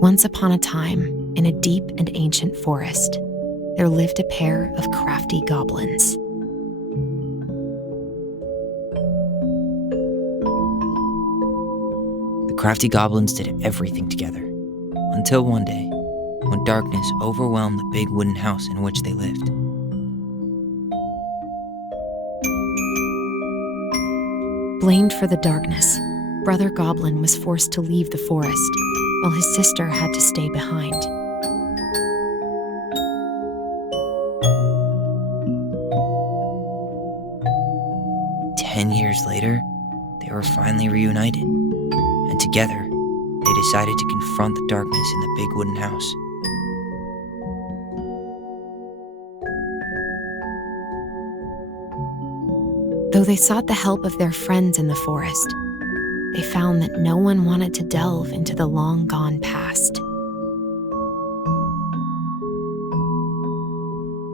Once upon a time, in a deep and ancient forest, there lived a pair of crafty goblins. The crafty goblins did everything together, until one day, when darkness overwhelmed the big wooden house in which they lived. Blamed for the darkness, Brother Goblin was forced to leave the forest, while his sister had to stay behind. Years later, they were finally reunited, and together, they decided to confront the darkness in the big wooden house. Though they sought the help of their friends in the forest, they found that no one wanted to delve into the long-gone past.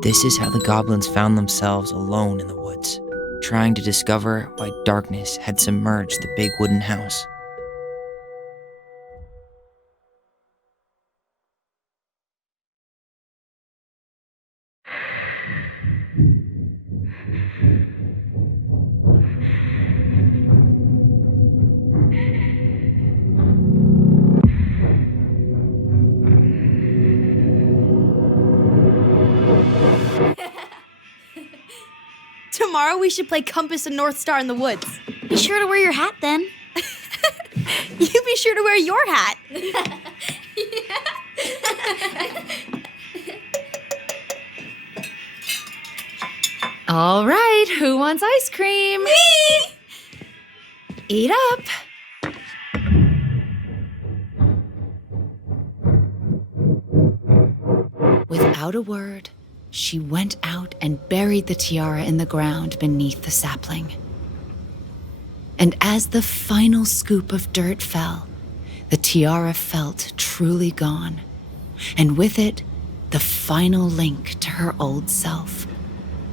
This is how the goblins found themselves alone in the woods, trying to discover why darkness had submerged the big wooden house. Tomorrow we should play Compass and North Star in the woods. Be sure to wear your hat then. You be sure to wear your hat. All right, who wants ice cream? Me! Eat up. Without a word, she went out and buried the tiara in the ground beneath the sapling. And as the final scoop of dirt fell, the tiara felt truly gone, and with it, the final link to her old self.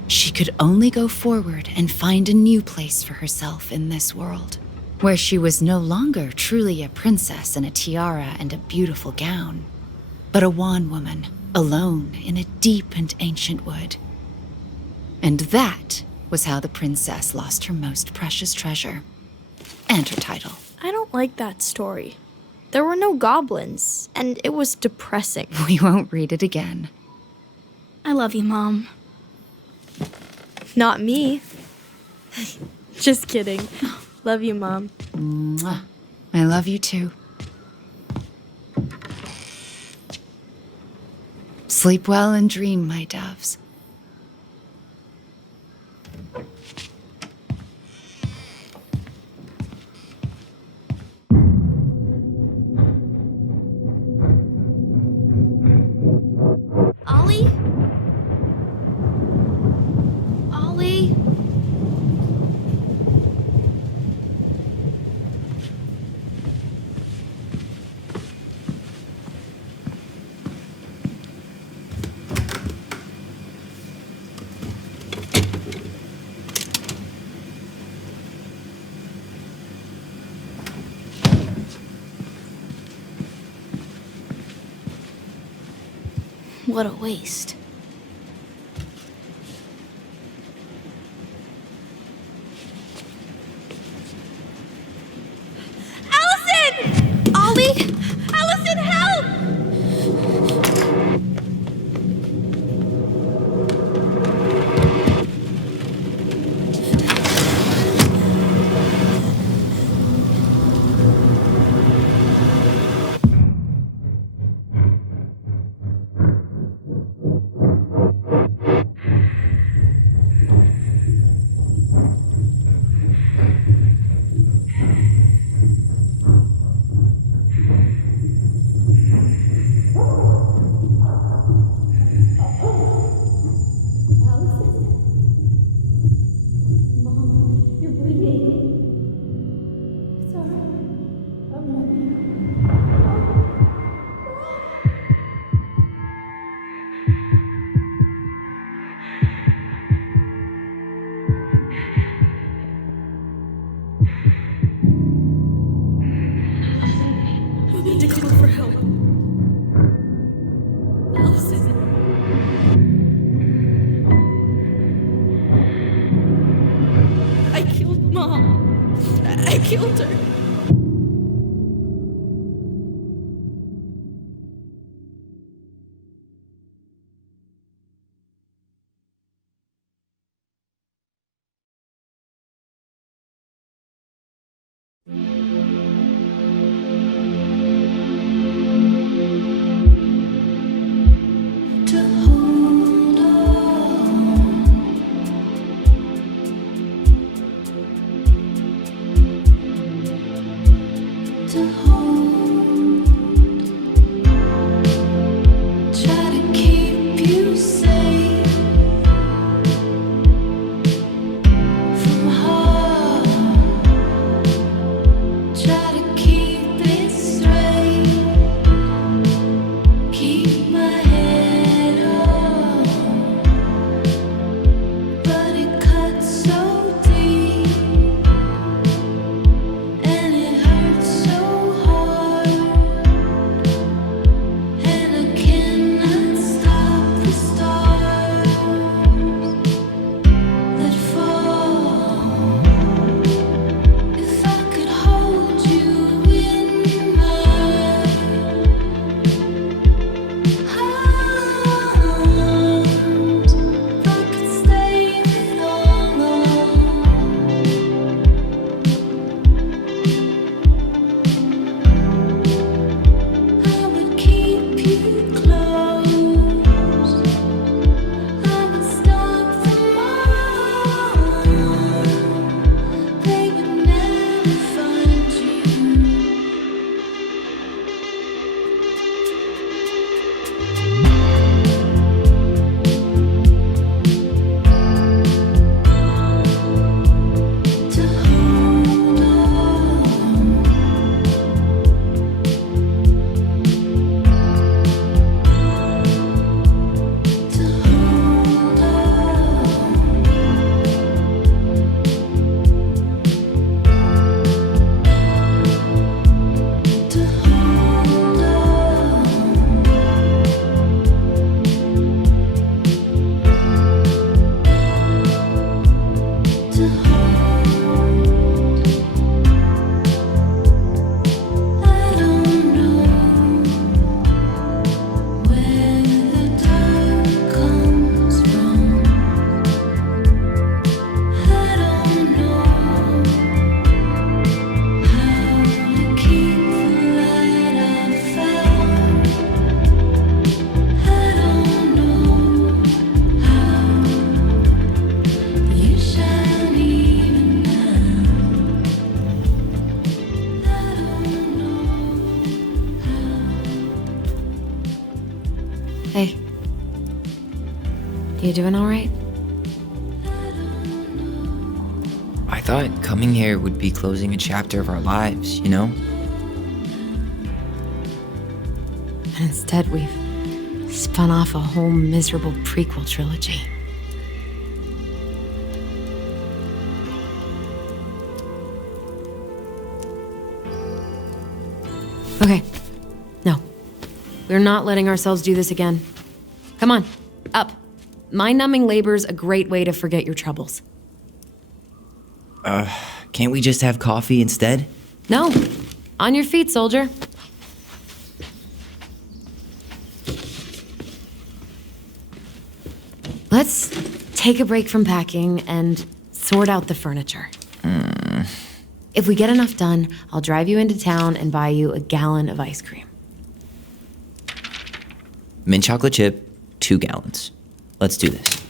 She could only go forward and find a new place for herself in this world, where she was no longer truly a princess in a tiara and a beautiful gown, but a wan woman, alone in a deep and ancient wood. And that was how the princess lost her most precious treasure, and her title. I don't like that story. There were no goblins, and it was depressing. We won't read it again. I love you, Mom. Not me. Just kidding. Love you, Mom. Mwah. I love you too. Sleep well and dream, my doves. Ollie? Ollie? What a waste. Alyson! Ollie! Alyson, help! We need to call for help. Hey. You doing all right? I thought coming here would be closing a chapter of our lives, you know? And instead, we've spun off a whole miserable prequel trilogy. Okay. No. We're not letting ourselves do this again. Come on, up. Mind-numbing labor's a great way to forget your troubles. Can't we just have coffee instead? No. On your feet, soldier. Let's take a break from packing and sort out the furniture. If we get enough done, I'll drive you into town and buy you a gallon of ice cream. Mint chocolate chip, 2 gallons. Let's do this.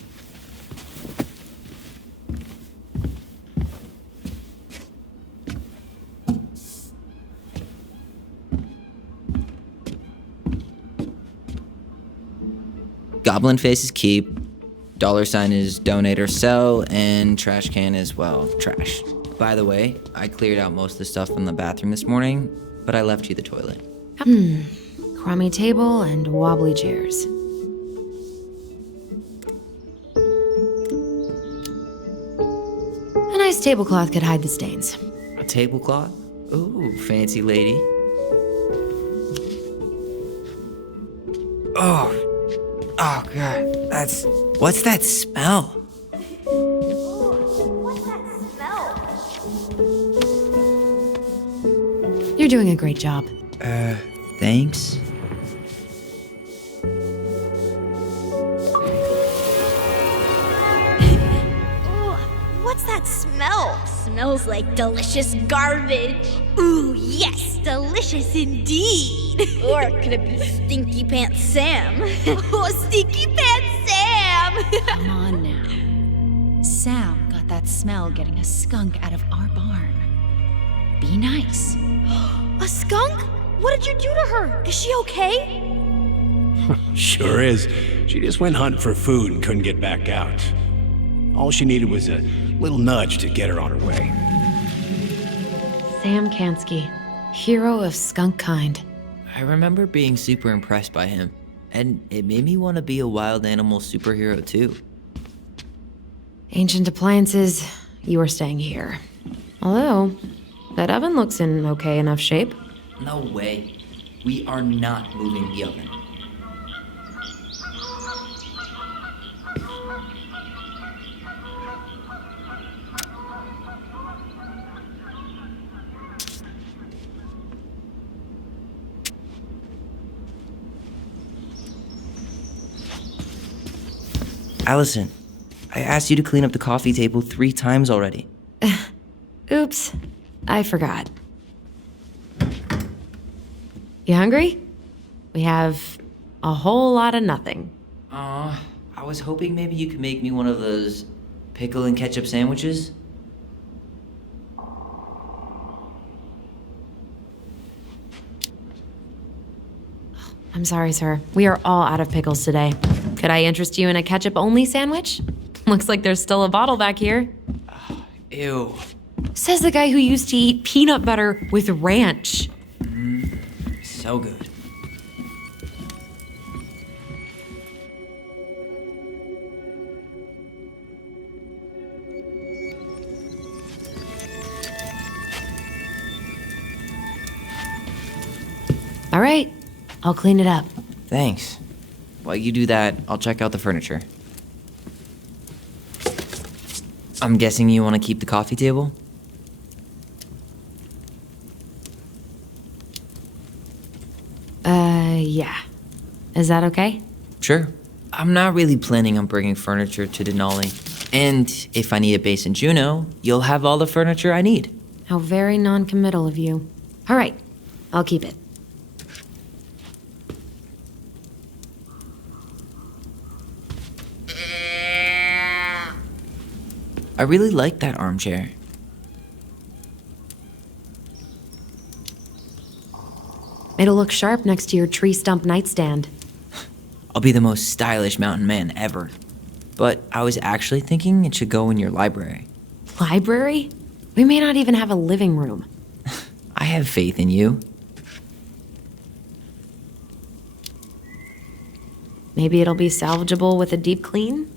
Goblin face is keep, $sign is donate or sell, and trash can is, well, trash. By the way, I cleared out most of the stuff from the bathroom this morning, but I left you the toilet. Crummy table and wobbly chairs. A nice tablecloth could hide the stains. A tablecloth? Ooh, fancy lady. Oh, God, what's that smell? What's that smell? You're doing a great job. Thanks. Ooh, what's that smell? Smells like delicious garbage. Ooh, yes, delicious indeed. Or could it be Stinky Pants Sam? Oh, Stinky Pants Sam! Come on now. Sam got that smell getting a skunk out of our barn. Be nice. A skunk? What did you do to her? Is she okay? Sure is. She just went hunting for food and couldn't get back out. All she needed was a little nudge to get her on her way. Sam Kansky, hero of skunk kind. I remember being super impressed by him, and it made me want to be a wild animal superhero too. Ancient appliances, you are staying here. Although, that oven looks in okay enough shape. No way. We are not moving the oven. Alyson, I asked you to clean up the coffee table 3 times already. Oops, I forgot. You hungry? We have a whole lot of nothing. I was hoping maybe you could make me one of those pickle and ketchup sandwiches. I'm sorry, sir. We are all out of pickles today. Could I interest you in a ketchup-only sandwich? Looks like there's still a bottle back here. Ew. Says the guy who used to eat peanut butter with ranch. So good. All right, I'll clean it up. Thanks. While you do that, I'll check out the furniture. I'm guessing you want to keep the coffee table? Yeah. Is that okay? Sure. I'm not really planning on bringing furniture to Denali. And if I need a base in Juneau, you'll have all the furniture I need. How very non-committal of you. All right, I'll keep it. I really like that armchair. It'll look sharp next to your tree stump nightstand. I'll be the most stylish mountain man ever. But I was actually thinking it should go in your library. Library? We may not even have a living room. I have faith in you. Maybe it'll be salvageable with a deep clean?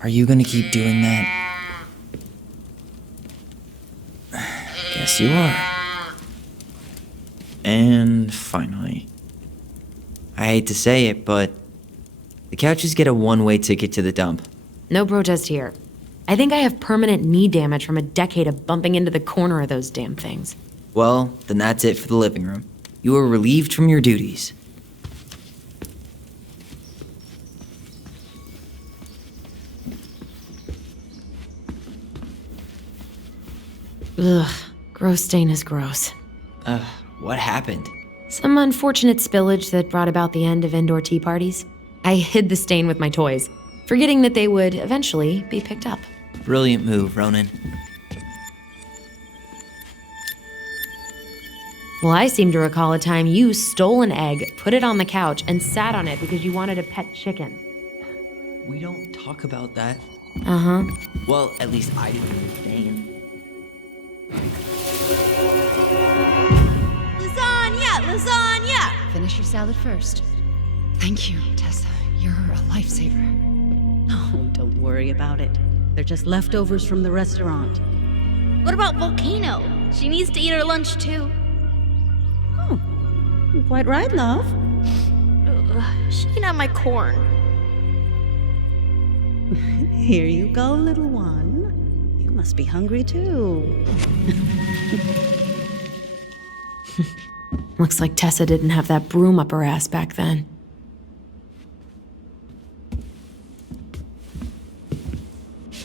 Are you gonna keep doing that? Guess you are. And finally, I hate to say it, but the couches get a one-way ticket to the dump. No protest here. I think I have permanent knee damage from a decade of bumping into the corner of those damn things. Well, then that's it for the living room. You are relieved from your duties. Ugh, gross stain is gross. What happened? Some unfortunate spillage that brought about the end of indoor tea parties. I hid the stain with my toys, forgetting that they would eventually be picked up. Brilliant move, Ronan. Well, I seem to recall a time you stole an egg, put it on the couch, and sat on it because you wanted a pet chicken. We don't talk about that. Uh-huh. Well, at least I didn't understand. Lasagna! Finish your salad first. Thank you, Tessa. You're a lifesaver. Oh, don't worry about it. They're just leftovers from the restaurant. What about Volcano? She needs to eat her lunch too. Oh, you're quite right, love. She can have my corn. Here you go, little one. You must be hungry too. Looks like Tessa didn't have that broom up her ass back then.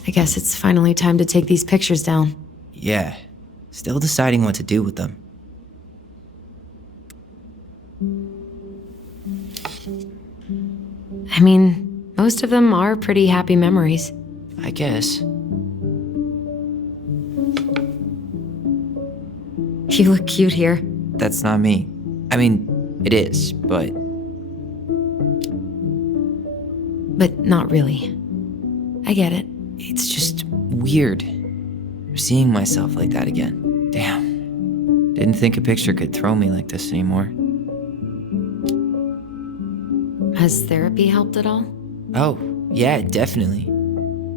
I guess it's finally time to take these pictures down. Yeah, still deciding what to do with them. I mean, most of them are pretty happy memories. I guess. You look cute here. That's not me. I mean, it is, but not really. I get it. it's just weird. Seeing myself like that again. Damn. Didn't think a picture could throw me like this anymore. Has therapy helped at all? Oh, yeah, definitely.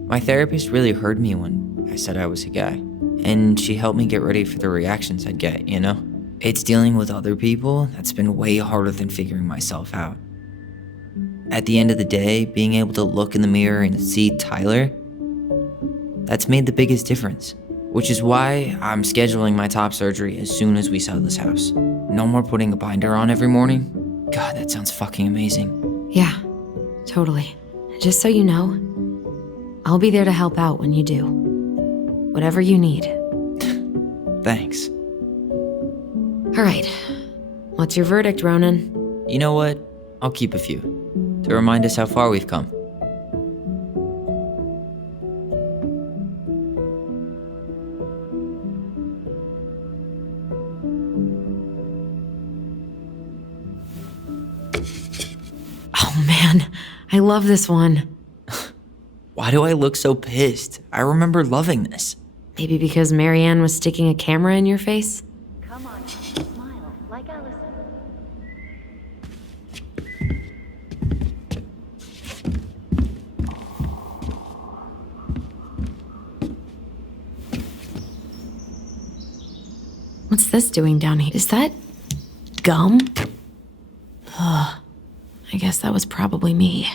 My therapist really heard me when I said I was a guy. And she helped me get ready for the reactions I'd get, you know? It's dealing with other people that's been way harder than figuring myself out. At the end of the day, being able to look in the mirror and see Tyler, that's made the biggest difference. Which is why I'm scheduling my top surgery as soon as we sell this house. No more putting a binder on every morning. God, that sounds fucking amazing. Yeah, totally. Just so you know, I'll be there to help out when you do. Whatever you need. Thanks. All right. What's your verdict, Ronan? You know what? I'll keep a few. To remind us how far we've come. Oh man, I love this one. Why do I look so pissed? I remember loving this. Maybe because Mary-Ann was sticking a camera in your face? Come on, smile, like Alyson. What's this doing down here? Is that gum? Ugh. I guess that was probably me.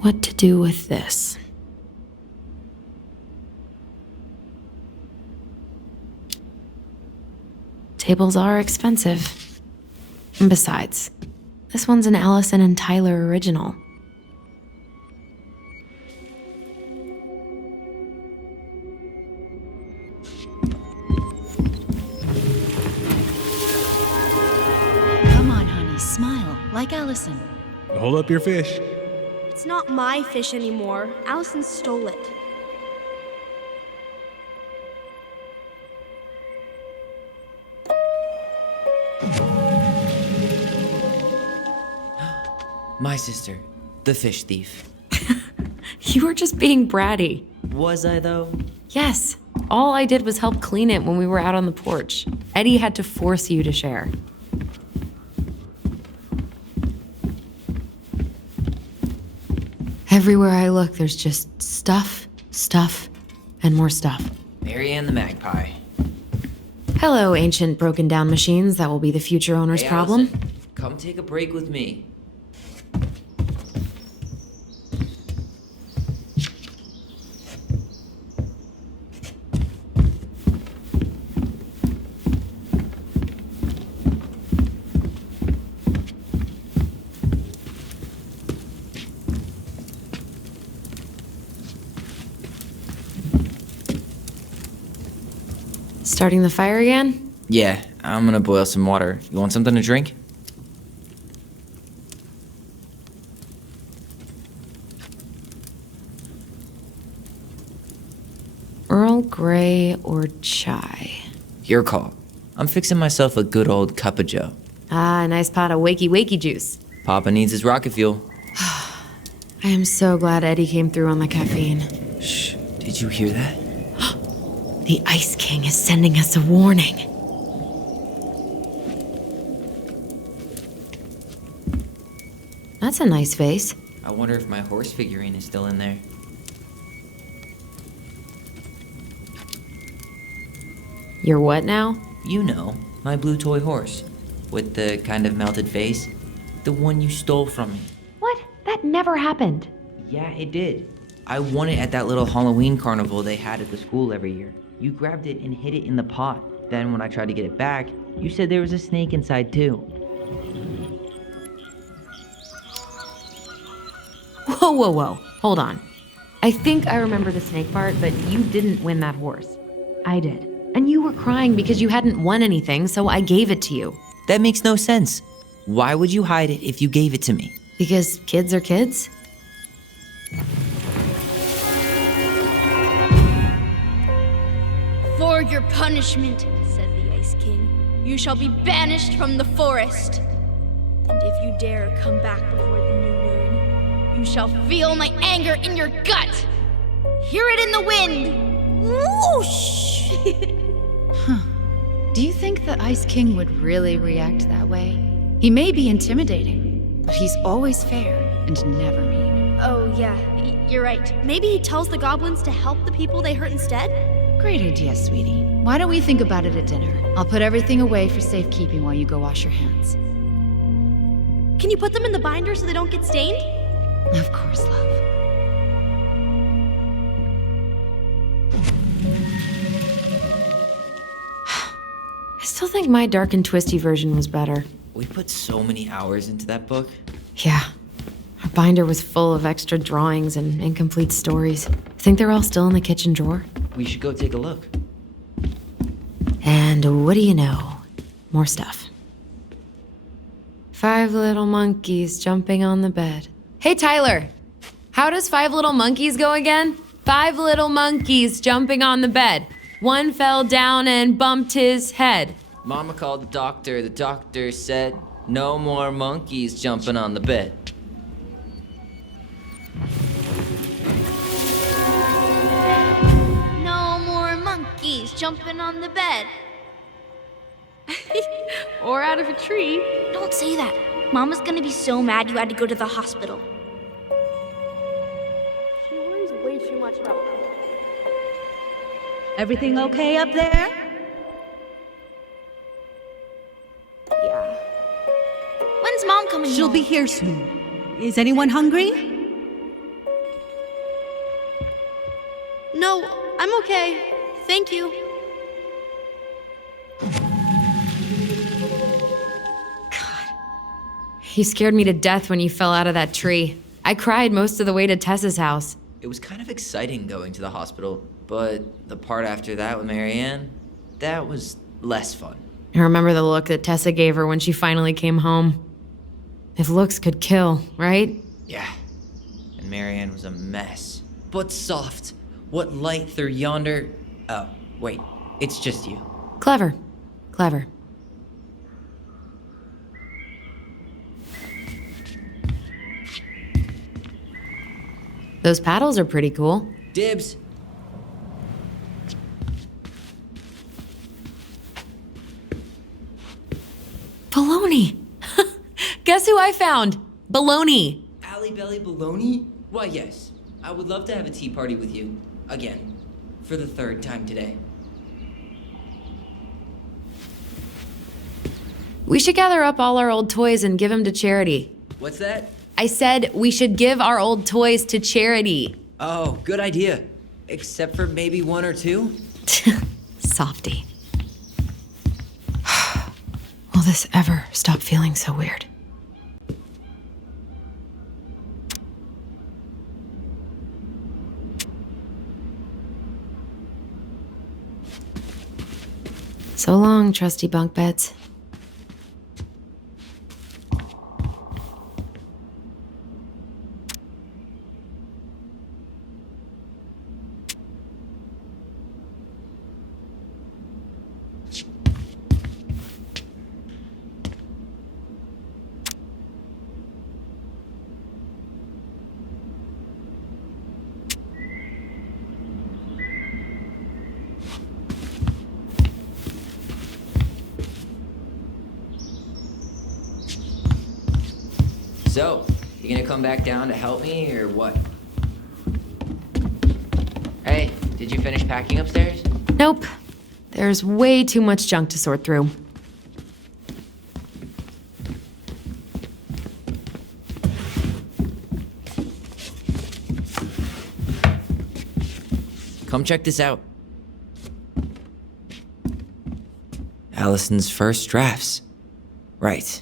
What to do with this? Tables are expensive. And besides, this one's an Alyson and Tyler original. like Alyson. Hold up your fish. It's not my fish anymore. Alyson stole it. My sister, the fish thief. You were just being bratty. Was I, though? Yes. All I did was help clean it when we were out on the porch. Eddie had to force you to share. Everywhere I look, there's just stuff, and more stuff. Mary-Ann the magpie. Hello, ancient broken down machines that will be the future owner's Hey, problem. Alyson, come take a break with me. Starting the fire again? Yeah, I'm gonna boil some water. You want something to drink? Earl Grey or chai? Your call. I'm fixing myself a good old cup of joe. Ah, a nice pot of wakey juice. Papa needs his rocket fuel. I am so glad Eddie came through on the caffeine. Shh, did you hear that? The Ice King is sending us a warning. That's a nice vase. I wonder if my horse figurine is still in there. You're what now? You know, my blue toy horse. With the kind of melted face. The one you stole from me. What? That never happened. Yeah, it did. I won it at that little Halloween carnival they had at the school every year. You grabbed it and hid it in the pot. Then when I tried to get it back, you said there was a snake inside too. Whoa. Hold on. I think I remember the snake part, but you didn't win that horse. I did. And you were crying because you hadn't won anything, so I gave it to you. That makes no sense. Why would you hide it if you gave it to me? Because kids are kids? For your punishment, said the Ice King, you shall be banished from the forest. And if you dare come back before the new moon, you shall feel my anger in your gut. Hear it in the wind. Whoosh! Do you think the Ice King would really react that way? He may be intimidating, but he's always fair and never mean. Oh, yeah, you're right. Maybe he tells the goblins to help the people they hurt instead? Great idea, sweetie. Why don't we think about it at dinner? I'll put everything away for safekeeping while you go wash your hands. Can you put them in the binder so they don't get stained? Of course, love. I still think my dark and twisty version was better. We put so many hours into that book. Yeah. Our binder was full of extra drawings and incomplete stories. Think they're all still in the kitchen drawer? We should go take a look. And what do you know? More stuff. 5 little monkeys jumping on the bed. Hey, Tyler! How does 5 little monkeys go again? 5 little monkeys jumping on the bed. One fell down and bumped his head. Mama called the doctor. The doctor said, no more monkeys jumping on the bed. No more monkeys jumping on the bed. Or out of a tree. Don't say that. Mama's gonna be so mad you had to go to the hospital. She worries way too much about them. Everything okay up there? Yeah. When's Mom coming She'll home? be here soon. Is anyone hungry? No, I'm okay. Thank you. You scared me to death when you fell out of that tree. I cried most of the way to Tessa's house. It was kind of exciting going to the hospital, but the part after that with Mary-Ann, that was less fun. I remember the look that Tessa gave her when she finally came home. If looks could kill, right? Yeah. And Mary-Ann was a mess. But soft. What light through yonder... Oh, wait. It's just you. Clever. Clever. Those paddles are pretty cool. Dibs. Baloney! Guess who I found? Baloney! Alley Belly Baloney? Why, yes. I would love to have a tea party with you. Again. For the 3rd time today. We should gather up all our old toys and give them to charity. What's that? I said we should give our old toys to charity. Oh, good idea. Except for maybe 1 or 2? Softy. Will this ever stop feeling so weird? So long, trusty bunk beds. So, you gonna come back down to help me, or what? Hey, did you finish packing upstairs? Nope. There's way too much junk to sort through. Come check this out. Allison's first drafts. Right.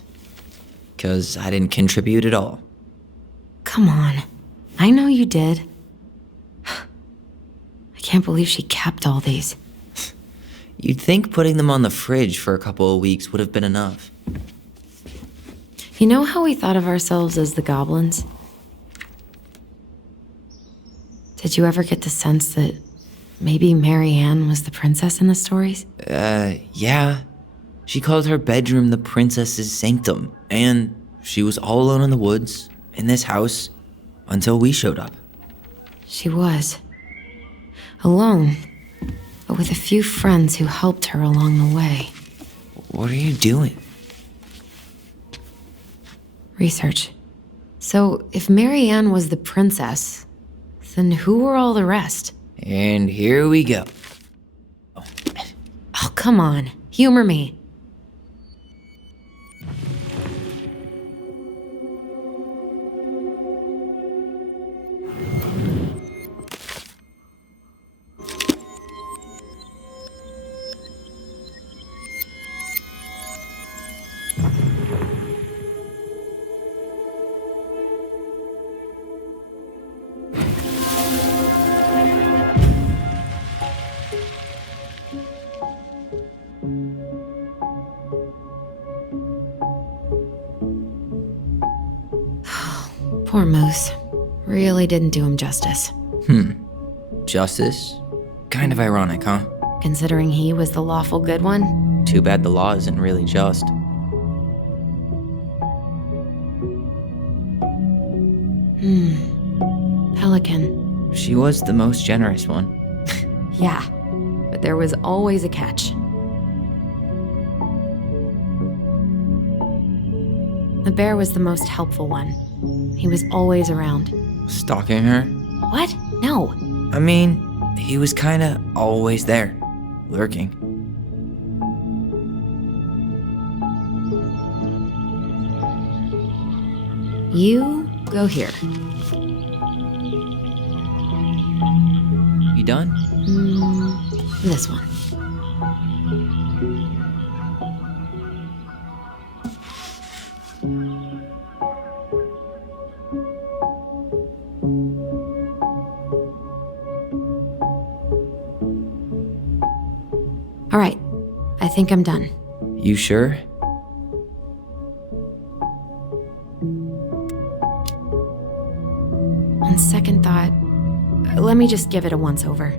'Cause I didn't contribute at all. Come on. I know you did. I can't believe she kept all these. You'd think putting them on the fridge for a couple of weeks would have been enough. You know how we thought of ourselves as the goblins? Did you ever get the sense that maybe Mary-Ann was the princess in the stories? Yeah. She called her bedroom the princess's sanctum, and she was all alone in the woods, in this house, until we showed up. She was. Alone, but with a few friends who helped her along the way. What are you doing? Research. So, if Mary-Ann was the princess, then who were all the rest? And here we go. Oh, come on. Humor me. Poor Moose. Really didn't do him justice. Justice? Kind of ironic, huh? Considering he was the lawful good one. Too bad the law isn't really just. Pelican. She was the most generous one. Yeah, but there was always a catch. The bear was the most helpful one. He was always around. Stalking her? What? No. I mean, he was kinda always there, lurking. You go here. You done? This one. All right. I think I'm done. You sure? On second thought, let me just give it a once-over.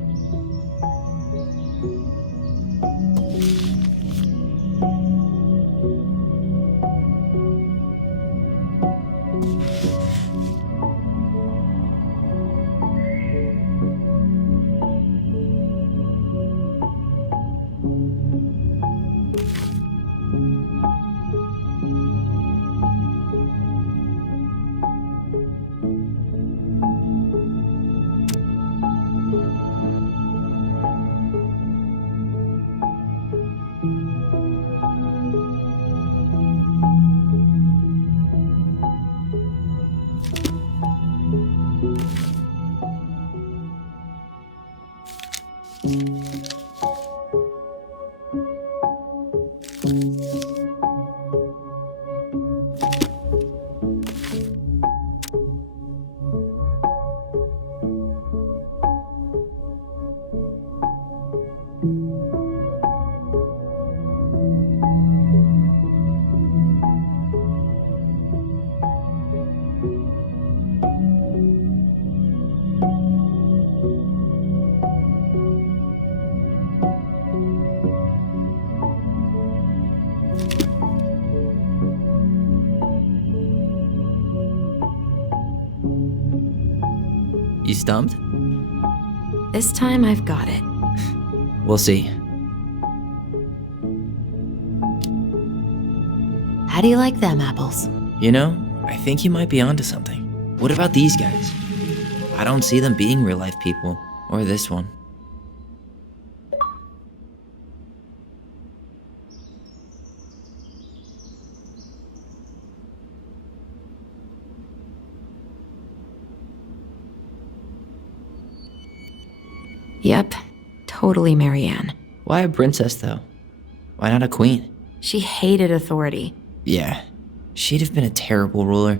You stumped? This time I've got it. We'll see. How do you like them apples? You know, I think you might be onto something. What about these guys? I don't see them being real-life people. Or this one. Yep, totally Mary-Ann. Why a princess, though? Why not a queen? She hated authority. Yeah, she'd have been a terrible ruler.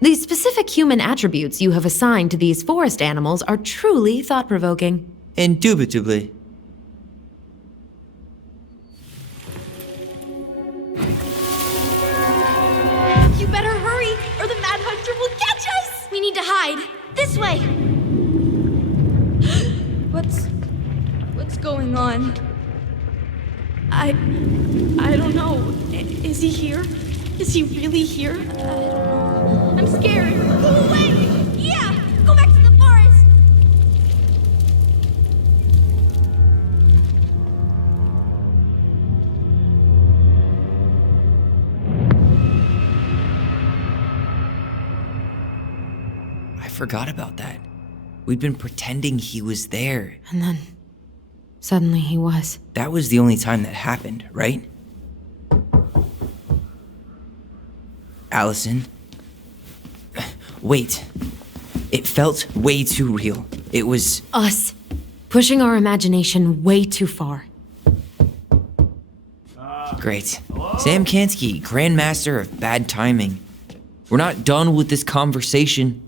The specific human attributes you have assigned to these forest animals are truly thought-provoking. Indubitably. You better hurry, or the Mad Hunter will catch us! We need to hide. This way! What's going on? I don't know. Is he here? Is he really here? I don't know. I'm scared. Go away! Yeah! Go back to the forest! I forgot about that. We'd been pretending he was there. And then, suddenly he was. That was the only time that happened, right? Alyson? Wait. It felt way too real. It was... Us. Pushing our imagination way too far. Great. Sam Kansky, Grandmaster of Bad Timing. We're not done with this conversation.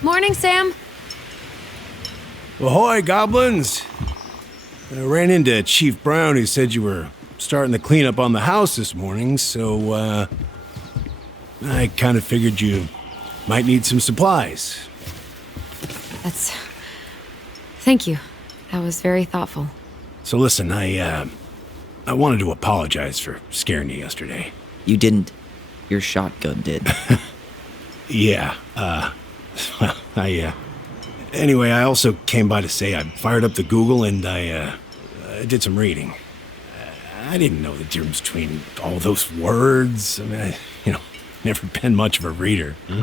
Morning, Sam. Ahoy, goblins! I ran into Chief Brown, who said you were starting the cleanup on the house this morning, so, I kind of figured you might need some supplies. Thank you. That was very thoughtful. So listen, I wanted to apologize for scaring you yesterday. You didn't. Your shotgun did. Yeah, well, anyway, I also came by to say I fired up the Google and I did some reading. I didn't know the difference between all those words. I mean, never been much of a reader. Huh?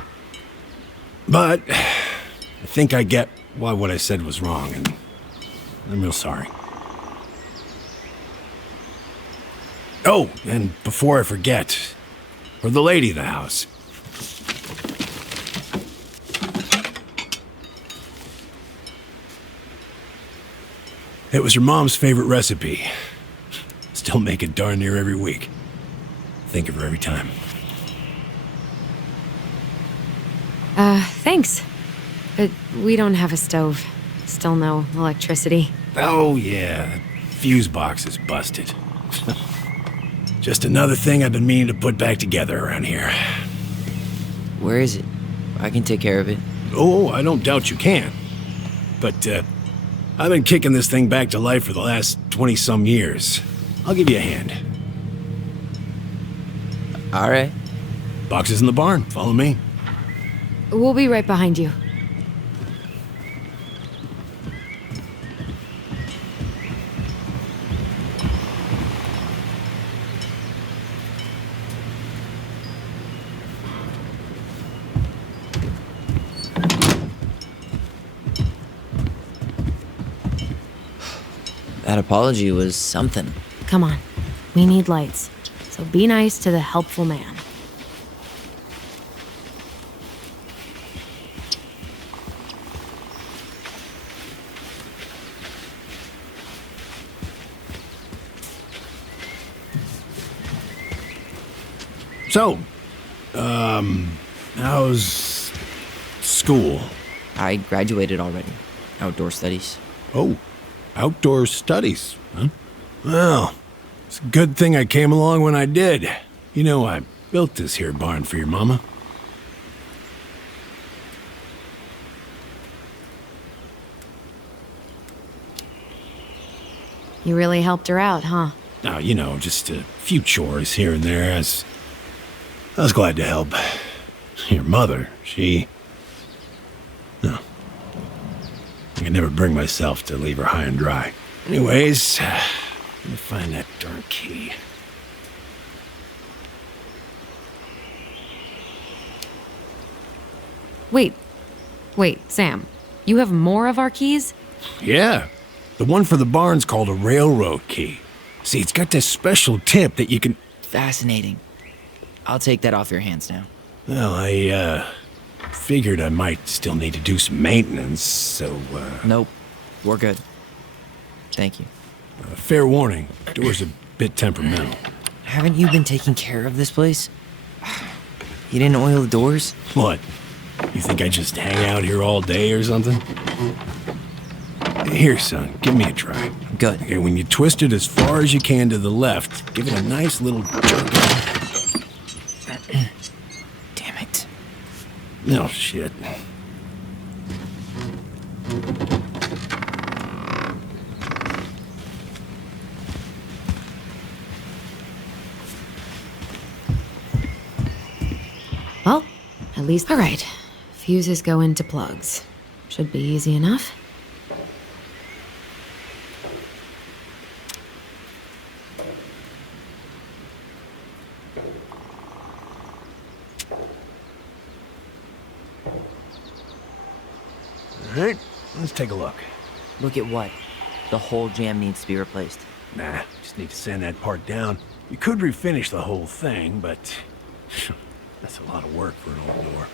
But I think I get why what I said was wrong, and I'm real sorry. Oh, and before I forget, for the lady of the house. It was your mom's favorite recipe. Still make it darn near every week. Think of her every time. Thanks. But we don't have a stove. Still no electricity. Oh, yeah. Fuse box is busted. Just another thing I've been meaning to put back together around here. Where is it? I can take care of it. Oh, I don't doubt you can. But, I've been kicking this thing back to life for the last 20-some years. I'll give you a hand. All right. Boxes in the barn. Follow me. We'll be right behind you. That apology was something. Come on. We need lights. So be nice to the helpful man. So, how's school? I graduated already. Outdoor studies. Oh, outdoor studies, huh? Well, it's a good thing I came along when I did. You know, I built this here barn for your mama. You really helped her out, huh? Now, you know, just a few chores here and there. I was glad to help. Your mother, no. I could never bring myself to leave her high and dry. Anyways, let me find that darn key. Wait, Sam. You have more of our keys? Yeah, the one for the barn's called a railroad key. See, it's got this special tip that you can... Fascinating. I'll take that off your hands now. Well, I, figured I might still need to do some maintenance, so, Nope. We're good. Thank you. fair warning, door's a bit temperamental. Haven't you been taking care of this place? You didn't oil the doors? What? You think I just hang out here all day or something? Here, son, give me a try. Good. Okay, when you twist it as far as you can to the left, give it a nice little jerk. Damn it. No shit. Well, at least... All right. Fuses go into plugs. Should be easy enough. All right, let's take a look. Look at what? The whole jam needs to be replaced. Nah, just need to sand that part down. You could refinish the whole thing, but that's a lot of work for an old door.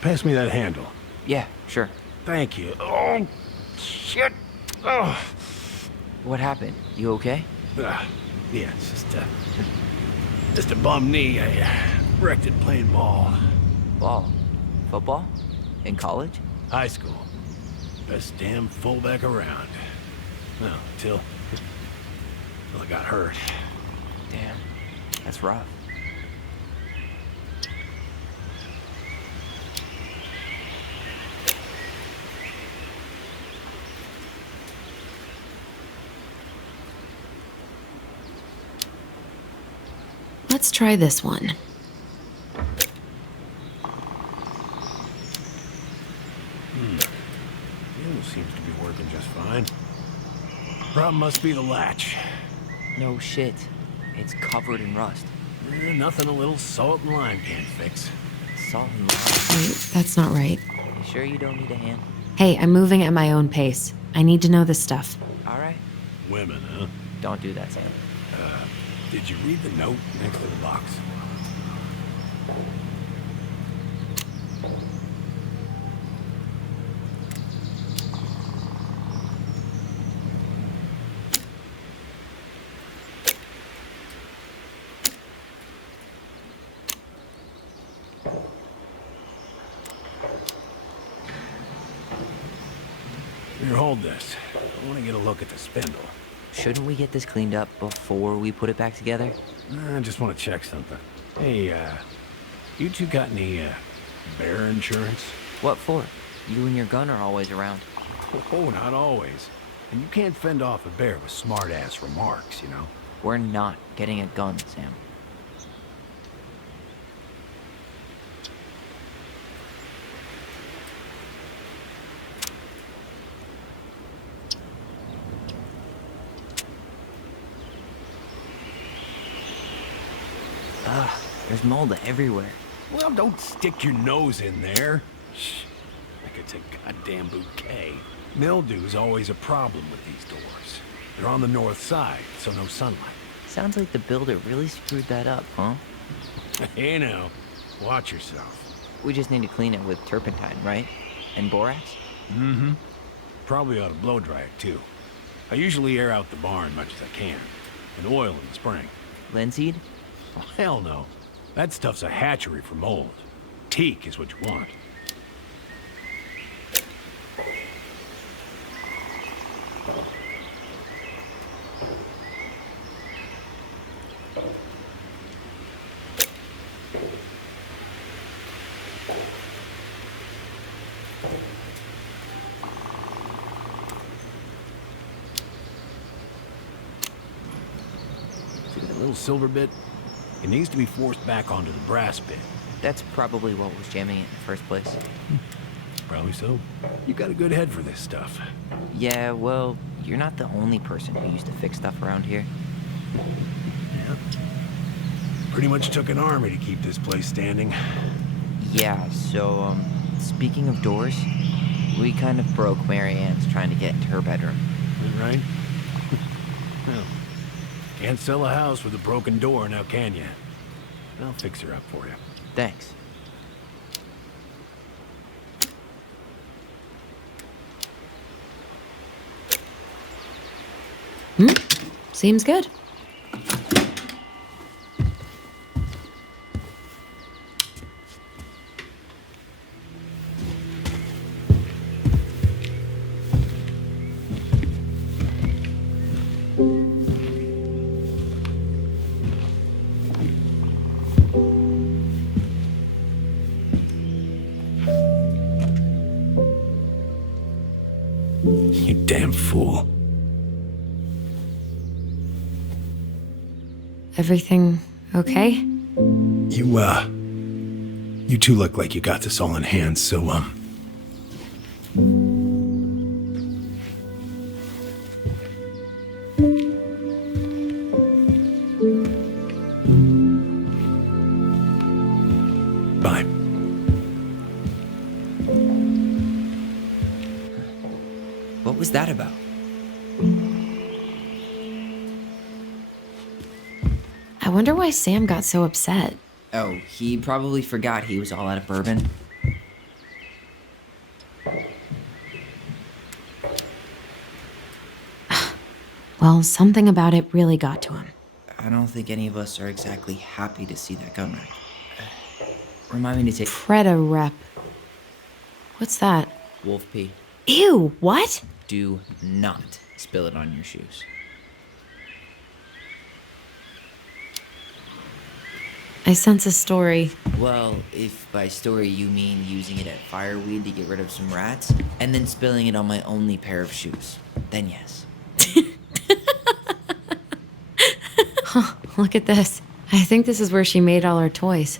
Pass me that handle. Yeah, sure. Thank you. Oh, shit. Oh. What happened? You okay? Yeah, it's just a bum knee. I wrecked it playing ball. Ball? Football? In college? High school. Best damn fullback around. Well, until I got hurt. Damn. That's rough. Let's try this one. Seems to be working just fine. Problem must be the latch. No shit. It's covered in rust. Nothing a little salt and lime can't fix. Salt and lime. Wait, that's not right. You sure you don't need a hand? Hey, I'm moving at my own pace. I need to know this stuff. All right. Women, huh? Don't do that, Sam. Did you read the note next to the box? Here, hold this. I want to get a look at the spindle. Shouldn't we get this cleaned up before we put it back together? I just want to check something. Hey, you two got any, bear insurance? What for? You and your gun are always around. Oh, not always. And you can't fend off a bear with smart-ass remarks, you know? We're not getting a gun, Sam. Ugh, there's mold everywhere. Well, don't stick your nose in there. Shh. Like it's a goddamn bouquet. Mildew's always a problem with these doors. They're on the north side, so no sunlight. Sounds like the builder really screwed that up, huh? Hey now, watch yourself. We just need to clean it with turpentine, right? And borax? Mm-hmm. Probably ought to blow dry it, too. I usually air out the barn much as I can. And oil in the spring. Linseed? Oh, hell no. That stuff's a hatchery for mold. Teak is what you want. See that little silver bit? It needs to be forced back onto the brass bit. That's probably what was jamming it in the first place. Probably so. You got a good head for this stuff. Yeah, well, you're not the only person who used to fix stuff around here. Yeah. Pretty much took an army to keep this place standing. Yeah, so, speaking of doors, we kind of broke Mary-Ann's trying to get into her bedroom. Is that right? Well, can't sell a house with a broken door now, can you? I'll fix her up for you. Thanks. Seems good. You damn fool. Everything okay? You two look like you got this all in hand, so, bye. What was that about? I wonder why Sam got so upset. Oh, he probably forgot he was all out of bourbon. Well, something about it really got to him. I don't think any of us are exactly happy to see that gun rack. Remind me to take Preda rep. What's that? wolf pee. Ew, what? Do not spill it on your shoes. I sense a story. Well, if by story you mean using it at fireweed to get rid of some rats, and then spilling it on my only pair of shoes, then yes. Huh, look at this. I think this is where she made all her toys.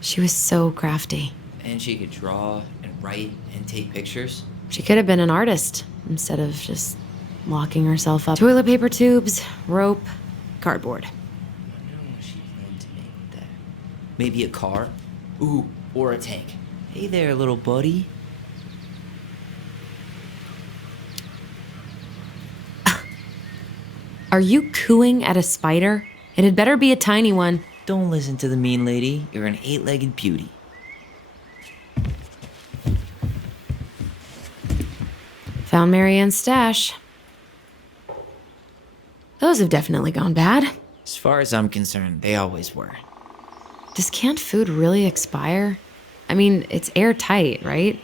She was so crafty. And she could draw and write and take pictures. She could have been an artist instead of just locking herself up. Toilet paper tubes, rope, cardboard. I wonder what she planned to make with that. Maybe a car? Ooh, or a tank. Hey there, little buddy. Are you cooing at a spider? It had better be a tiny one. Don't listen to the mean lady. You're an 8-legged beauty. Found Mary-Ann's stash. Those have definitely gone bad. As far as I'm concerned, they always were. Does canned food really expire? I mean, it's airtight, right?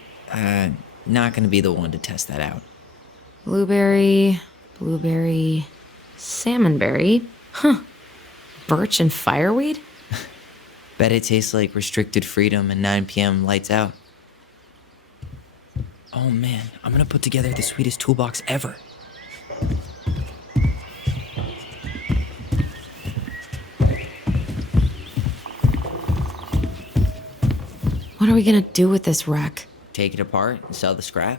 Not gonna be the one to test that out. Blueberry, salmonberry. Huh. Birch and fireweed? Bet it tastes like restricted freedom and 9 p.m. lights out. Oh man, I'm gonna put together the sweetest toolbox ever. What are we gonna do with this wreck? Take it apart and sell the scrap.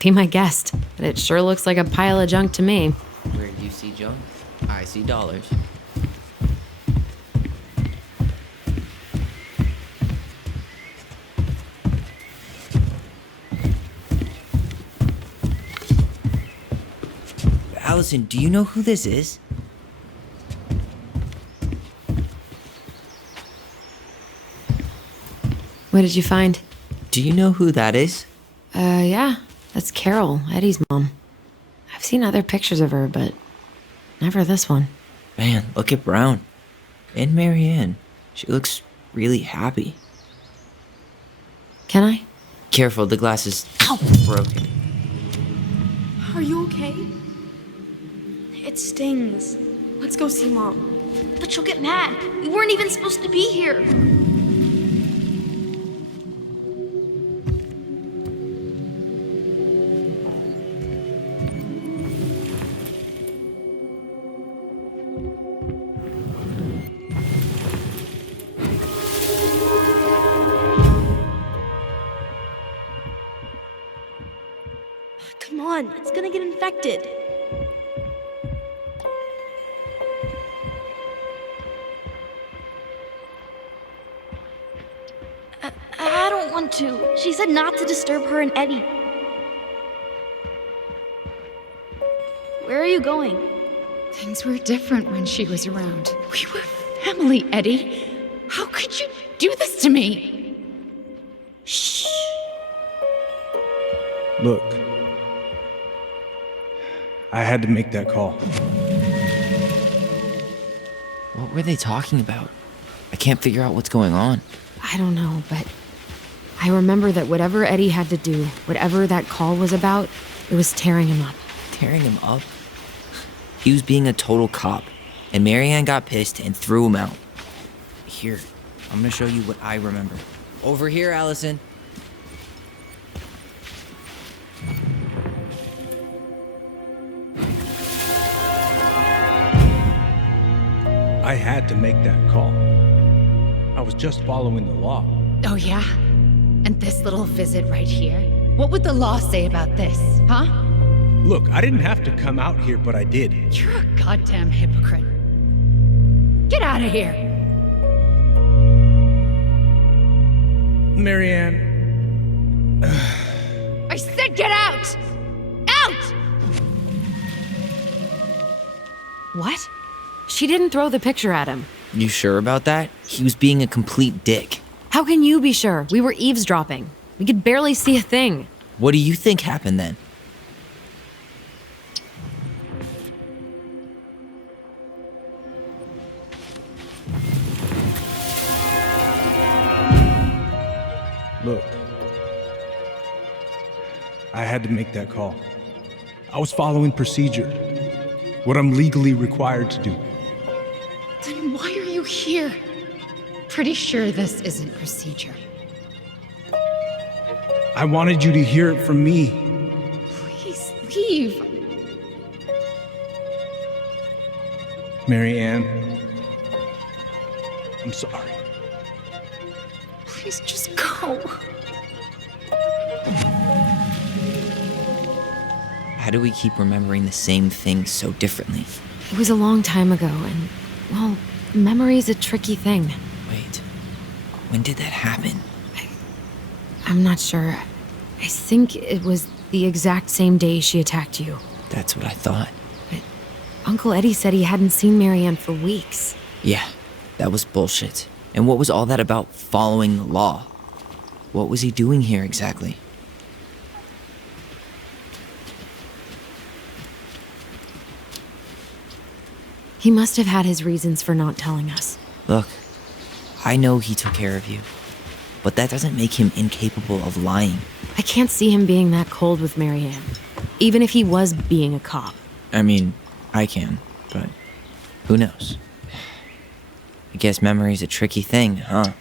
Be my guest, but it sure looks like a pile of junk to me. Where you see junk, I see dollars. Alyson, do you know who this is? What did you find? Do you know who that is? Yeah, that's Carol, Eddie's mom. I've seen other pictures of her, but never this one. Man, look at Brown. And Mary-Ann. She looks really happy. Can I? Careful, the glass is broken. Are you okay? It stings. Let's go see Mom. But she'll get mad. We weren't even supposed to be here. Come on, it's gonna get infected. I don't want to. She said not to disturb her and Eddie. Where are you going? Things were different when she was around. We were family, Eddie. How could you do this to me? Shh. Look, I had to make that call. What were they talking about? I can't figure out what's going on. I don't know, but I remember that whatever Eddie had to do, whatever that call was about, it was tearing him up. Tearing him up? He was being a total cop, and Mary-Ann got pissed and threw him out. Here, I'm gonna show you what I remember. Over here, Alyson. I had to make that call. I was just following the law. Oh, yeah? And this little visit right here? What would the law say about this, huh? Look, I didn't have to come out here, but I did. You're a goddamn hypocrite. Get out of here! Mary-Ann. I said get out! Out! What? She didn't throw the picture at him. You sure about that? He was being a complete dick. How can you be sure? We were eavesdropping. We could barely see a thing. What do you think happened then? Look, I had to make that call. I was following procedure, what I'm legally required to do. Then why are you here? Pretty sure this isn't procedure. I wanted you to hear it from me. Please leave. Mary-Ann, I'm sorry. Please just go. How do we keep remembering the same thing so differently? It was a long time ago, and, well, memory's a tricky thing. Wait, when did that happen? I'm not sure. I think it was the exact same day she attacked you. That's what I thought. But Uncle Eddie said he hadn't seen Mary-Ann for weeks. Yeah, that was bullshit. And what was all that about following the law? What was he doing here exactly? He must have had his reasons for not telling us. Look, I know he took care of you. but that doesn't make him incapable of lying. I can't see him being that cold with Mary-Ann, even if he was being a cop. I mean, I can, but who knows? I guess memory's a tricky thing, huh?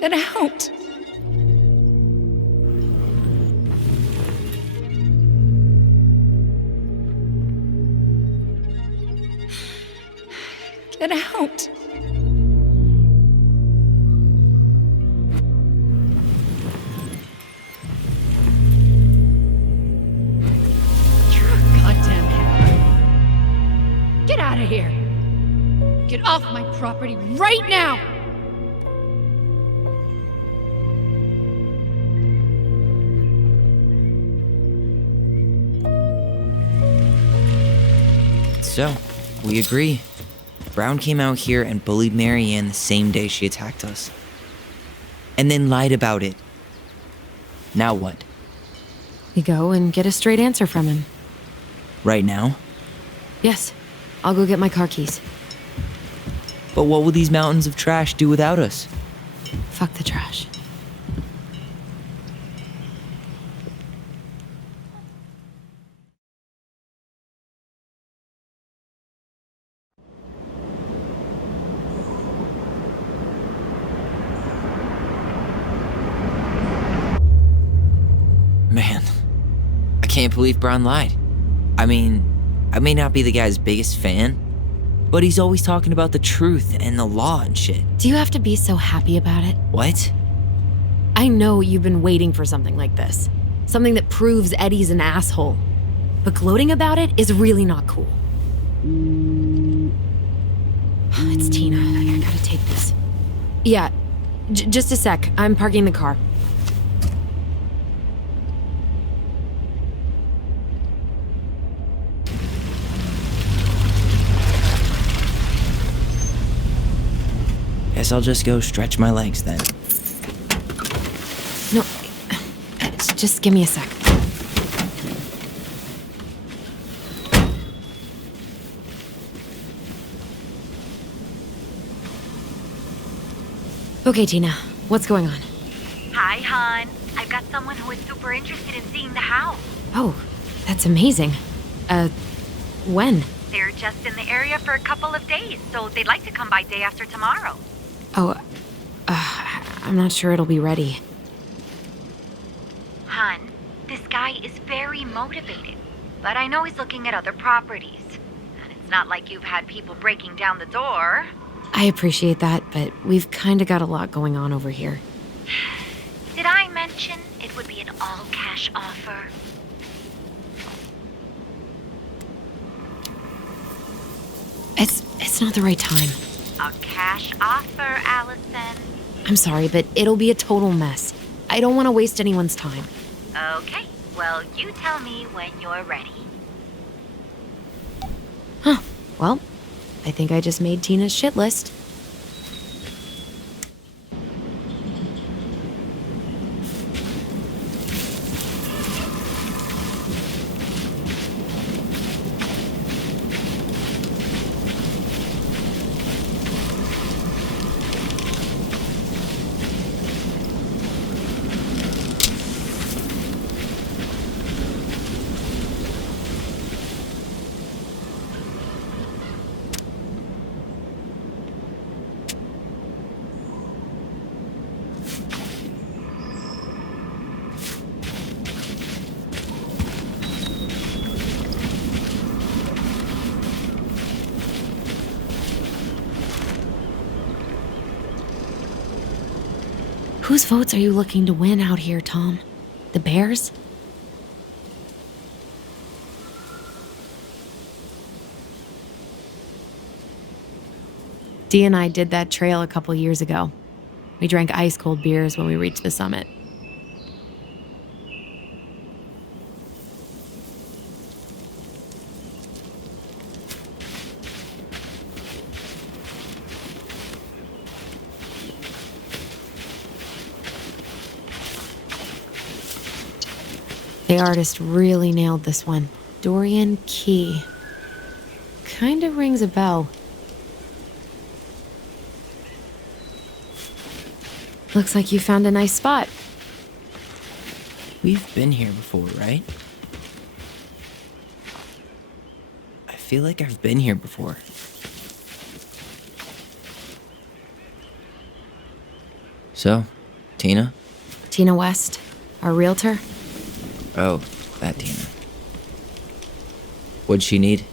Get out! Get out! You're a goddamn hacker. Get out of here! Get off my property right now! So, we agree. Brown came out here and bullied Mary-Ann the same day she attacked us. And then lied about it. Now what? We go and get a straight answer from him. Right now? Yes, I'll go get my car keys. But what will these mountains of trash do without us? Fuck the trash. Man, I can't believe Brown lied. I mean, I may not be the guy's biggest fan, but he's always talking about the truth and the law and shit. Do you have to be so happy about it? What? I know you've been waiting for something like this. Something that proves Eddie's an asshole. But gloating about it is really not cool. It's Tina. I gotta take this. Yeah, just a sec. I'm parking the car. Guess I'll just go stretch my legs then. No, just give me a sec. Okay, Tina, what's going on? Hi, hon. I've got someone who is super interested in seeing the house. Oh, that's amazing. When? They're just in the area for a couple of days, so they'd like to come by day after tomorrow. Oh, I'm not sure it'll be ready. Hun, this guy is very motivated, but I know he's looking at other properties. And it's not like you've had people breaking down the door. I appreciate that, but we've kind of got a lot going on over here. Did I mention it would be an all-cash offer? It's not the right time. A cash offer, Alyson. I'm sorry, but it'll be a total mess. I don't want to waste anyone's time. Okay, well, you tell me when you're ready. Huh. Well, I think I just made Tina's shit list. Whose votes are you looking to win out here, Tom? The Bears? Dee and I did that trail a couple years ago. We drank ice-cold beers when we reached the summit. The artist really nailed this one. Dorian Key. kinda rings a bell. Looks like you found a nice spot. We've been here before, right? I feel like I've been here before. So, Tina? Tina West, our realtor. Oh, that Tina. What'd she need?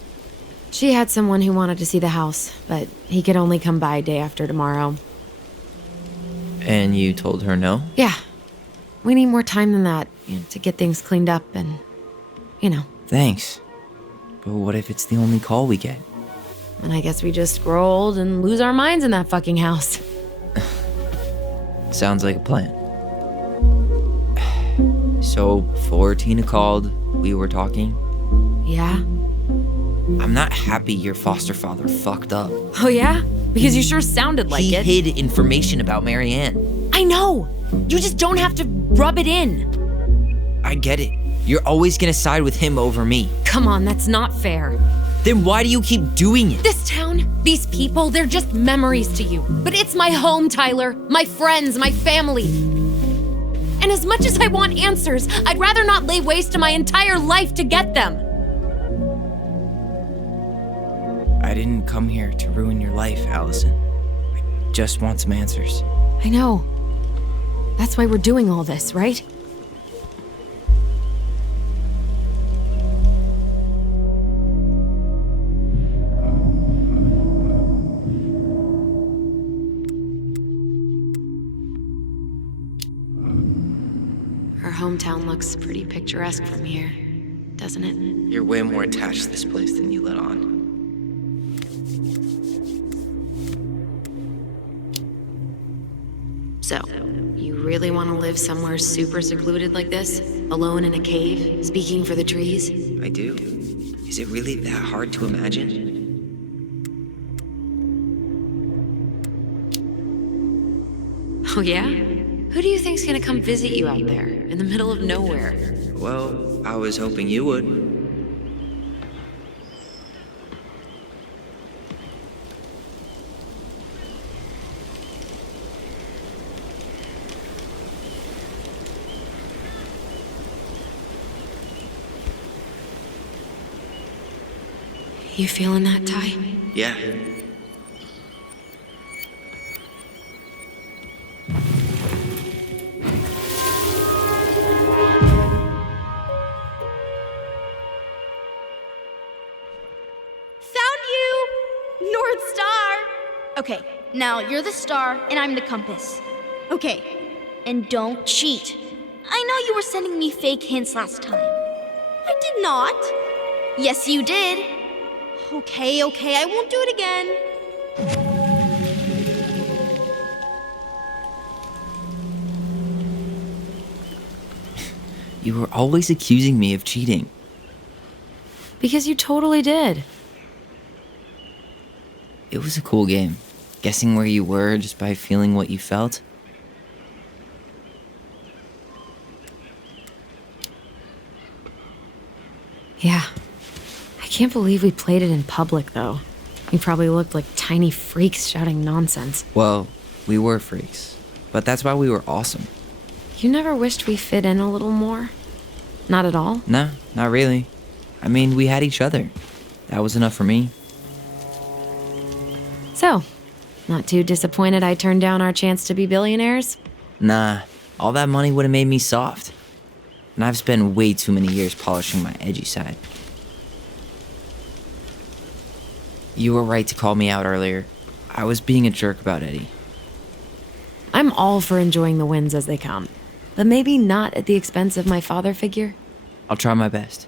She had someone who wanted to see the house, but he could only come by day after tomorrow. And you told her no? Yeah. We need more time than that, to get things cleaned up and, Thanks. But what if it's the only call we get? And I guess we just grow old and lose our minds in that fucking house. Sounds like a plan. So, before Tina called, we were talking. Yeah? I'm not happy your foster father fucked up. Oh yeah? Because you sure sounded like He it. hid information about Mary-Ann. I know! You just don't have to rub it in. I get it. You're always gonna side with him over me. Come on, that's not fair. Then why do you keep doing it? This town, these people, they're just memories to you. But it's my home, Tyler. My friends, my family. And as much as I want answers, I'd rather not lay waste to my entire life to get them. I didn't come here to ruin your life, Alyson. I just want some answers. I know. That's why we're doing all this, right? Our hometown looks pretty picturesque from here, doesn't it? You're way more attached to this place than you let on. So, you really want to live somewhere super secluded like this? Alone in a cave, speaking for the trees? I do. Is it really that hard to imagine? Oh yeah? Who do you think's gonna come visit you out there, in the middle of nowhere? Well, I was hoping you would. You feeling that, Ty? Yeah. Found you! North Star! Okay, now you're the star and I'm the compass. Okay, and don't cheat. I know you were sending me fake hints last time. I did not. Yes, you did. Okay, I won't do it again. You were always accusing me of cheating. Because you totally did. It was a cool game. Guessing where you were just by feeling what you felt. Yeah. I can't believe we played it in public, though. We probably looked like tiny freaks shouting nonsense. Well, we were freaks. But that's why we were awesome. You never wished we fit in a little more? Not at all? Nah, not really. I mean, we had each other. That was enough for me. So, not too disappointed I turned down our chance to be billionaires? Nah, all that money would have made me soft. And I've spent way too many years polishing my edgy side. You were right to call me out earlier. I was being a jerk about Eddie. I'm all for enjoying the wins as they come, but maybe not at the expense of my father figure. I'll try my best.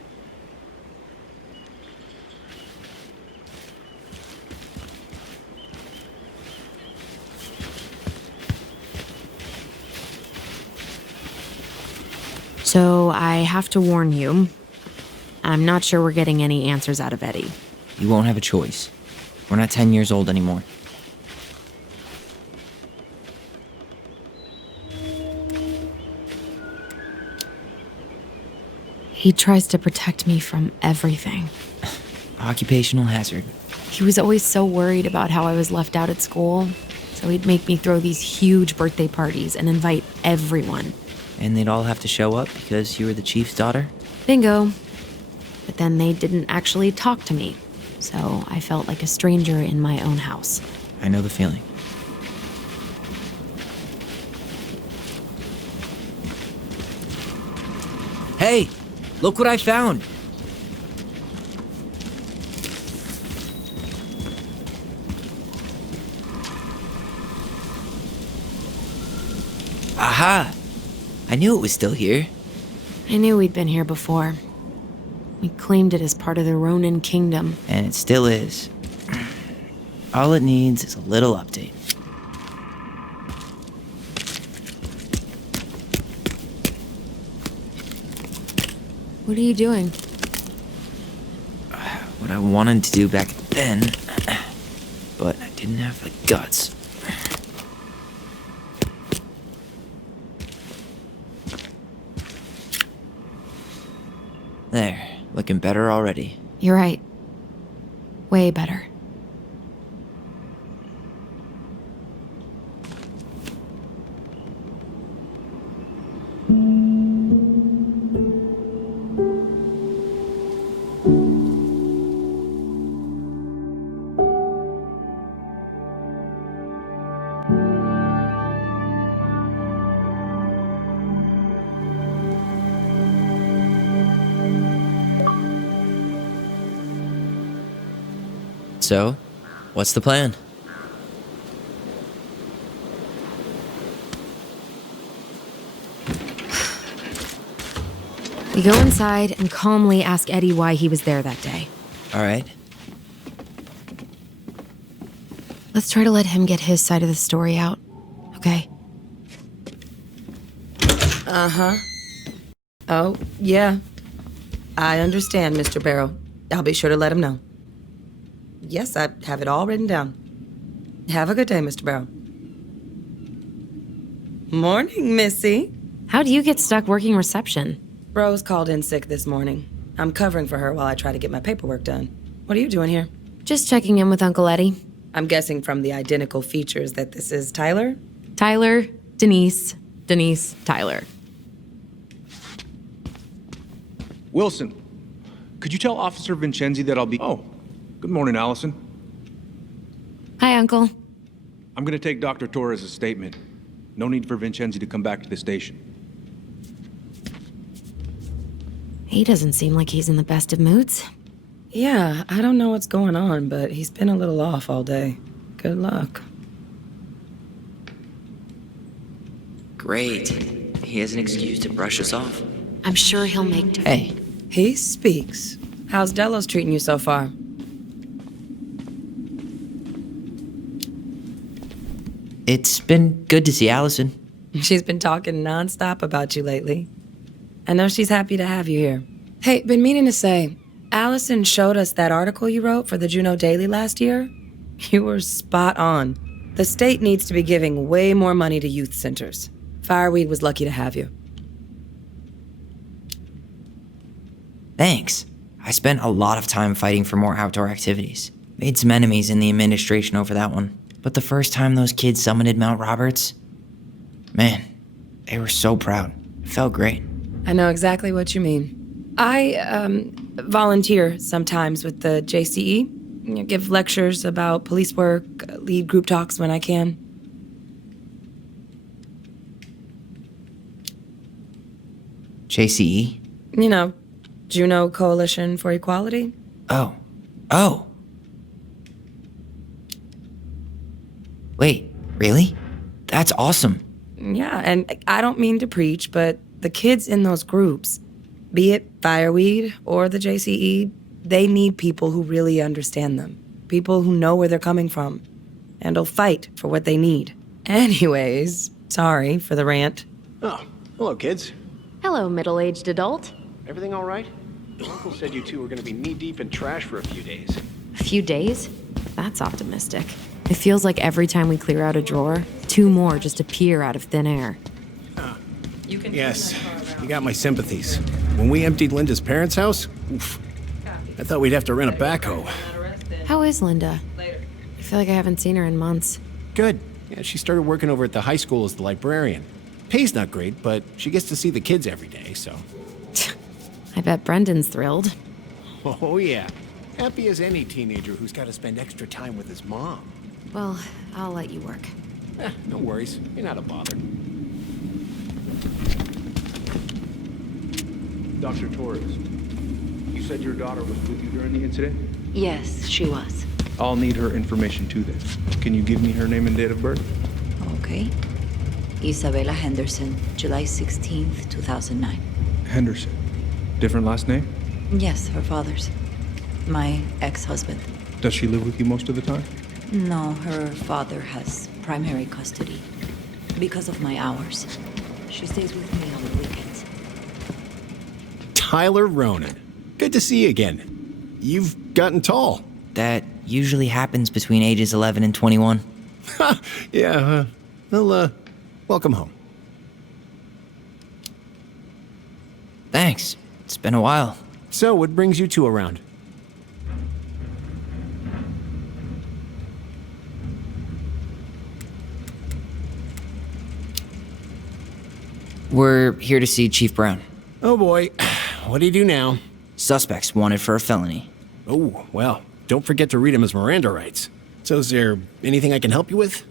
So I have to warn you, I'm not sure we're getting any answers out of Eddie. You won't have a choice. We're not 10 years old anymore. He tries to protect me from everything. Occupational hazard. He was always so worried about how I was left out at school, so he'd make me throw these huge birthday parties and invite everyone. And they'd all have to show up because you were the chief's daughter? Bingo. But then they didn't actually talk to me, so I felt like a stranger in my own house. I know the feeling. Hey, look what I found. Aha! I knew it was still here. I knew we'd been here before. We claimed it as part of the Ronan kingdom. And it still is. All it needs is a little update. What are you doing? What I wanted to do back then, but I didn't have the guts. There, looking better already. You're right. Way better. So, what's the plan? We go inside and calmly ask Eddie why he was there that day. All right. Let's try to let him get his side of the story out, okay? Uh-huh. Oh, yeah. I understand, Mr. Barrow. I'll be sure to let him know. Yes, I have it all written down. Have a good day, Mr. Barrow. Morning, Missy. How do you get stuck working reception? Rose called in sick this morning. I'm covering for her while I try to get my paperwork done. What are you doing here? Just checking in with Uncle Eddie. I'm guessing from the identical features that this is Tyler? Tyler, Denise, Tyler. Wilson, could you tell Officer Vincenzi that I'll be... Oh, good morning, Alyson. Hi, Uncle. I'm gonna take Dr. Torres' statement. No need for Vincenzi to come back to the station. He doesn't seem like he's in the best of moods. Yeah, I don't know what's going on, but he's been a little off all day. Good luck. Great. He has an excuse to brush us off. I'm sure he'll make... Hey. He speaks. How's Delos treating you so far? It's been good to see Alyson. She's been talking nonstop about you lately. I know she's happy to have you here. Hey, been meaning to say, Alyson showed us that article you wrote for the Juneau Daily last year. You were spot on. The state needs to be giving way more money to youth centers. Fireweed was lucky to have you. Thanks. I spent a lot of time fighting for more outdoor activities. Made some enemies in the administration over that one. But the first time those kids summited Mount Roberts, man, they were so proud. It felt great. I know exactly what you mean. I volunteer sometimes with the JCE. Give lectures about police work, lead group talks when I can. JCE? You know, Juneau Coalition for Equality. Oh. Wait, really? That's awesome. Yeah, and I don't mean to preach, but the kids in those groups, be it Fireweed or the JCE, they need people who really understand them. People who know where they're coming from and will fight for what they need. Anyways, sorry for the rant. Oh, hello, kids. Hello, middle-aged adult. Everything all right? Uncle said you two were going to be knee-deep in trash for a few days. A few days? That's optimistic. It feels like every time we clear out a drawer, 2 more just appear out of thin air. Yes, you got my sympathies. When we emptied Linda's parents' house, oof, I thought we'd have to rent a backhoe. How is Linda? I feel like I haven't seen her in months. Good. Yeah, she started working over at the high school as the librarian. Pay's not great, but she gets to see the kids every day, so. I bet Brendan's thrilled. Oh, yeah. Happy as any teenager who's got to spend extra time with his mom. Well, I'll let you work. No worries. You're not a bother. Dr. Torres, you said your daughter was with you during the incident? Yes, she was. I'll need her information too then. Can you give me her name and date of birth? Okay. Isabella Henderson, July 16th, 2009. Henderson. Different last name? Yes, her father's. My ex-husband. Does she live with you most of the time? No, her father has primary custody. Because of my hours. She stays with me on the weekends. Tyler Ronan. Good to see you again. You've gotten tall. That usually happens between ages 11 and 21. Yeah, well, welcome home. Thanks. It's been a while. So, what brings you two around? We're here to see Chief Brown. Oh boy, what do you do now? Suspects wanted for a felony. Oh, well, don't forget to read him his Miranda rights. So is there anything I can help you with?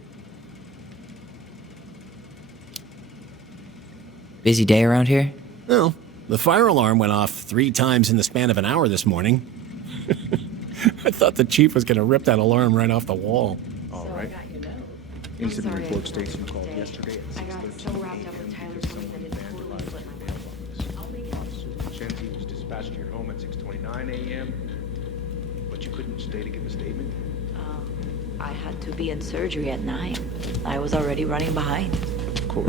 Busy day around here? No. The fire alarm went off 3 times in the span of an hour this morning. I thought the chief was going to rip that alarm right off the wall. All right. Incident report states you called yesterday at 6:13. I got so wrapped up with Tyler's story that I didn't totally split my mailbox. Officer Vincenzi was dispatched to your home at 6:29 a.m., but you couldn't stay to give a statement? I had to be in surgery at 9. I was already running behind.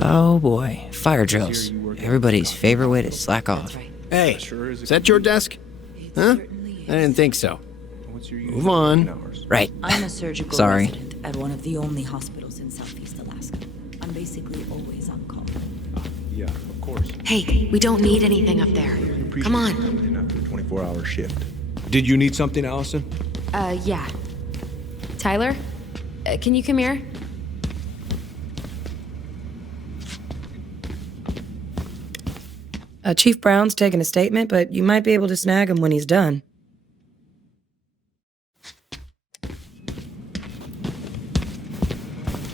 Oh boy, fire drills. Everybody's favorite way to slack off. Hey, is that your desk? Huh? I didn't think so. Move on. Right. I'm a surgical Sorry. resident at one of the only hospitals in Southeast Alaska. I'm basically always on call. Yeah, of course. Hey, we don't need anything up there. Come on. After a 24-hour shift. Did you need something, Alyson? Yeah. Tyler, can you come here? Chief Brown's taking a statement, but you might be able to snag him when he's done.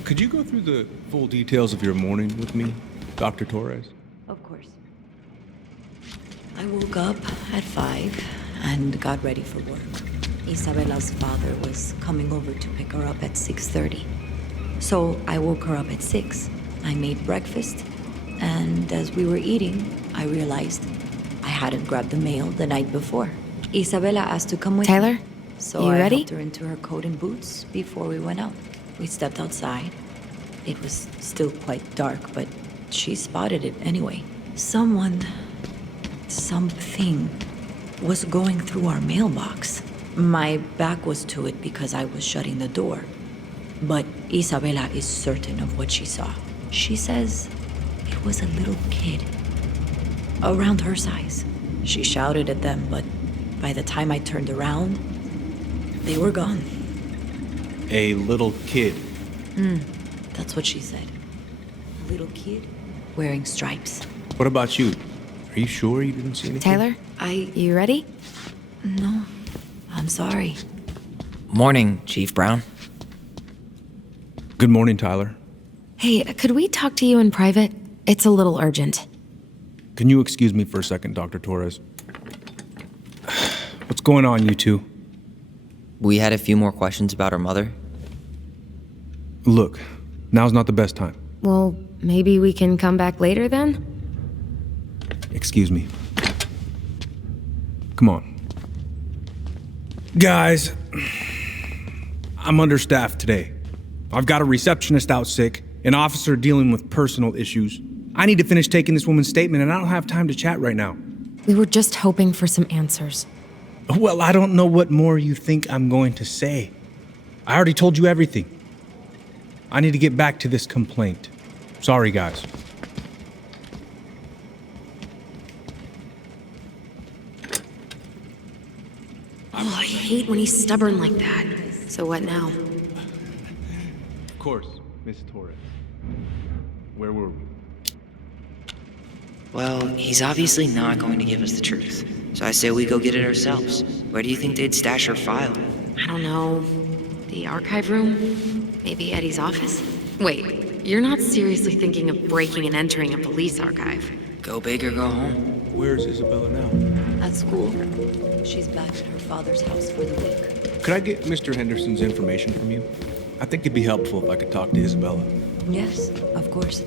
Could you go through the full details of your morning with me, Dr. Torres? Of course. I woke up at 5 and got ready for work. Isabella's father was coming over to pick her up at 6:30. So I woke her up at 6. I made breakfast, and as we were eating, I realized I hadn't grabbed the mail the night before. Isabella asked to come with Tyler, me. So you I ready? helped her into her coat and boots before we went out. We stepped outside. It was still quite dark, but she spotted it anyway. Something was going through our mailbox. My back was to it because I was shutting the door. But Isabella is certain of what she saw. She says it was a little kid, around her size. She shouted at them, but by the time I turned around, they were gone. A little kid. That's what she said. A little kid wearing stripes. What about you? Are you sure you didn't see anything? Tyler, you ready? No, I'm sorry. Morning, Chief Brown. Good morning, Tyler. Hey, could we talk to you in private? It's a little urgent. Can you excuse me for a second, Dr. Torres? What's going on, you two? We had a few more questions about our mother. Look, now's not the best time. Well, maybe we can come back later then? Excuse me. Come on. Guys, I'm understaffed today. I've got a receptionist out sick, an officer dealing with personal issues. I need to finish taking this woman's statement, and I don't have time to chat right now. We were just hoping for some answers. Well, I don't know what more you think I'm going to say. I already told you everything. I need to get back to this complaint. Sorry, guys. hate when he's stubborn like that. So what now? Of course, Miss Torres. Where were we? Well, he's obviously not going to give us the truth. So I say we go get it ourselves. Where do you think they'd stash her file? I don't know. The archive room? Maybe Eddie's office? Wait, you're not seriously thinking of breaking and entering a police archive? Go big or go home. Where's Isabella now? At school. She's back at her father's house for the week. Could I get Mr. Henderson's information from you? I think it'd be helpful if I could talk to Isabella. Yes, of course.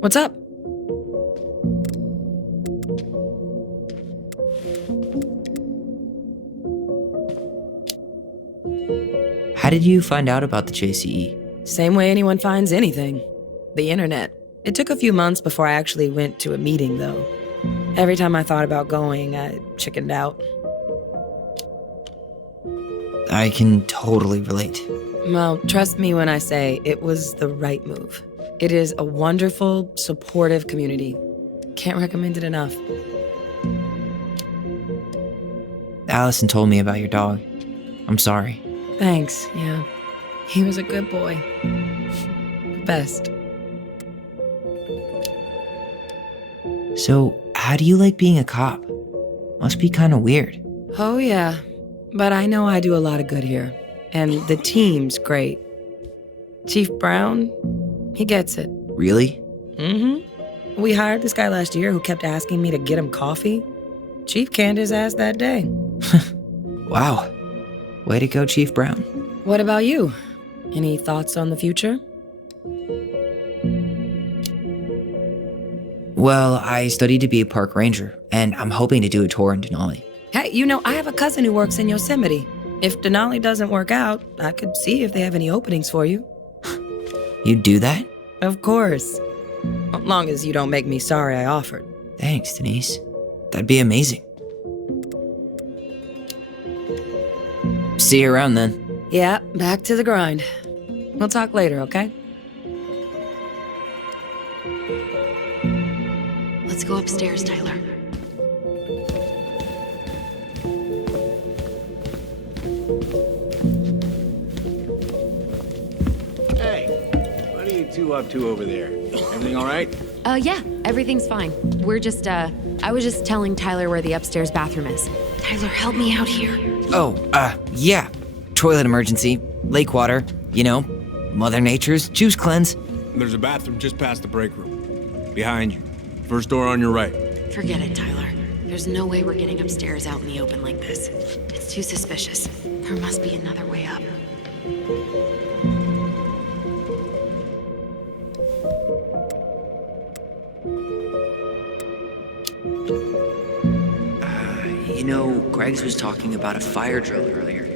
What's up? How did you find out about the JCE? Same way anyone finds anything. The internet. It took a few months before I actually went to a meeting, though. Every time I thought about going, I chickened out. I can totally relate. Well, trust me when I say it was the right move. It is a wonderful, supportive community. Can't recommend it enough. Alyson told me about your dog. I'm sorry. Thanks, yeah. He was a good boy. Best. So, how do you like being a cop? Must be kind of weird. Oh, yeah. But I know I do a lot of good here. And the team's great. Chief Brown, he gets it. Really? Mm-hmm. We hired this guy last year who kept asking me to get him coffee. Chief canned his ass that day. Wow. Way to go, Chief Brown. What about you? Any thoughts on the future? Well, I studied to be a park ranger, and I'm hoping to do a tour in Denali. Hey, you know, I have a cousin who works in Yosemite. If Denali doesn't work out, I could see if they have any openings for you. You'd do that? Of course. As long as you don't make me sorry I offered. Thanks, Denise. That'd be amazing. See you around then. Yeah, back to the grind. We'll talk later, okay? Let's go upstairs, Tyler. Hey, what are you two up to over there? Everything all right? Yeah, everything's fine. I was just telling Tyler where the upstairs bathroom is. Tyler, help me out here. Oh, yeah. Toilet emergency, lake water, you know, Mother Nature's juice cleanse. There's a bathroom just past the break room. Behind you. First door on your right. Forget it, Tyler. There's no way we're getting upstairs out in the open like this. It's too suspicious. There must be another way up. You know, Greg's was talking about a fire drill earlier.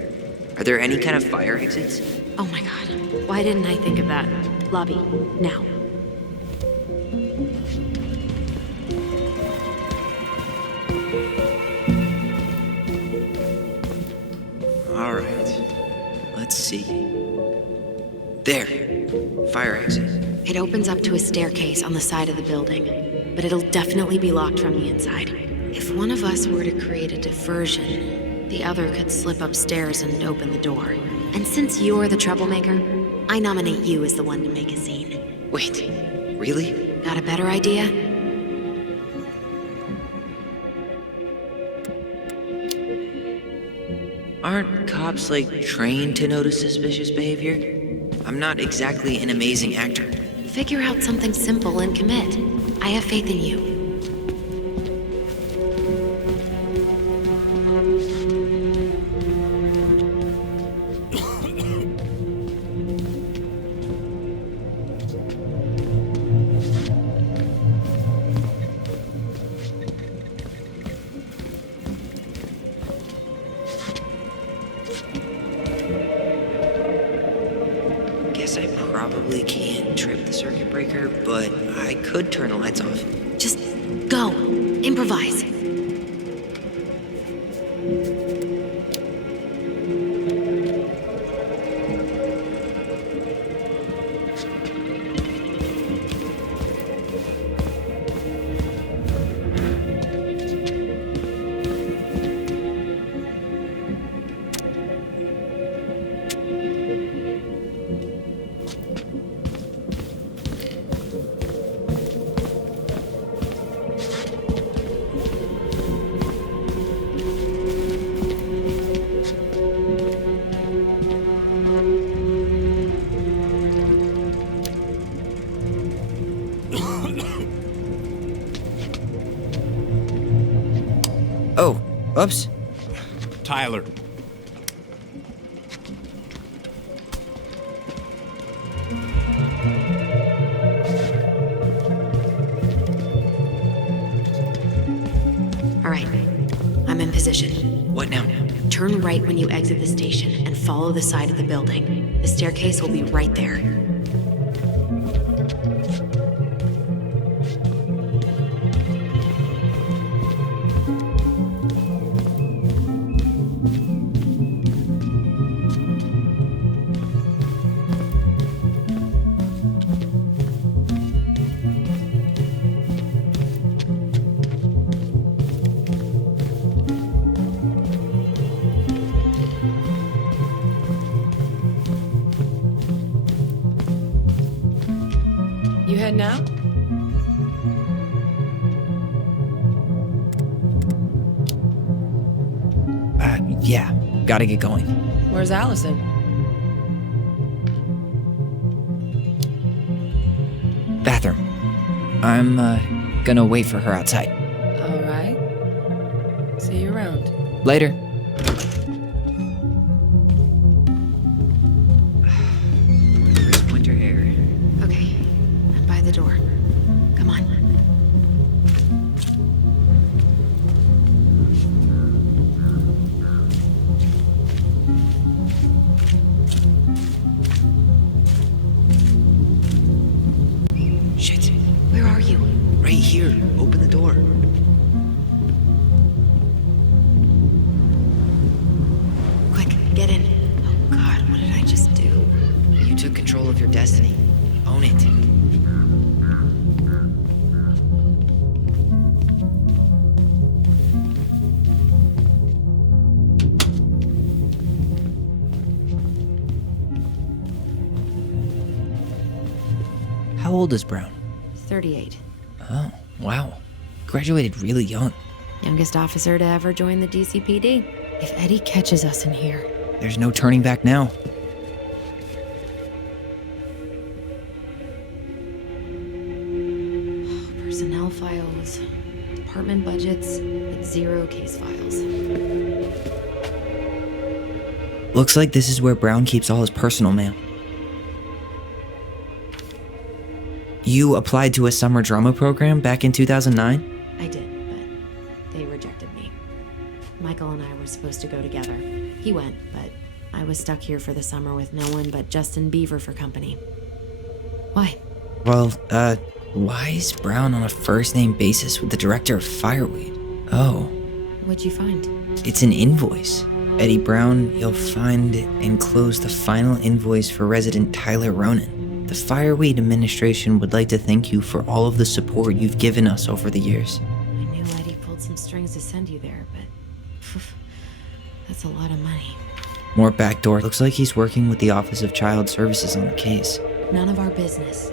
Are there any kind of fire exits? Oh my god. Why didn't I think of that? Lobby, now. All right. Let's see. There. Fire exit. It opens up to a staircase on the side of the building, but it'll definitely be locked from the inside. If one of us were to create a diversion, the other could slip upstairs and open the door. And since you're the troublemaker, I nominate you as the one to make a scene. Wait, really? Got a better idea? Aren't cops, trained to notice suspicious behavior? I'm not exactly an amazing actor. Figure out something simple and commit. I have faith in you. Guess I probably can't trip the circuit breaker, but I could turn the lights off. Just go. Improvise. Oops. Tyler. All right, I'm in position. What now? Turn right when you exit the station and follow the side of the building. The staircase will be right there. You heading out? Yeah. Gotta get going. Where's Alyson? Bathroom. I'm, gonna wait for her outside. All right. See you around. Later. Crisp winter air. Okay, I'm by the door. Come on. Shit. Where are you? Right here. Open the door. Quick, get in. Oh God, what did I just do? You took control of your destiny. Own it. How old is Brown? 38. Oh, wow. Graduated really young. Youngest officer to ever join the DCPD. If Eddie catches us in here. There's no turning back now. Personnel files, department budgets, but 0 case files. Looks like this is where Brown keeps all his personal mail. You applied to a summer drama program back in 2009? I did, but they rejected me. Michael and I were supposed to go together. He went, but I was stuck here for the summer with no one but Justin Beaver for company. Why? Well, why is Brown on a first-name basis with the director of Fireweed? Oh, What'd you find? it's an invoice. Eddie Brown, you'll find enclosed the final invoice for resident Tyler Ronan. The Fireweed administration would like to thank you for all of the support you've given us over the years. I knew Eddie pulled some strings to send you there, but that's a lot of money. More backdoor. Looks like he's working with the Office of Child Services on the case. None of our business.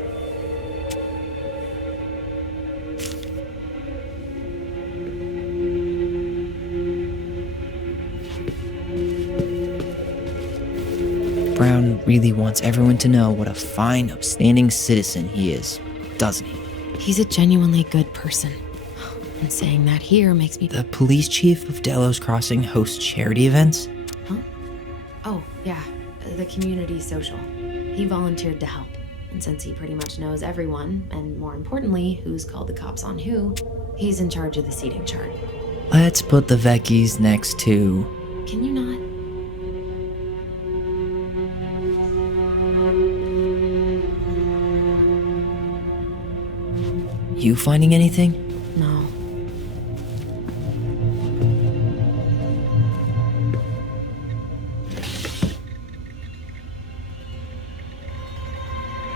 Brown really wants everyone to know what a fine, upstanding citizen he is, doesn't he? He's a genuinely good person. And saying that here makes me... The police chief of Delos Crossing hosts charity events? Huh? Oh, yeah. The community social. He volunteered to help. And since he pretty much knows everyone, and more importantly, who's called the cops on who, he's in charge of the seating chart. Let's put the Vecchies next to... Can you not? You finding anything? No.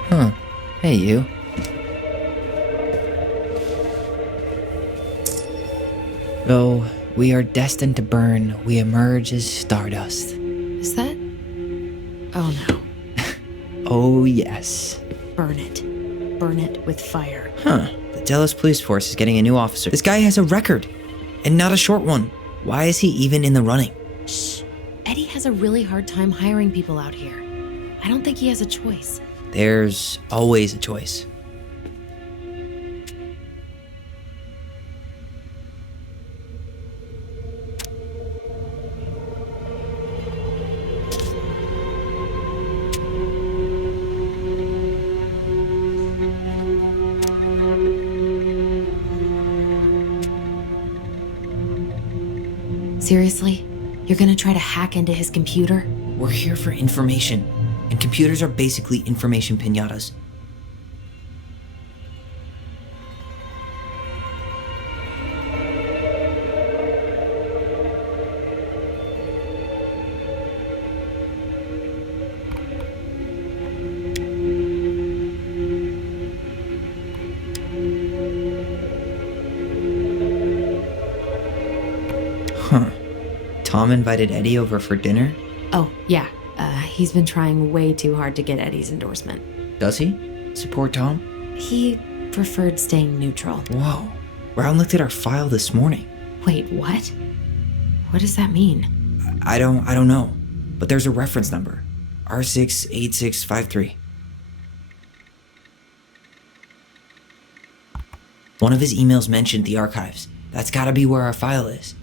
Huh. Hey, you. Though we are destined to burn, we emerge as stardust. Is that... Oh no. Oh, yes. Burn it. Burn it with fire. Huh. The Delos Police Force is getting a new officer. This guy has a record, and not a short one. Why is he even in the running? Shh. Eddie has a really hard time hiring people out here. I don't think he has a choice. There's always a choice. Seriously? You're gonna try to hack into his computer? We're here for information, and computers are basically information piñatas. Huh. Tom invited Eddie over for dinner? Oh, yeah. He's been trying way too hard to get Eddie's endorsement. Does he? Support Tom? He preferred staying neutral. Whoa. Brown looked at our file this morning. Wait, what? What does that mean? I don't know. But there's a reference number. R68653. One of his emails mentioned the archives. That's gotta be where our file is.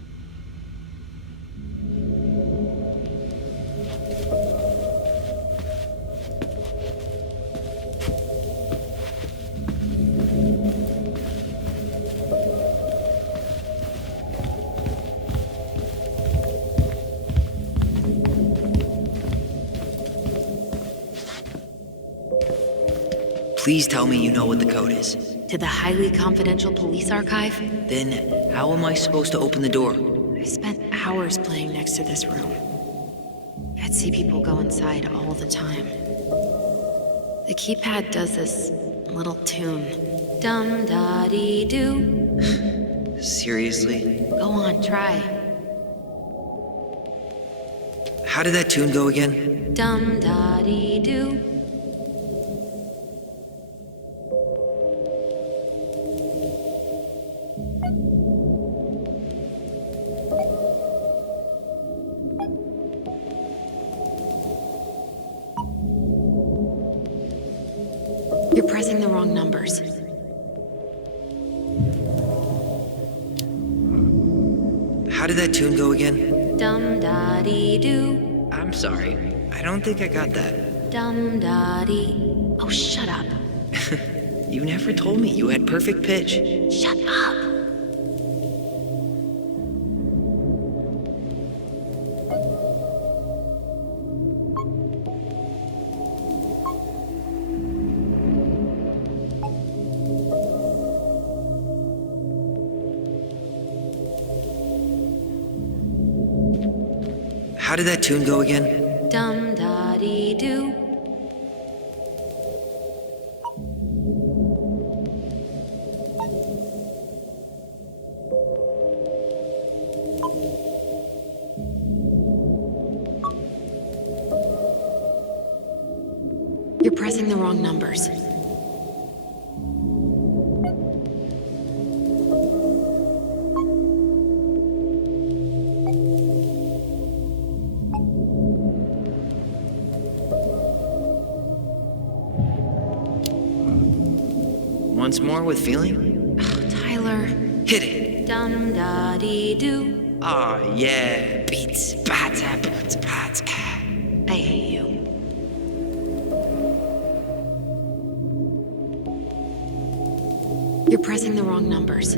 Please tell me you know what the code is. To the highly confidential police archive? Then how am I supposed to open the door? I spent hours playing next to this room. I'd see people go inside all the time. The keypad does this little tune. Dum-da-dee-doo. Seriously? Go on, try. How did that tune go again? Dum-da-dee-doo. You're pressing the wrong numbers. How did that tune go again? Dum-da-dee-doo. I'm sorry. I don't think I got that. Dum-da-dee. Oh, shut up. You never told me you had perfect pitch. Shut up. How did that tune go again? Dum-da-dee-doo. You're pressing the wrong numbers. Once more with feeling? Oh, Tyler. Hit it. Dum-da-dee-doo. Aw, yeah. Beats. Bats, bats, bats. I hate you. You're pressing the wrong numbers.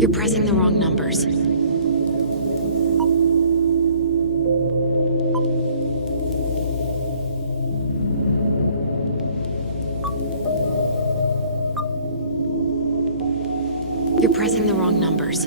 You're pressing the wrong numbers. You're pressing the wrong numbers.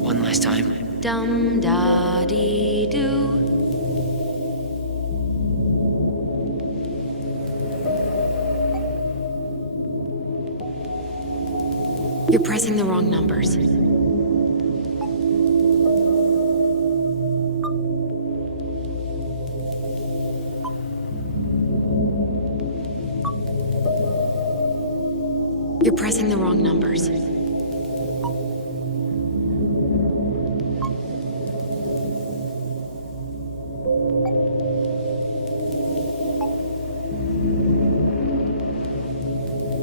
One last time. Dum-da-dee-doo. You're pressing the wrong numbers. You're pressing the wrong numbers.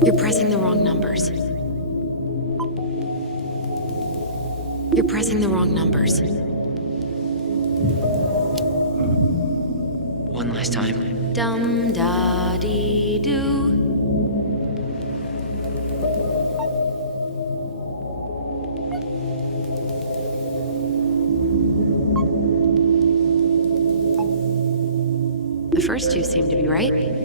You're pressing the wrong numbers. You're pressing the wrong numbers. One last time. Dum da dee doo. The first two seem to be right.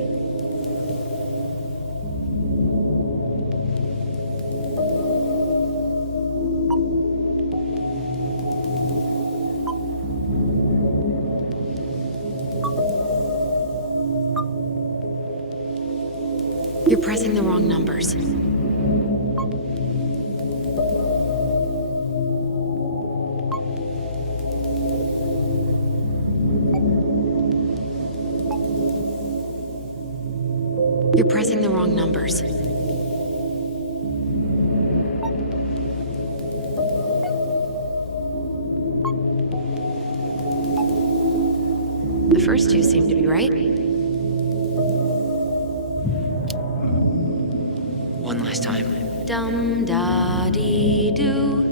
You're pressing the wrong numbers. You're pressing the wrong numbers. The first two seem to be right. One last time. Dum da dee doo.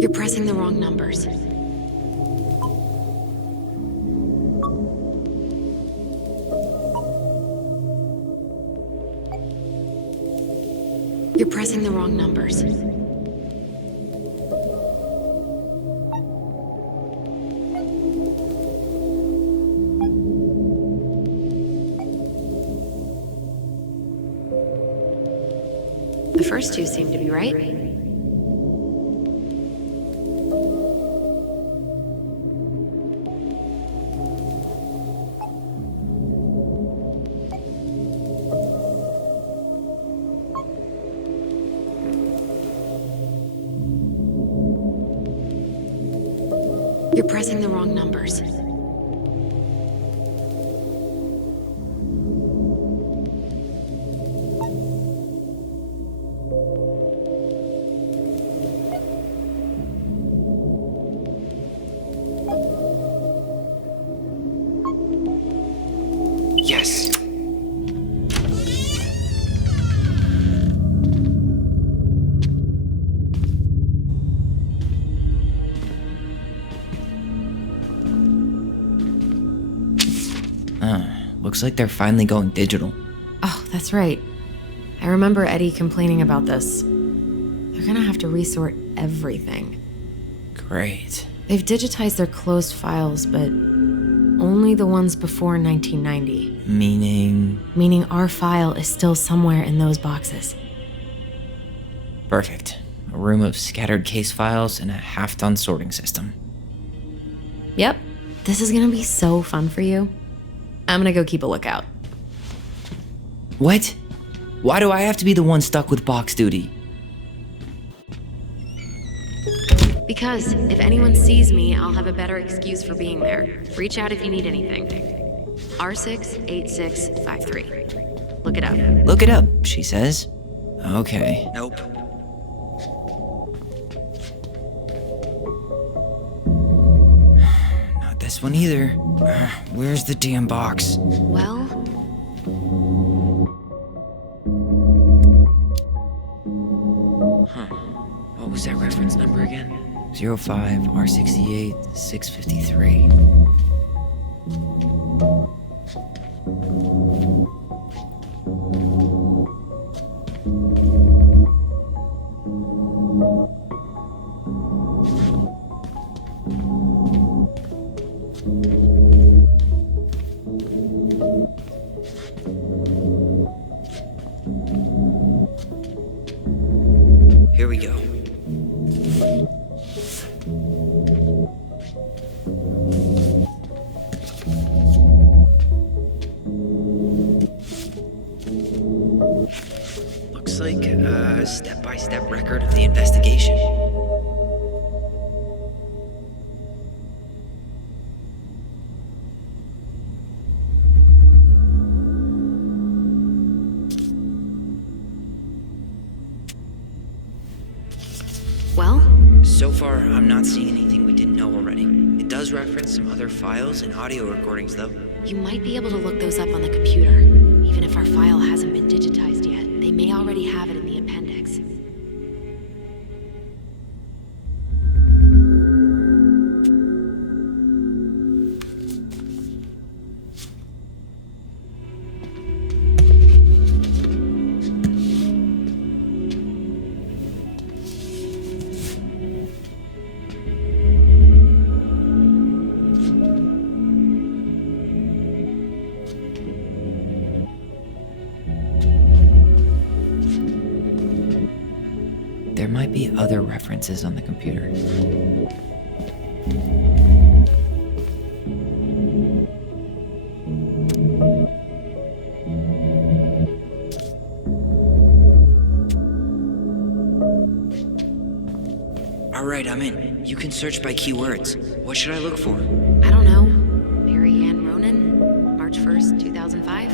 You're pressing the wrong numbers. You're pressing the wrong numbers. The first two seem to be right. You're pressing the wrong numbers. Yes. Looks like they're finally going digital. Oh, that's right. I remember Eddie complaining about this. They're gonna have to resort everything. Great. They've digitized their closed files, but only the ones before 1990. Meaning our file is still somewhere in those boxes. Perfect. A room of scattered case files and a half-done sorting system. Yep. This is gonna be so fun for you. I'm gonna go keep a lookout. What? Why do I have to be the one stuck with box duty? Because if anyone sees me, I'll have a better excuse for being there. Reach out if you need anything. R68653. Look it up. Look it up, she says. Okay. Nope. Not this one either. Where's the damn box? Well... What was that reference number again? 05 R68 653. Here we go. So far, I'm not seeing anything we didn't know already. It does reference some other files and audio recordings, though. You might be able to look those up on the computer. Even if our file hasn't been digitized yet, they may already have it in the appendix. There might be other references on the computer. Alright, I'm in. You can search by keywords. What should I look for? I don't know. Mary-Ann Ronan? March 1st, 2005?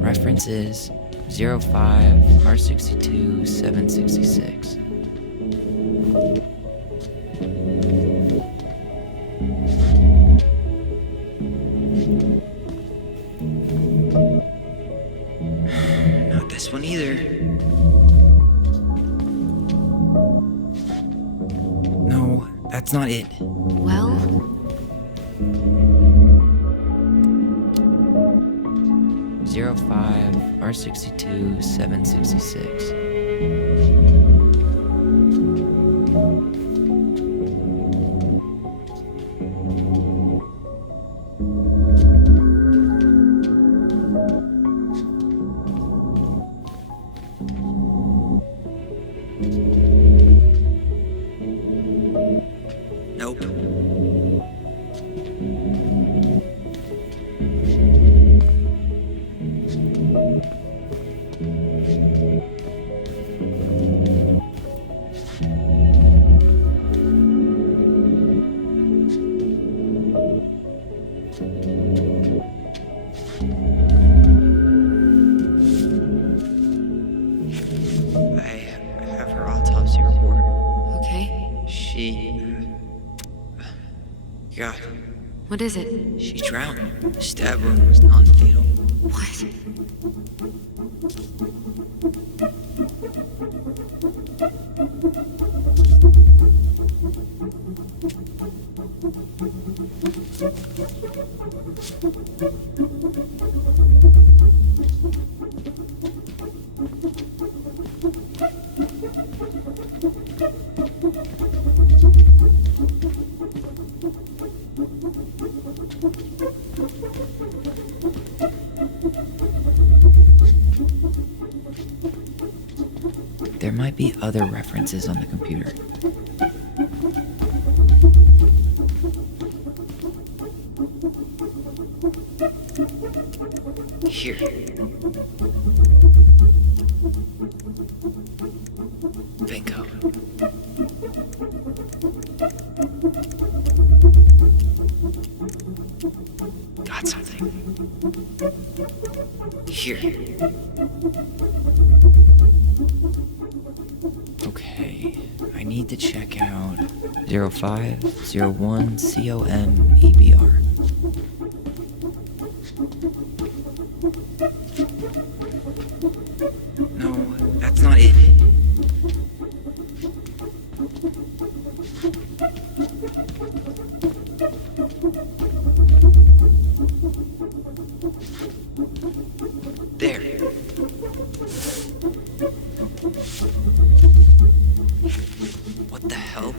References 05 R62 766. Not this one either. No, that's not it. Well, Zero 05 R62 766. Nope. I have her autopsy report. okay. God, What is it? she drowned. The stab wound was non-fatal. What? There might be other references on the computer. Here. Bingo. Got something. Here. Okay, I need to check out 0501 COMEBR. No, that's not it. There. What the hell?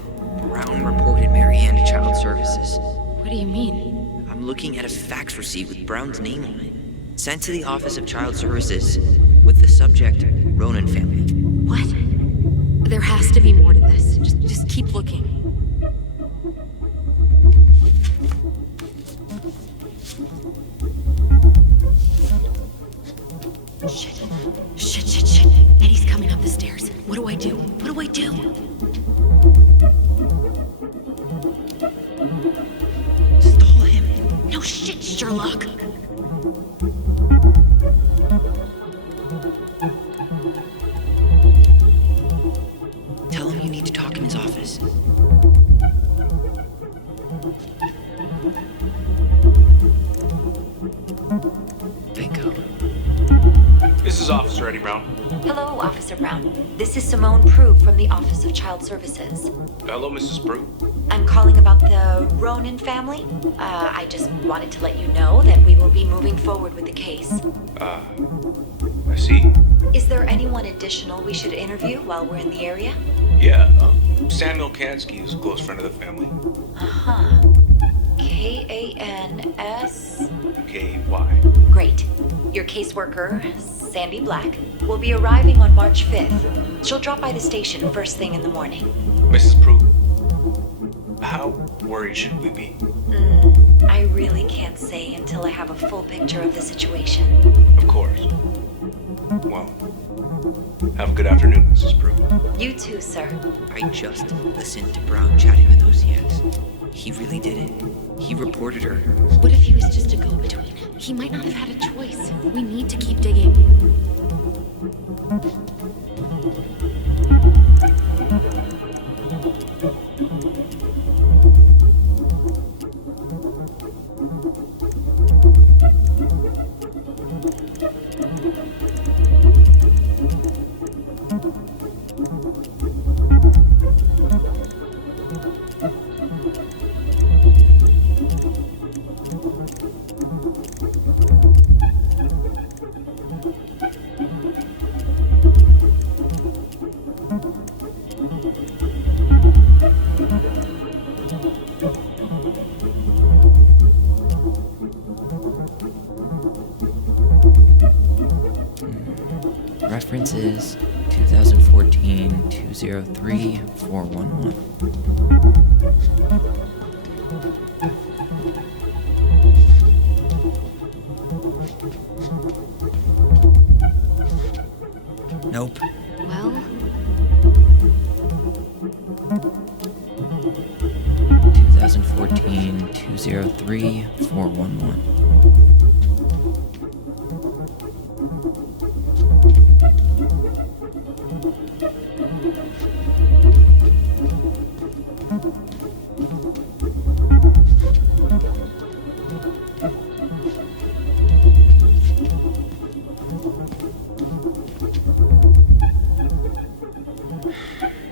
Brown reported Mary-Ann to Child Services. What do you mean? I'm looking at a fax receipt with Brown's name on it. Sent to the Office of Child Services with the subject, Ronan family. What? There has to be more to this. Just keep looking. Shit. Eddie's coming up the stairs. What do I do? Stall him. No shit, Sherlock. Tell him you need to talk in his office. Bingo. This is Officer Eddie Brown. Hello, Officer Brown. This is Simone Prue from the Office of Child Services. Hello, Mrs. Prue. I'm calling about the Ronan family. I just wanted to let you know that we will be moving forward with the case. I see. Is there anyone additional we should interview while we're in the area? Yeah, Samuel Kansky is a close friend of the family. Uh-huh. K-A-N-S... K-Y. Great. Your caseworker, Sandy Black, will be arriving on March 5th. She'll drop by the station first thing in the morning. Mrs. Prue, how worried should we be? I really can't say until I have a full picture of the situation. Of course. Well, have a good afternoon, Mrs. Prue. You too, sir. I just listened to Brown chatting with OCS. He really did it. He reported her. What if he was just a go-between? He might not have had a choice. We need to keep digging. References 2014-203-411. Nope. Well... 2014-203-411.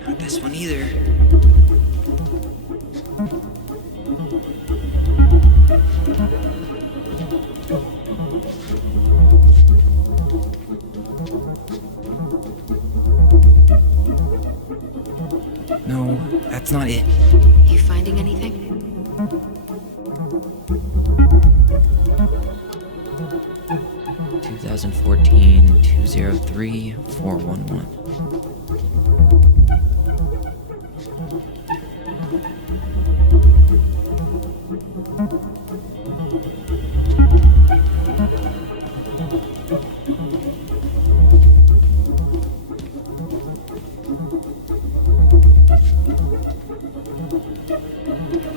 Not this one either. No, that's not it. You finding anything? Two 2014-203-411.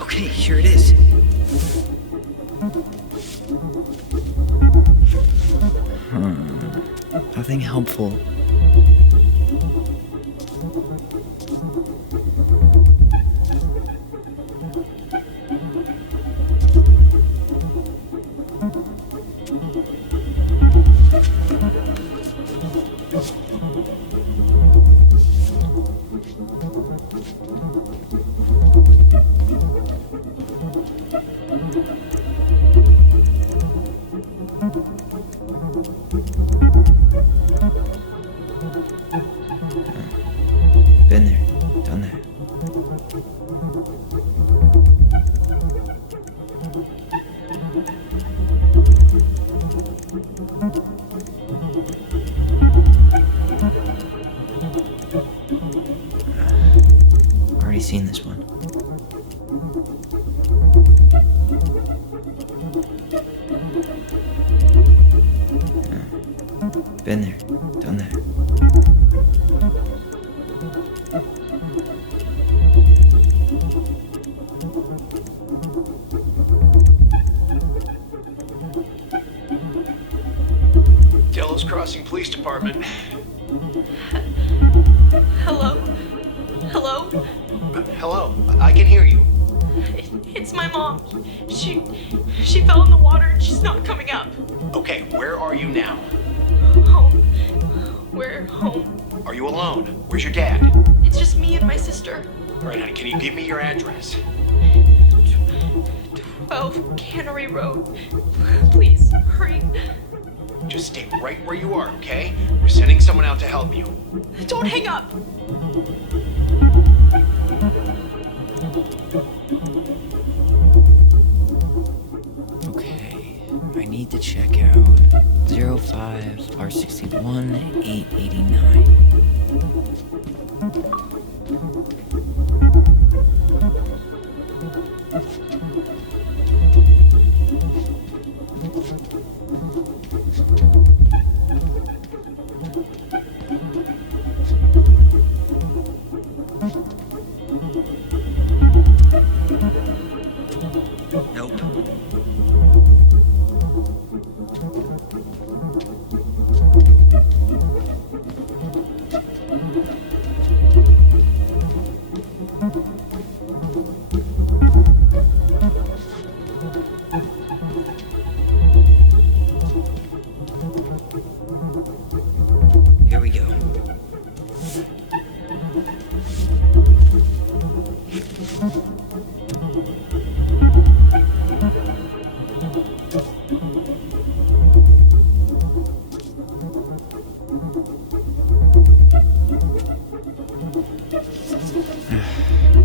Okay, here it is. Nothing helpful. Been there, done that. Delos Crossing Police Department. Hello? Hello? Hello, I can hear you. It's my mom. She fell in the water and she's not coming up. Okay, where are you now? Home. We're home. Are you alone? Where's your dad? It's just me and my sister. All right, honey, can you give me your address? 12 Cannery Road. Please, hurry. Just stay right where you are, okay? We're sending someone out to help you. Don't hang up. Okay, I need to check out 05 R61 889. Nope. Here we go.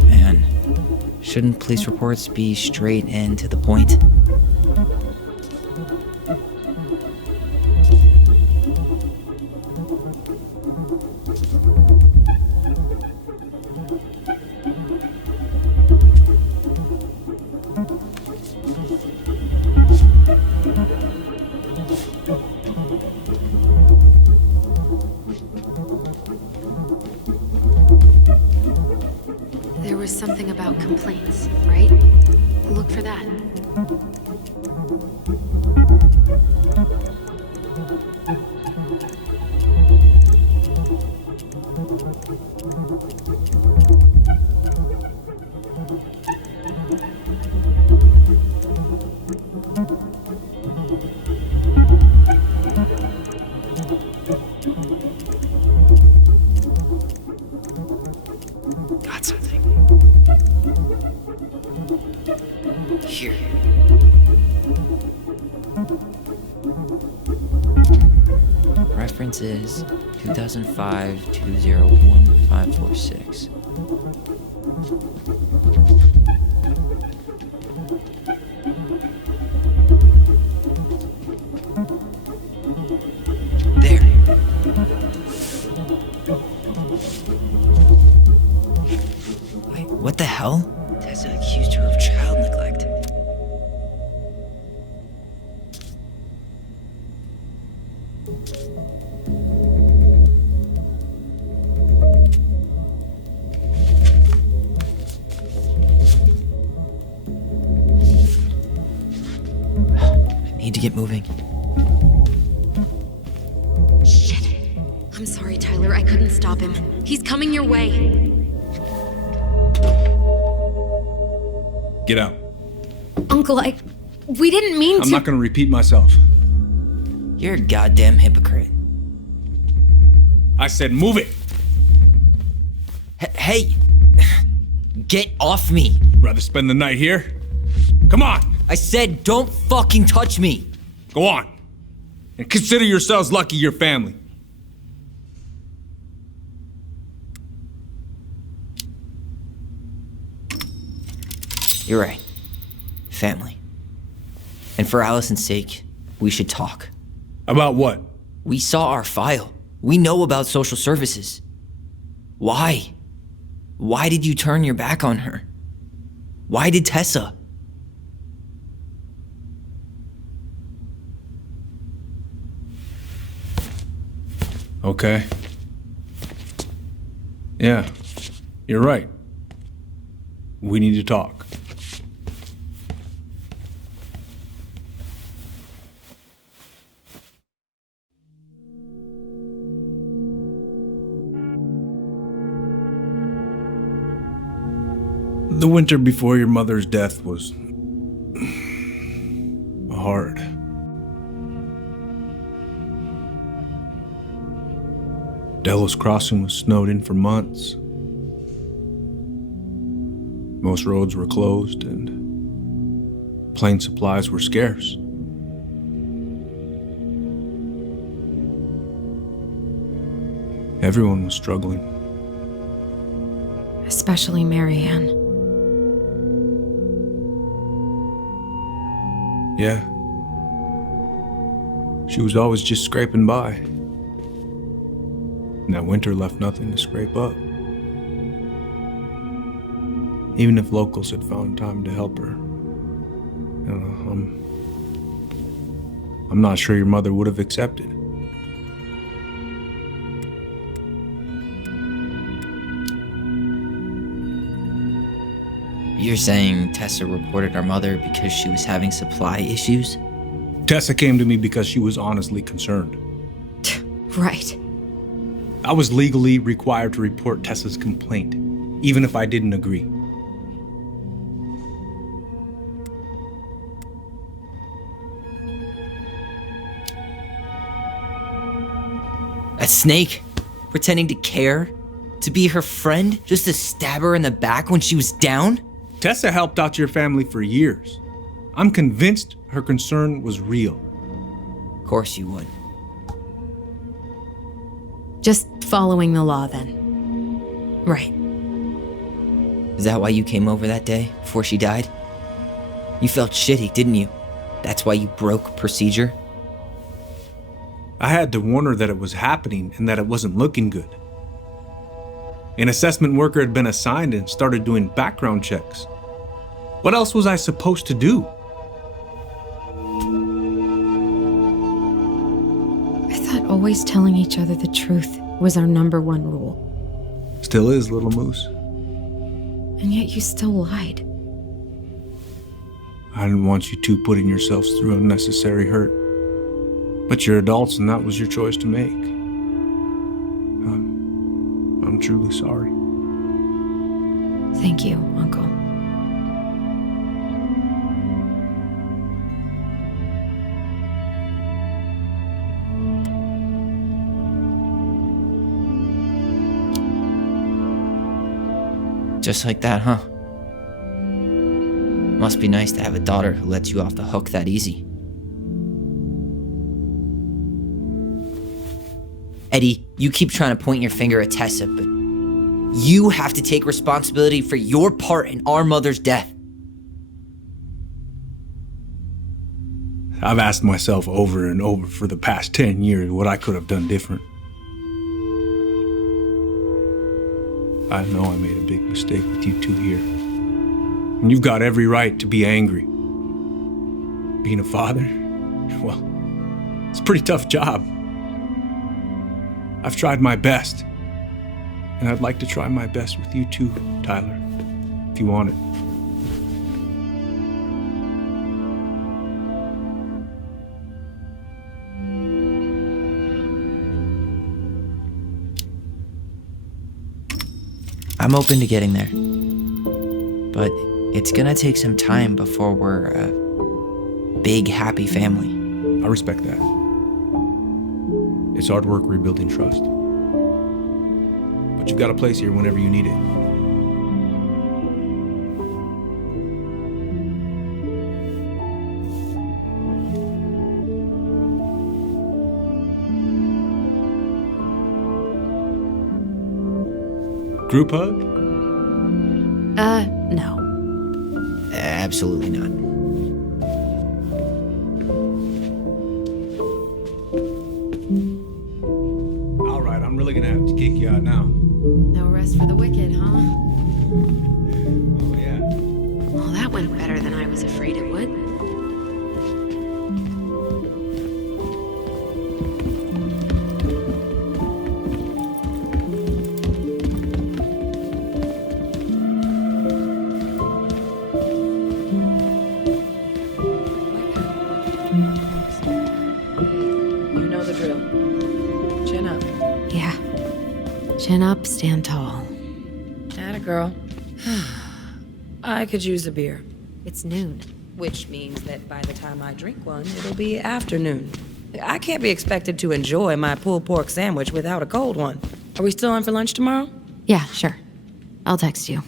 Man, shouldn't police reports be straight and to the point? There was something about complaints, right? Look for that. Got something. Here. Reference is 2005 201 546. There. Wait, what the hell? Tessa accused her of child neglect. I need to get moving. Shit. I'm sorry, Tyler. I couldn't stop him. He's coming your way. Get out. Uncle, we didn't mean to. I'm not gonna repeat myself. You're a goddamn hypocrite. I said move it. Hey! Get off me! Rather spend the night here? Come on! I said don't fucking touch me! Go on. And consider yourselves lucky you're family. You're right. Family. And for Alyson's sake, we should talk. About what? We saw our file. We know about social services. Why? Why did you turn your back on her? Why did Tessa? Okay. Yeah, you're right. We need to talk. The winter before your mother's death was hard. Delos Crossing was snowed in for months. Most roads were closed and plane supplies were scarce. Everyone was struggling. Especially Mary-Ann. Yeah. She was always just scraping by. And that winter left nothing to scrape up. Even if locals had found time to help her. I'm not sure your mother would have accepted. You're saying Tessa reported our mother because she was having supply issues? Tessa came to me because she was honestly concerned. Right. I was legally required to report Tessa's complaint, even if I didn't agree. That snake? Pretending to care? To be her friend? Just to stab her in the back when she was down? Tessa helped out your family for years. I'm convinced her concern was real. Of course you would. Just following the law then. Right. Is that why you came over that day, before she died? You felt shitty, didn't you? That's why you broke procedure? I had to warn her that it was happening and that it wasn't looking good. An assessment worker had been assigned and started doing background checks. What else was I supposed to do? I thought always telling each other the truth was our number one rule. Still is, little moose. And yet you still lied. I didn't want you two putting yourselves through unnecessary hurt. But you're adults and that was your choice to make. I'm truly sorry. Thank you, Uncle. Just like that, huh? Must be nice to have a daughter who lets you off the hook that easy. Eddie, you keep trying to point your finger at Tessa, but you have to take responsibility for your part in our mother's death. I've asked myself over and over for the past 10 years what I could have done different. I know I made a big mistake with you two here. And you've got every right to be angry. Being a father? Well, it's a pretty tough job. I've tried my best. And I'd like to try my best with you too, Tyler, if you want it. I'm open to getting there. But it's gonna take some time before we're a big, happy family. I respect that. It's hard work rebuilding trust. But you've got a place here whenever you need it. Group hug? No. Absolutely not. All right, I'm really gonna have to kick you out now. No rest for the wicked, huh? Oh, yeah. was afraid it would. You know the drill. Chin up. Yeah. Chin up, stand tall. Atta girl. I could use a beer. It's noon. Which means that by the time I drink one, it'll be afternoon. I can't be expected to enjoy my pulled pork sandwich without a cold one. Are we still on for lunch tomorrow? Yeah, sure. I'll text you.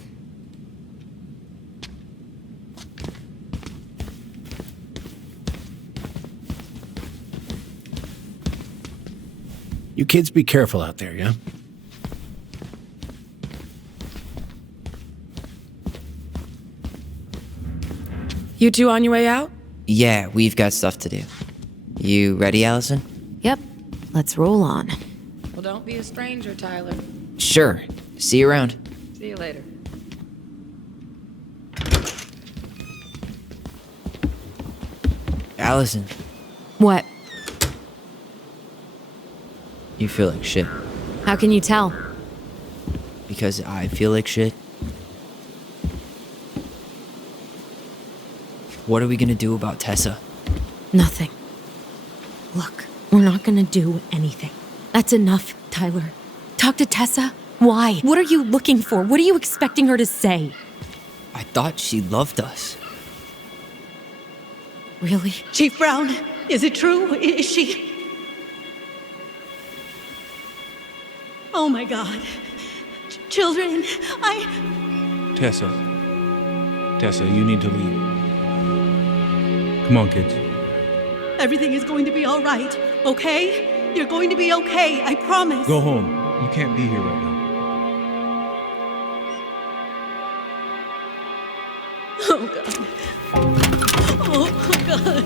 You kids be careful out there, yeah? You two on your way out? Yeah, we've got stuff to do. You ready, Alyson? Yep. Let's roll on. Well, don't be a stranger, Tyler. Sure. See you around. See you later. Alyson, What? you feel like shit. How can you tell? Because I feel like shit. What are we gonna do about Tessa? Nothing. Look, we're not gonna do anything. That's enough, Tyler. Talk to Tessa? Why? What are you looking for? What are you expecting her to say? I thought she loved us. Really? Chief Brown, is it true? Is she... Oh my God. Children, Tessa, you need to leave. Come on, kids. Everything is going to be all right, okay? You're going to be okay, I promise. Go home. You can't be here right now. Oh, God. Oh, God.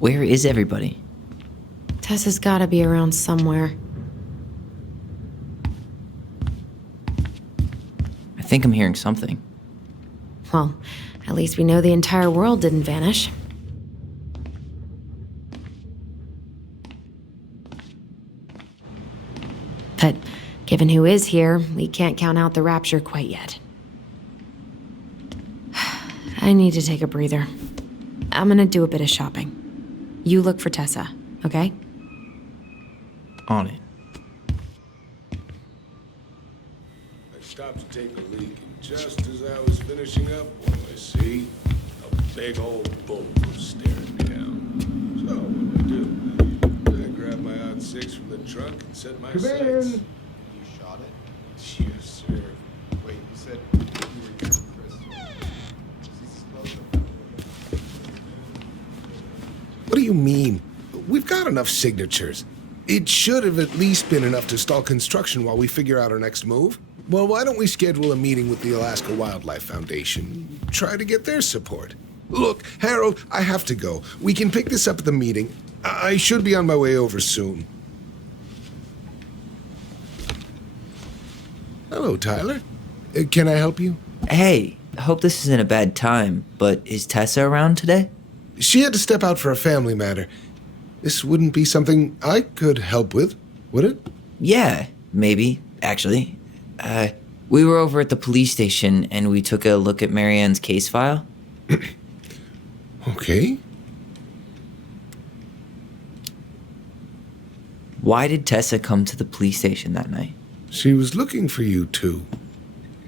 Where is everybody? Tessa's gotta be around somewhere. I think I'm hearing something. Well, at least we know the entire world didn't vanish. But given who is here, we can't count out the rapture quite yet. I need to take a breather. I'm gonna do a bit of shopping. You look for Tessa, okay? On it. I stopped to take a leak, and just as I was finishing up, what do I see? A big old boat was staring me down. So what do? I grabbed my odd six from the trunk and set my sights. You shot it? Yes, sir. Wait, you said you were using crystal. What do you mean? We've got enough signatures. It should have at least been enough to stall construction while we figure out our next move. Well, why don't we schedule a meeting with the Alaska Wildlife Foundation? Try to get their support. Look, Harold, I have to go. We can pick this up at the meeting. I should be on my way over soon. Hello, Tyler. Can I help you? Hey, I hope this isn't a bad time, but is Tessa around today? She had to step out for a family matter. This wouldn't be something I could help with, would it? Yeah, maybe, actually. We were over at the police station and we took a look at Mary-Ann's case file. Okay. Why did Tessa come to the police station that night? She was looking for you two.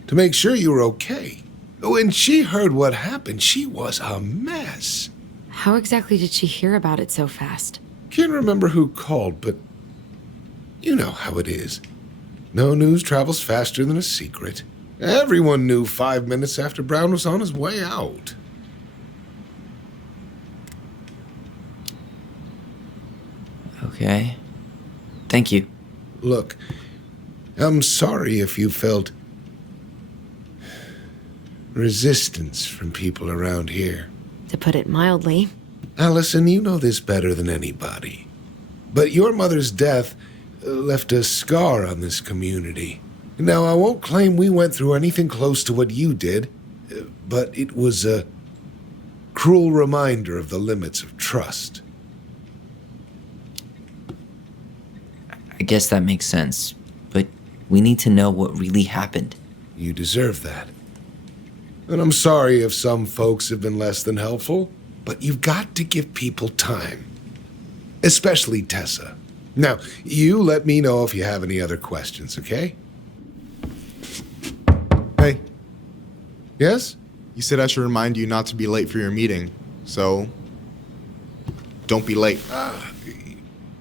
To make sure you were okay. When she heard what happened, she was a mess. How exactly did she hear about it so fast? Can't remember who called, but you know how it is. No news travels faster than a secret. Everyone knew 5 minutes after Brown was on his way out. Okay. Thank you. Look, I'm sorry if you felt resistance from people around here. To put it mildly. Alyson, you know this better than anybody. But your mother's death left a scar on this community. Now, I won't claim we went through anything close to what you did, but it was a cruel reminder of the limits of trust. I guess that makes sense, but we need to know what really happened. You deserve that. And I'm sorry if some folks have been less than helpful, but you've got to give people time. Especially Tessa. Now, you let me know if you have any other questions, okay? Hey, Yes? you said I should remind you not to be late for your meeting, so don't be late.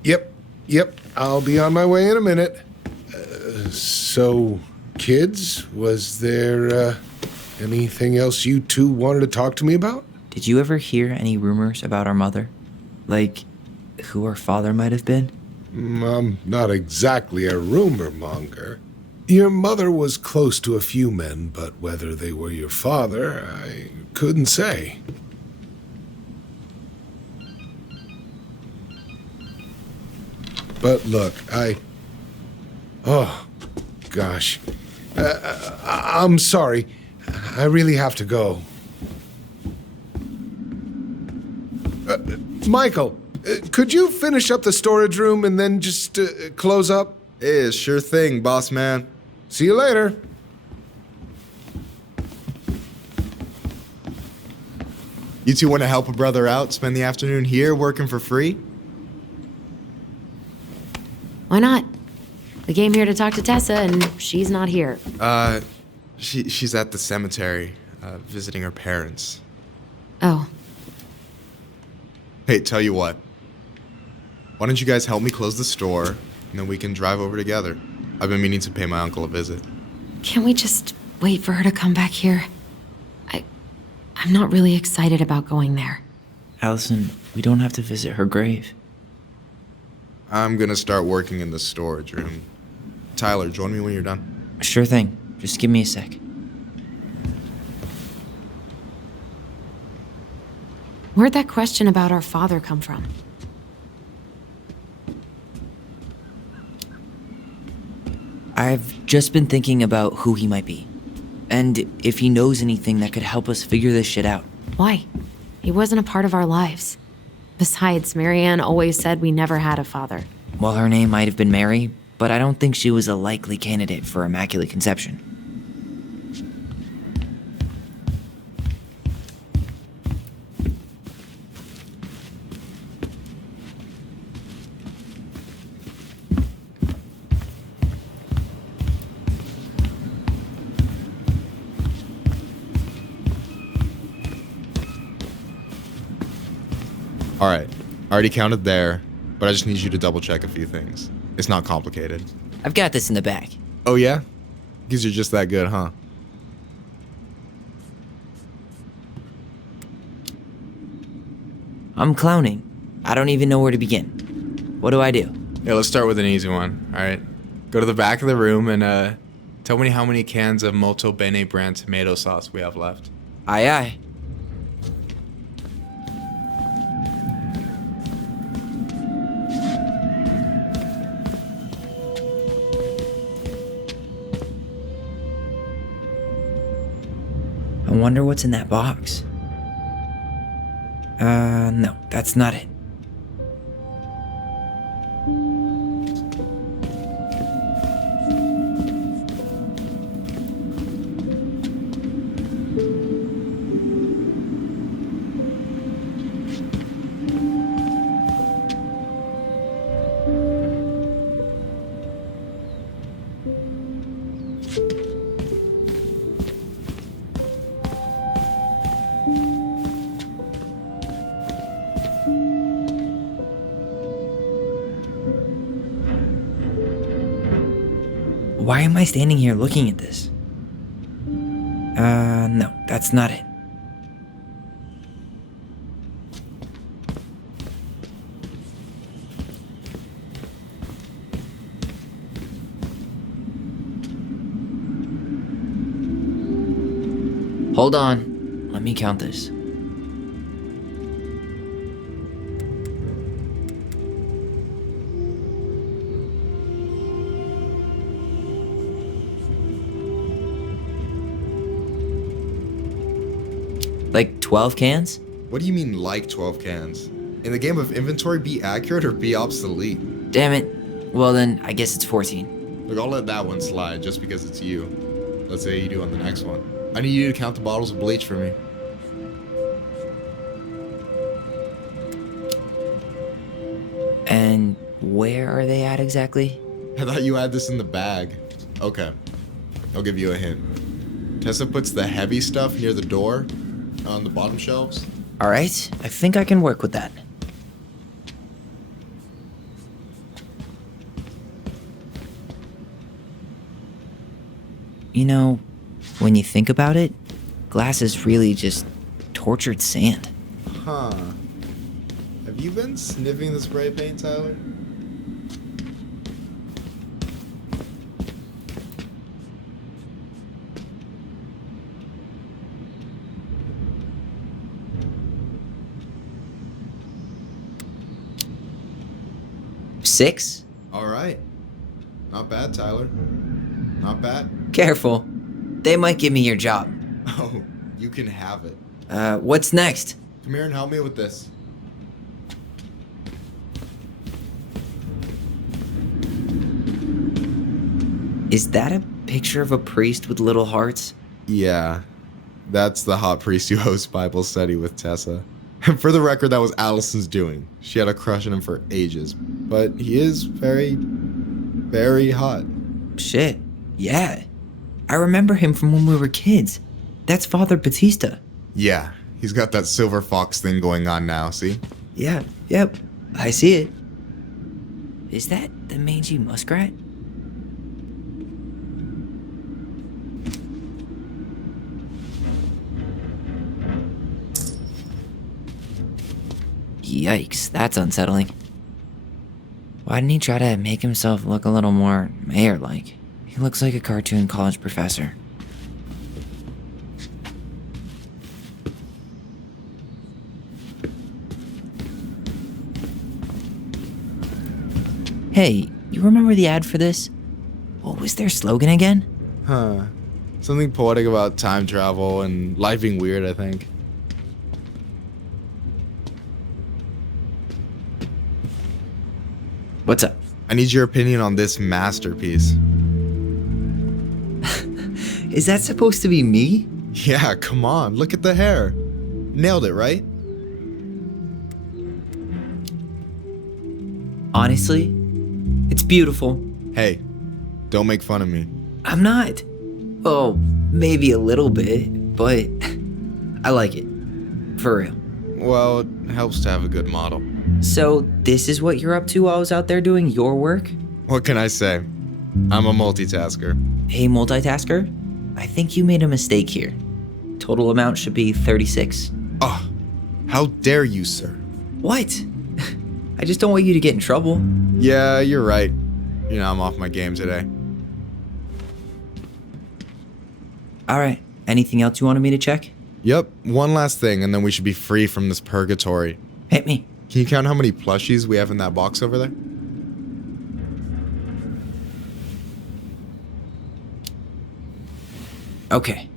Yep, I'll be on my way in a minute. So, kids, was there anything else you two wanted to talk to me about? Did you ever hear any rumors about our mother? Like, who our father might have been? I'm not exactly a rumor monger. Your mother was close to a few men, but whether they were your father, I couldn't say. But look, oh, gosh. I'm sorry. I really have to go. Michael, could you finish up the storage room and then just close up? Yeah, sure thing, boss man. See you later. You two want to help a brother out, spend the afternoon here working for free? Why not? We came here to talk to Tessa, and she's not here. She's at the cemetery, visiting her parents. Oh. Hey, tell you what. Why don't you guys help me close the store, and then we can drive over together? I've been meaning to pay my uncle a visit. Can't we just wait for her to come back here? I'm not really excited about going there. Alyson, we don't have to visit her grave. I'm gonna start working in the storage room. Tyler, join me when you're done. Sure thing. Just give me a sec. Where'd that question about our father come from? I've just been thinking about who he might be. And if he knows anything that could help us figure this shit out. Why? He wasn't a part of our lives. Besides, Mary-Ann always said we never had a father. Well, her name might have been Mary, but I don't think she was a likely candidate for Immaculate Conception. All right, I already counted there, but I just need you to double check a few things. It's not complicated. I've got this in the bag. Oh yeah? Because you're just that good, huh? I'm clowning. I don't even know where to begin. What do I do? Yeah, let's start with an easy one, all right? Go to the back of the room and tell me how many cans of Molto Bene brand tomato sauce we have left. Aye, aye. I wonder what's in that box. No, that's not it. Why am I standing here looking at this? No, that's not it. Hold on. Let me count this. Like 12 cans? What do you mean, like 12 cans? In the game of inventory, be accurate or be obsolete. Damn it. Well then, I guess it's 14. Look, I'll let that one slide just because it's you. Let's say you do on the next one. I need you to count the bottles of bleach for me. And where are they at exactly? I thought you had this in the bag. Okay, I'll give you a hint. Tessa puts the heavy stuff near the door on the bottom shelves. All right, I think I can work with that. You know, when you think about it, glass is really just tortured sand. Huh. Have you been sniffing the spray paint, Tyler? Six? All right. Not bad, Tyler. Not bad. Careful. They might give me your job. Oh, you can have it. What's next? Come here and help me with this. Is that a picture of a priest with little hearts? Yeah. That's the hot priest who hosts Bible study with Tessa. For the record, that was Alyson's doing. She had a crush on him for ages. But he is very, very hot. Shit. Yeah. I remember him from when we were kids. That's Father Batista. Yeah. He's got that silver fox thing going on now, see? Yeah. Yep. I see it. Is that the mangy muskrat? Yikes, that's unsettling. Why didn't he try to make himself look a little more mayor-like? He looks like a cartoon college professor. Hey, you remember the ad for this? What was their slogan again? Huh. Something poetic about time travel and life being weird, I think. What's up? I need your opinion on this masterpiece. Is that supposed to be me? Yeah, come on. Look at the hair. Nailed it, right? Honestly, it's beautiful. Hey, don't make fun of me. I'm not. Oh, maybe a little bit, but I like it. For real. Well, it helps to have a good model. So, this is what you're up to while I was out there doing your work? What can I say? I'm a multitasker. Hey, multitasker? I think you made a mistake here. Total amount should be 36. Oh, how dare you, sir? What? I just don't want you to get in trouble. Yeah, you're right. You know, I'm off my game today. Alright, anything else you wanted me to check? Yep, one last thing, and then we should be free from this purgatory. Hit me. Can you count how many plushies we have in that box over there? Okay.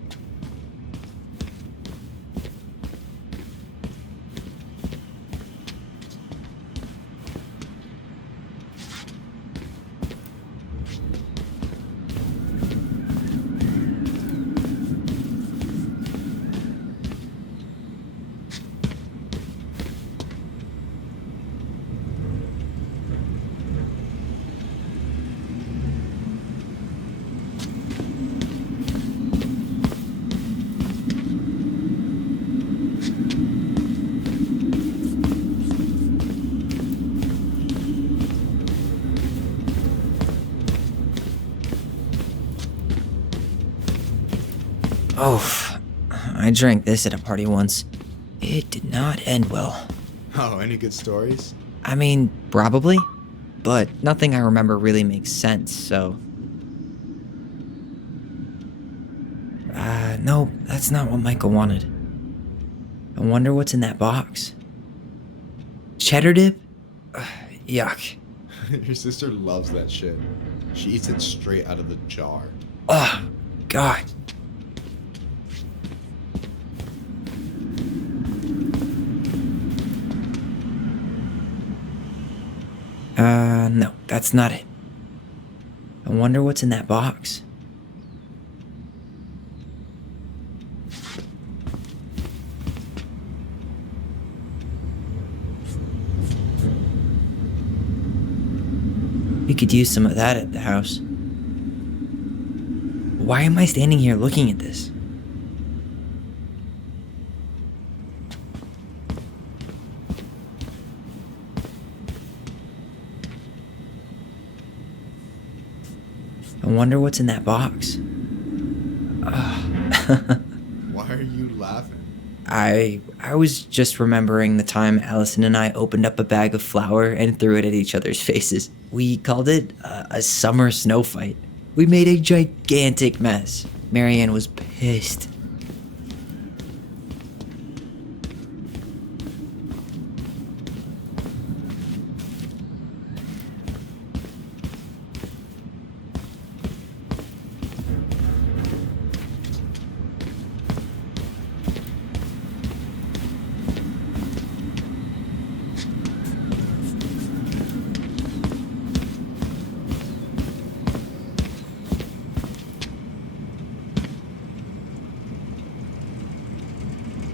Oh, I drank this at a party once. It did not end well. Oh, any good stories? I mean, probably. But nothing I remember really makes sense, so... No, that's not what Michael wanted. I wonder what's in that box. Cheddar dip? Yuck. Your sister loves that shit. She eats it straight out of the jar. Ugh, God. No, that's not it. I wonder what's in that box. We could use some of that at the house. Why am I standing here looking at this? I wonder what's in that box. Why are you laughing? I was just remembering the time Alyson and I opened up a bag of flour and threw it at each other's faces. We called it a summer snow fight. We made a gigantic mess. Mary-Ann was pissed.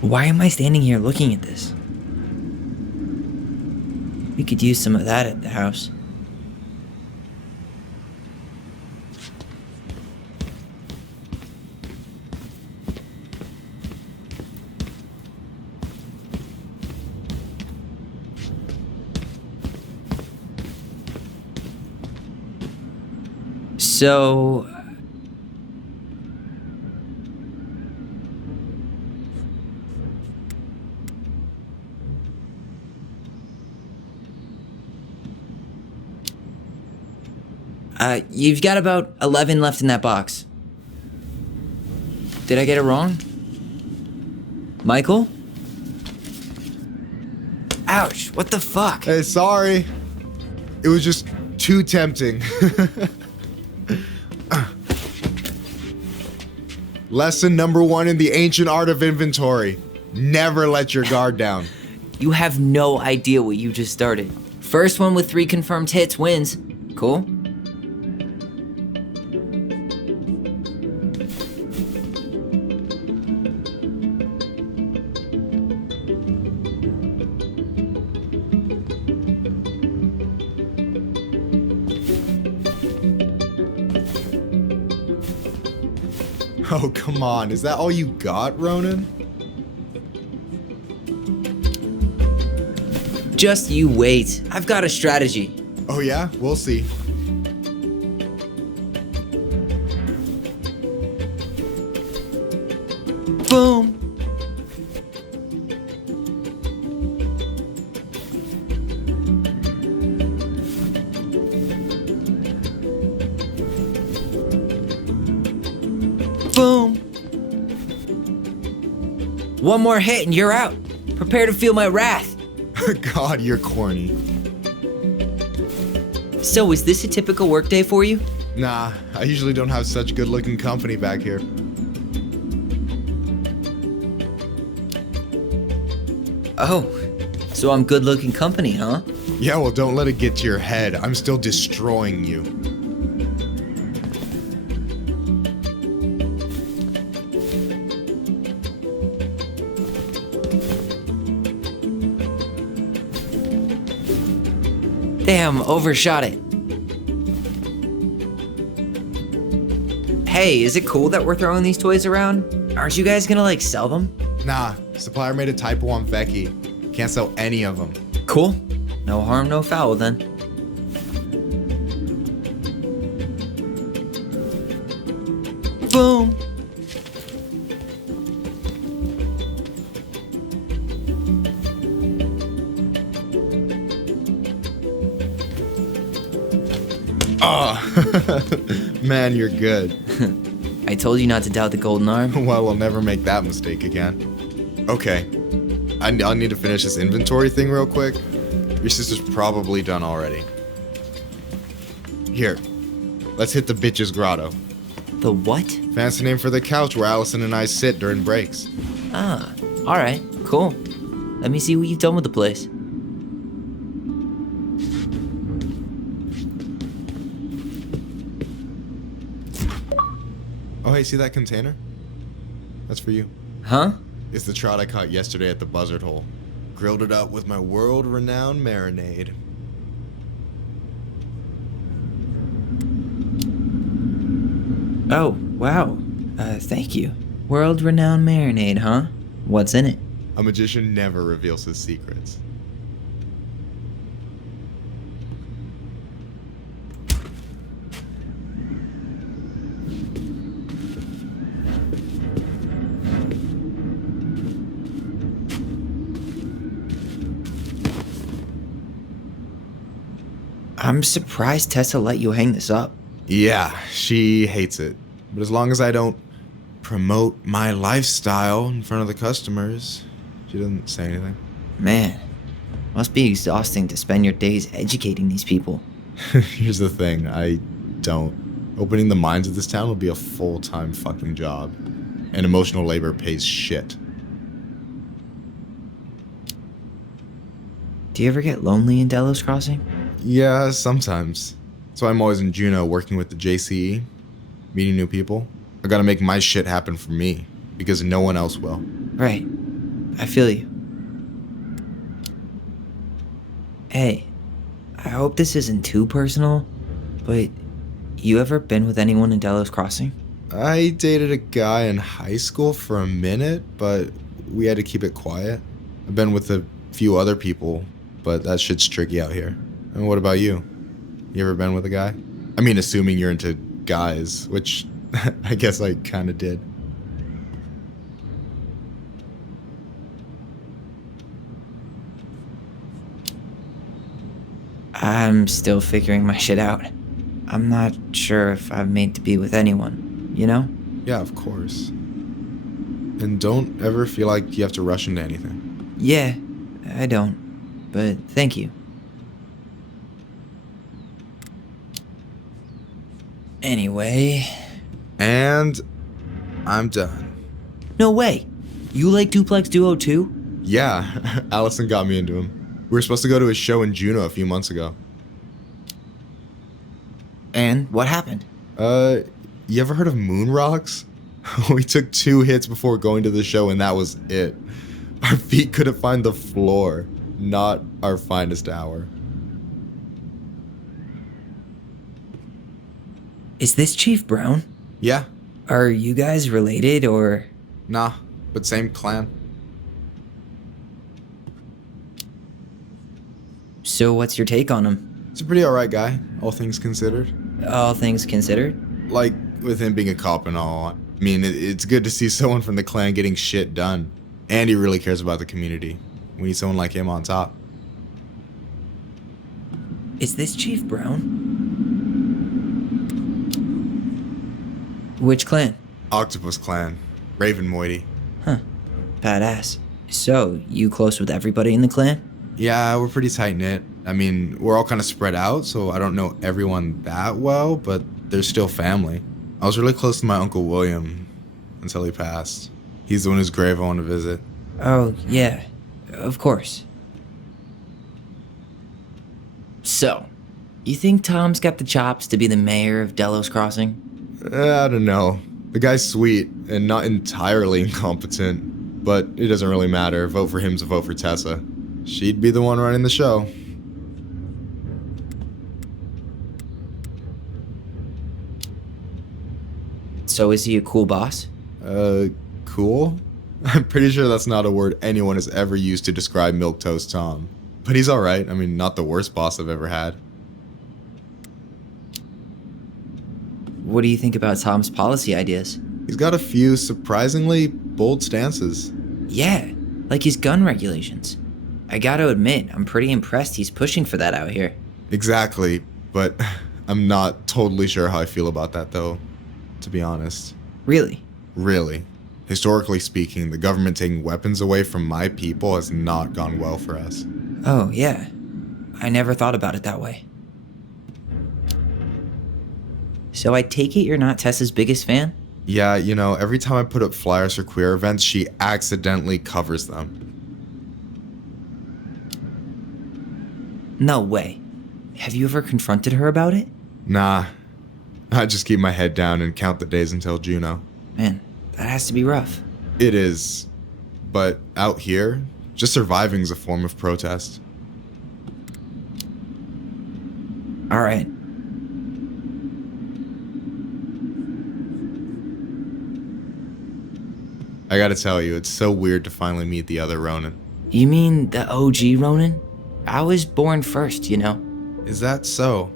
Why am I standing here looking at this? We could use some of that at the house. So... you've got about 11 left in that box. Did I get it wrong? Michael? Ouch, what the fuck? Hey, sorry. It was just too tempting. Lesson number 1 in the ancient art of inventory. Never let your guard down. You have no idea what you just started. First one with 3 confirmed hits wins. Cool? Oh, come on. Is that all you got, Ronan? Just you wait. I've got a strategy. Oh yeah? We'll see. Boom. Boom. One more hit and you're out. Prepare to feel my wrath. God, you're corny. So, is this a typical workday for you? Nah, I usually don't have such good-looking company back here. Oh, so I'm good-looking company, huh? Yeah, well, don't let it get to your head. I'm still destroying you. Damn, overshot it. Hey, is it cool that we're throwing these toys around? Aren't you guys gonna, like, sell them? Nah, supplier made a typo on Vecchi. Can't sell any of them. Cool. No harm, no foul, then. Boom. Oh, man, you're good. I told you not to doubt the golden arm. Well, we'll never make that mistake again. Okay. I'll need to finish this inventory thing real quick. Your sister's probably done already. Here. Let's hit the bitch's grotto. The what? Fancy name for the couch where Alyson and I sit during breaks. Ah, alright, cool. Let me see what you've done with the place. Oh, hey, see that container? That's for you. Huh? It's the trout I caught yesterday at the buzzard hole. Grilled it up with my world-renowned marinade. Oh, wow. Thank you. World-renowned marinade, huh? What's in it? A magician never reveals his secrets. I'm surprised Tessa let you hang this up. Yeah, she hates it. But as long as I don't promote my lifestyle in front of the customers, she doesn't say anything. Man, must be exhausting to spend your days educating these people. Here's the thing, I don't. Opening the mines of this town will be a full-time fucking job. And emotional labor pays shit. Do you ever get lonely in Delos Crossing? Yeah, sometimes. So I'm always in Juneau working with the JCE, meeting new people. I gotta make my shit happen for me, because no one else will. Right. I feel you. Hey, I hope this isn't too personal, but you ever been with anyone in Delos Crossing? I dated a guy in high school for a minute, but we had to keep it quiet. I've been with a few other people, but that shit's tricky out here. And what about you? You ever been with a guy? I mean, assuming you're into guys, which I guess I kind of did. I'm still figuring my shit out. I'm not sure if I'm made to be with anyone, you know? Yeah, of course. And don't ever feel like you have to rush into anything. Yeah, I don't. But thank you. Anyway. And I'm done. No way. You like Duplex Duo too? Yeah, Alyson got me into him. We were supposed to go to a show in Juneau a few months ago. And what happened? You ever heard of moon rocks? We took 2 hits before going to the show and that was it. Our feet couldn't find the floor. Not our finest hour. Is this Chief Brown? Yeah. Are you guys related or? Nah, but same clan. So what's your take on him? He's a pretty alright guy, all things considered. All things considered? Like, with him being a cop and all. I mean, it's good to see someone from the clan getting shit done. And he really cares about the community. We need someone like him on top. Is this Chief Brown? Which clan? Octopus clan. Raven Moiety. Huh. Badass. So, you close with everybody in the clan? Yeah, we're pretty tight-knit. I mean, we're all kind of spread out, so I don't know everyone that well, but they're still family. I was really close to my Uncle William until he passed. He's the one whose grave I want to visit. Oh, yeah. Of course. So, you think Tom's got the chops to be the mayor of Delos Crossing? I don't know. The guy's sweet and not entirely incompetent, but it doesn't really matter. Vote for him's a vote for Tessa. She'd be the one running the show. So is he a cool boss? Cool? I'm pretty sure that's not a word anyone has ever used to describe Milquetoast Tom. But he's alright. I mean, not the worst boss I've ever had. What do you think about Tom's policy ideas? He's got a few surprisingly bold stances. Yeah, like his gun regulations. I gotta admit, I'm pretty impressed he's pushing for that out here. Exactly, but I'm not totally sure how I feel about that though, to be honest. Really? Really. Historically speaking, the government taking weapons away from my people has not gone well for us. Oh, yeah. I never thought about it that way. So I take it you're not Tessa's biggest fan? Yeah, every time I put up flyers for queer events, she accidentally covers them. No way. Have you ever confronted her about it? Nah. I just keep my head down and count the days until Juno. Man, that has to be rough. It is. But out here, just surviving is a form of protest. All right. I gotta tell you, it's so weird to finally meet the other Ronan. You mean the OG Ronan? I was born first, Is that so?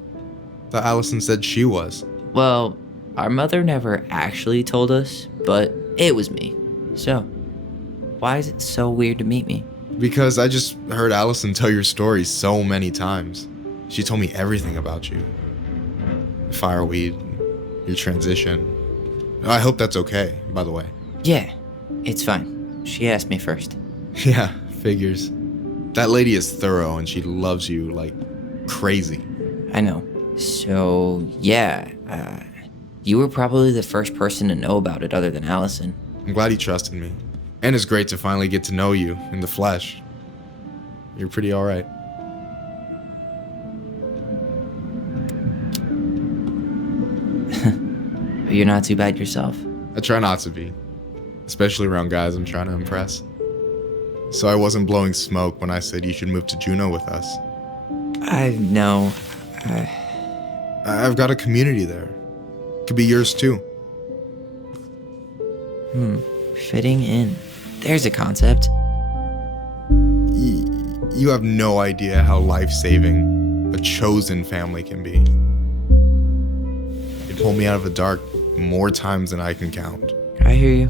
Thought Alyson said she was. Well, our mother never actually told us, but it was me. So, why is it so weird to meet me? Because I just heard Alyson tell your story so many times. She told me everything about you. Fireweed, your transition. I hope that's okay, by the way. Yeah, it's fine. She asked me first. Yeah, figures. That lady is thorough and she loves you like crazy. I know. So, yeah, you were probably the first person to know about it other than Alyson. I'm glad he trusted me. And it's great to finally get to know you in the flesh. You're pretty alright. You're not too bad yourself. I try not to be. Especially around guys I'm trying to impress. So I wasn't blowing smoke when I said you should move to Juneau with us. I know. I've got a community there. Could be yours too. Fitting in. There's a concept. You have no idea how life-saving a chosen family can be. It pulled me out of the dark more times than I can count. I hear you.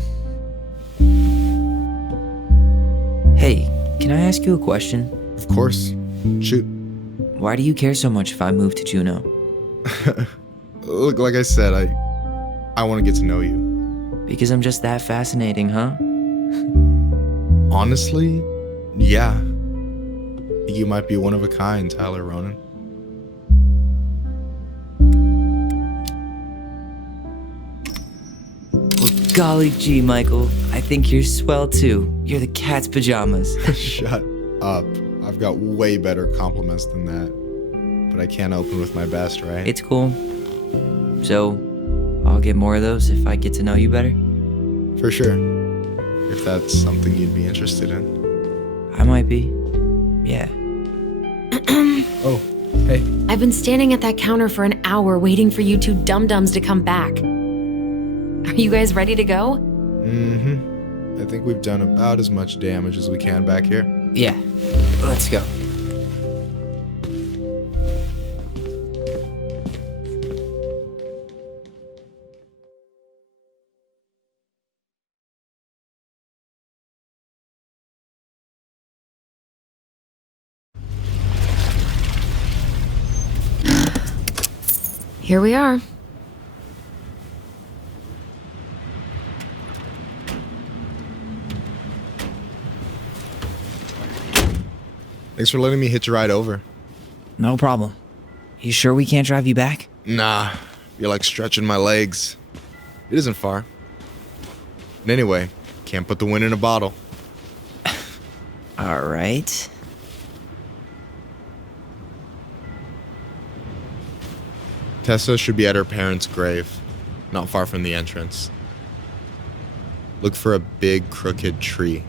Hey, can I ask you a question? Of course. Shoot. Why do you care so much if I move to Juneau? Look, like I said, I want to get to know you. Because I'm just that fascinating, huh? Honestly, yeah. You might be one of a kind, Tyler Ronan. Well, golly gee, Michael. I think you're swell too. You're the cat's pajamas. Shut up. I've got way better compliments than that. But I can't open with my best, right? It's cool. So, I'll get more of those if I get to know you better? For sure. If that's something you'd be interested in. I might be. Yeah. Oh, hey. I've been standing at that counter for an hour waiting for you two dum-dums to come back. Are you guys ready to go? Mm-hmm. I think we've done about as much damage as we can back here. Yeah. Let's go. Here we are. Thanks for letting me hitch a ride over. No problem. You sure we can't drive you back? Nah, you're like stretching my legs. It isn't far. And anyway, can't put the wind in a bottle. All right. Tessa should be at her parents' grave, not far from the entrance. Look for a big crooked tree.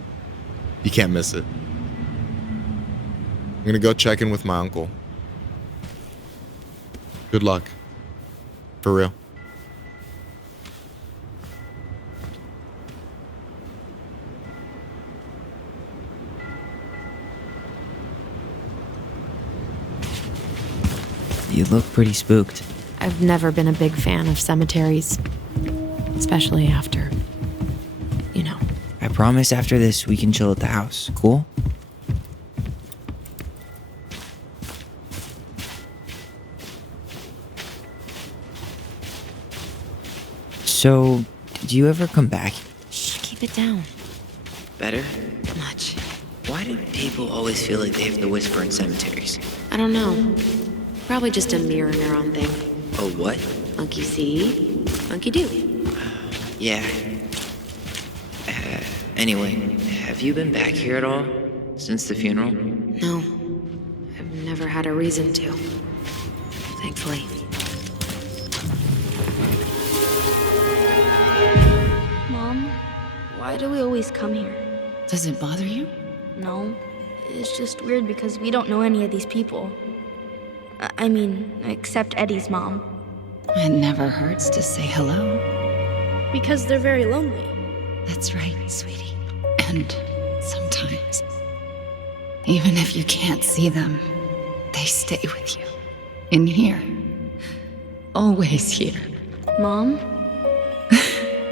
You can't miss it. I'm gonna go check in with my uncle. Good luck. For real. You look pretty spooked. I've never been a big fan of cemeteries, especially after, I promise after this we can chill at the house. Cool? So, Do you ever come back? Shh, keep it down. Better? Much. Why do people always feel like they have to whisper in cemeteries? I don't know. Probably just a mirror neuron thing. Oh, what? Monkey see, monkey do. Yeah. Anyway, have you been back here at all? Since the funeral? No. I've never had a reason to. Thankfully. Mom, why do we always come here? Does it bother you? No. It's just weird because we don't know any of these people. I mean, except Eddie's mom. It never hurts to say hello. Because they're very lonely. That's right, sweetie. And sometimes, even if you can't see them, they stay with you. In here. Always here. Mom?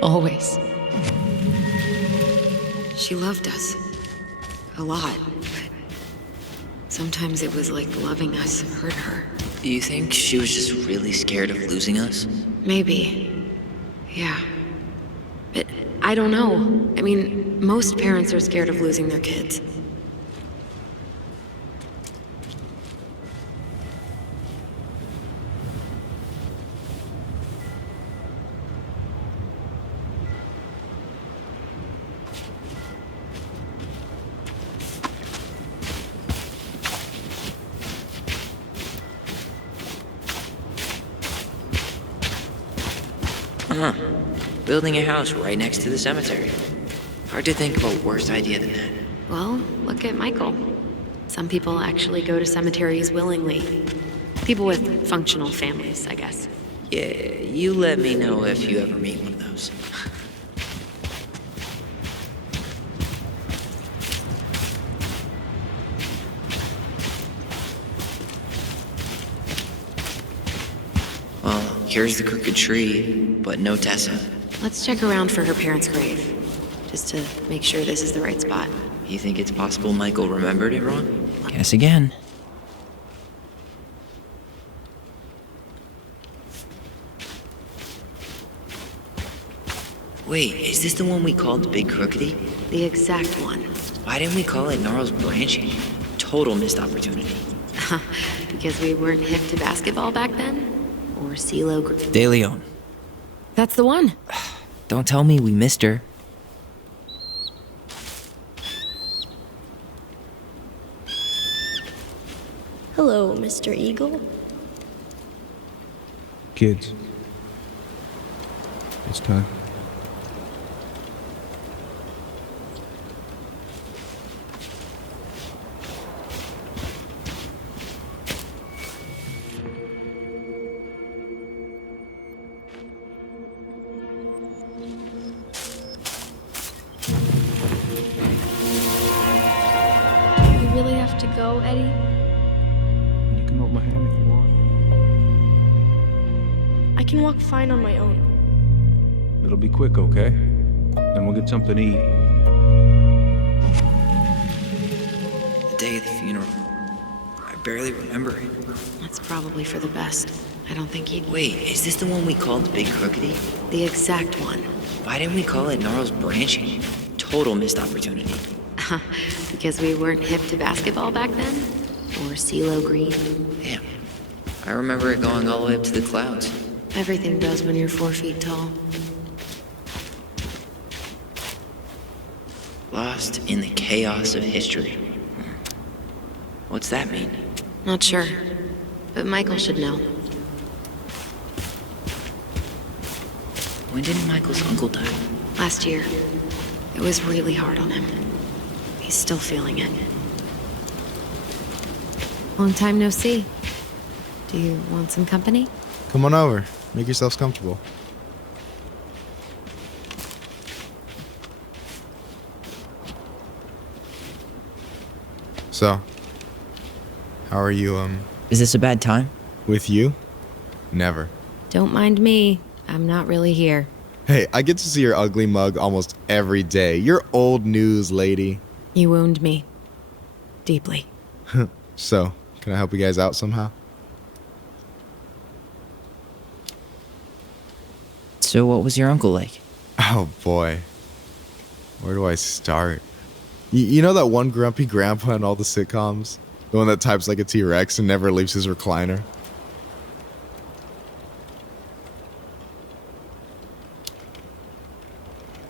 Always. She loved us. A lot. But sometimes it was like loving us hurt her. Do you think she was just really scared of losing us? Maybe. Yeah. But I don't know. I mean, most parents are scared of losing their kids. Huh. Building a house right next to the cemetery. Hard to think of a worse idea than that. Well, look at Michael. Some people actually go to cemeteries willingly. People with functional families, I guess. Yeah, you let me know if you ever meet one of those. Well, here's the crooked tree, but no Tessa. Let's check around for her parents' grave, just to make sure this is the right spot. You think it's possible Michael remembered it wrong? Guess again. Wait, is this the one we called Big Crookedy? The exact one. Why didn't we call it Gnarls Branching? Total missed opportunity. Because we weren't hip to basketball back then? Or CeeLo De Leon. That's the one. Don't tell me we missed her. Hello, Mr. Eagle. Kids. It's time. You really have to go, Eddie? You can hold my hand if you want. I can walk fine on my own. It'll be quick, okay? Then we'll get something to eat. The day of the funeral. I barely remember it. That's probably for the best. I don't think he'd... Wait, is this the one we called Big Crookedy? The exact one. Why didn't we call it Gnarls Branching? Total missed opportunity. Because we weren't hip to basketball back then? Or CeeLo Green? Damn. I remember it going all the way up to the clouds. Everything does when you're 4 feet tall. Lost in the chaos of history. What's that mean? Not sure. But Michael should know. When did Michael's uncle die? Last year. It was really hard on him. He's still feeling it. Long time no see. Do you want some company? Come on over. Make yourselves comfortable. So, how are you, Is this a bad time? with you? Never. Don't mind me. I'm not really here. Hey, I get to see your ugly mug almost every day. You're old news, lady. You wound me. Deeply. So, can I help you guys out somehow? So what was your uncle like? Oh boy. Where do I start? You know that one grumpy grandpa in all the sitcoms? The one that types like a T-Rex and never leaves his recliner?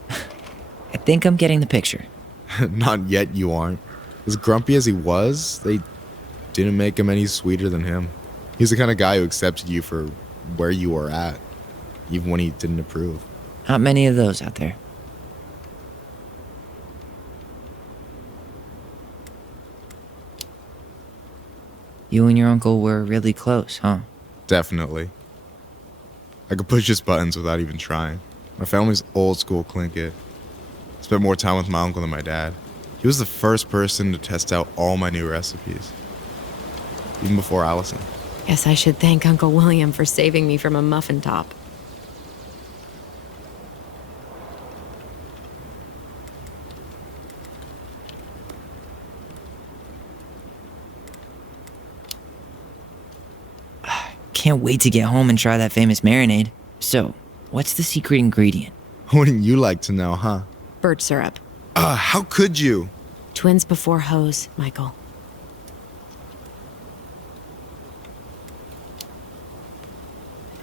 I think I'm getting the picture. Not yet, you aren't. As grumpy as he was, they didn't make him any sweeter than him. He's the kind of guy who accepted you for where you were at, even when he didn't approve. Not many of those out there. You and your uncle were really close, huh? Definitely. I could push his buttons without even trying. My family's old school Tlingit. Spent more time with my uncle than my dad. He was the first person to test out all my new recipes. Even before Alyson. Guess I should thank Uncle William for saving me from a muffin top. Can't wait to get home and try that famous marinade. So, what's the secret ingredient? Wouldn't you like to know, huh? Birch syrup. How could you? Twins before hoes, Michael.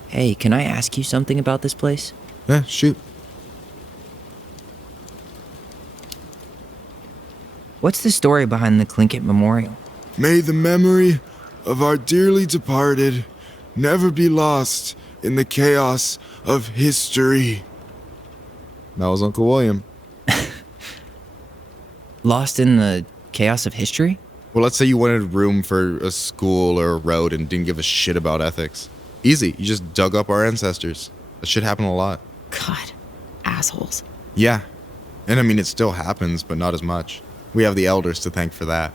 Hey, can I ask you something about this place? Yeah, shoot. What's the story behind the Tlingit Memorial? May the memory of our dearly departed never be lost in the chaos of history. That was Uncle William. Lost in the chaos of history? Well, let's say you wanted room for a school or a road and didn't give a shit about ethics. Easy, you just dug up our ancestors. That shit happened a lot. God, assholes. Yeah, and I mean, it still happens, but not as much. We have the elders to thank for that.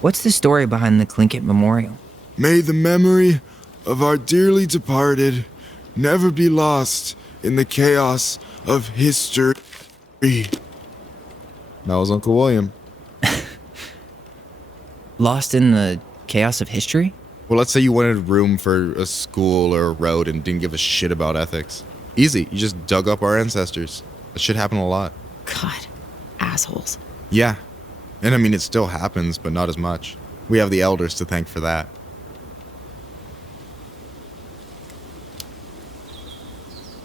What's the story behind the Tlingit Memorial? May the memory of our dearly departed never be lost in the chaos of history. That was Uncle William. Lost in the chaos of history? Well, let's say you wanted room for a school or a road and didn't give a shit about ethics. Easy, you just dug up our ancestors. That shit happened a lot. God, assholes. Yeah, and I mean, it still happens, but not as much. We have the elders to thank for that.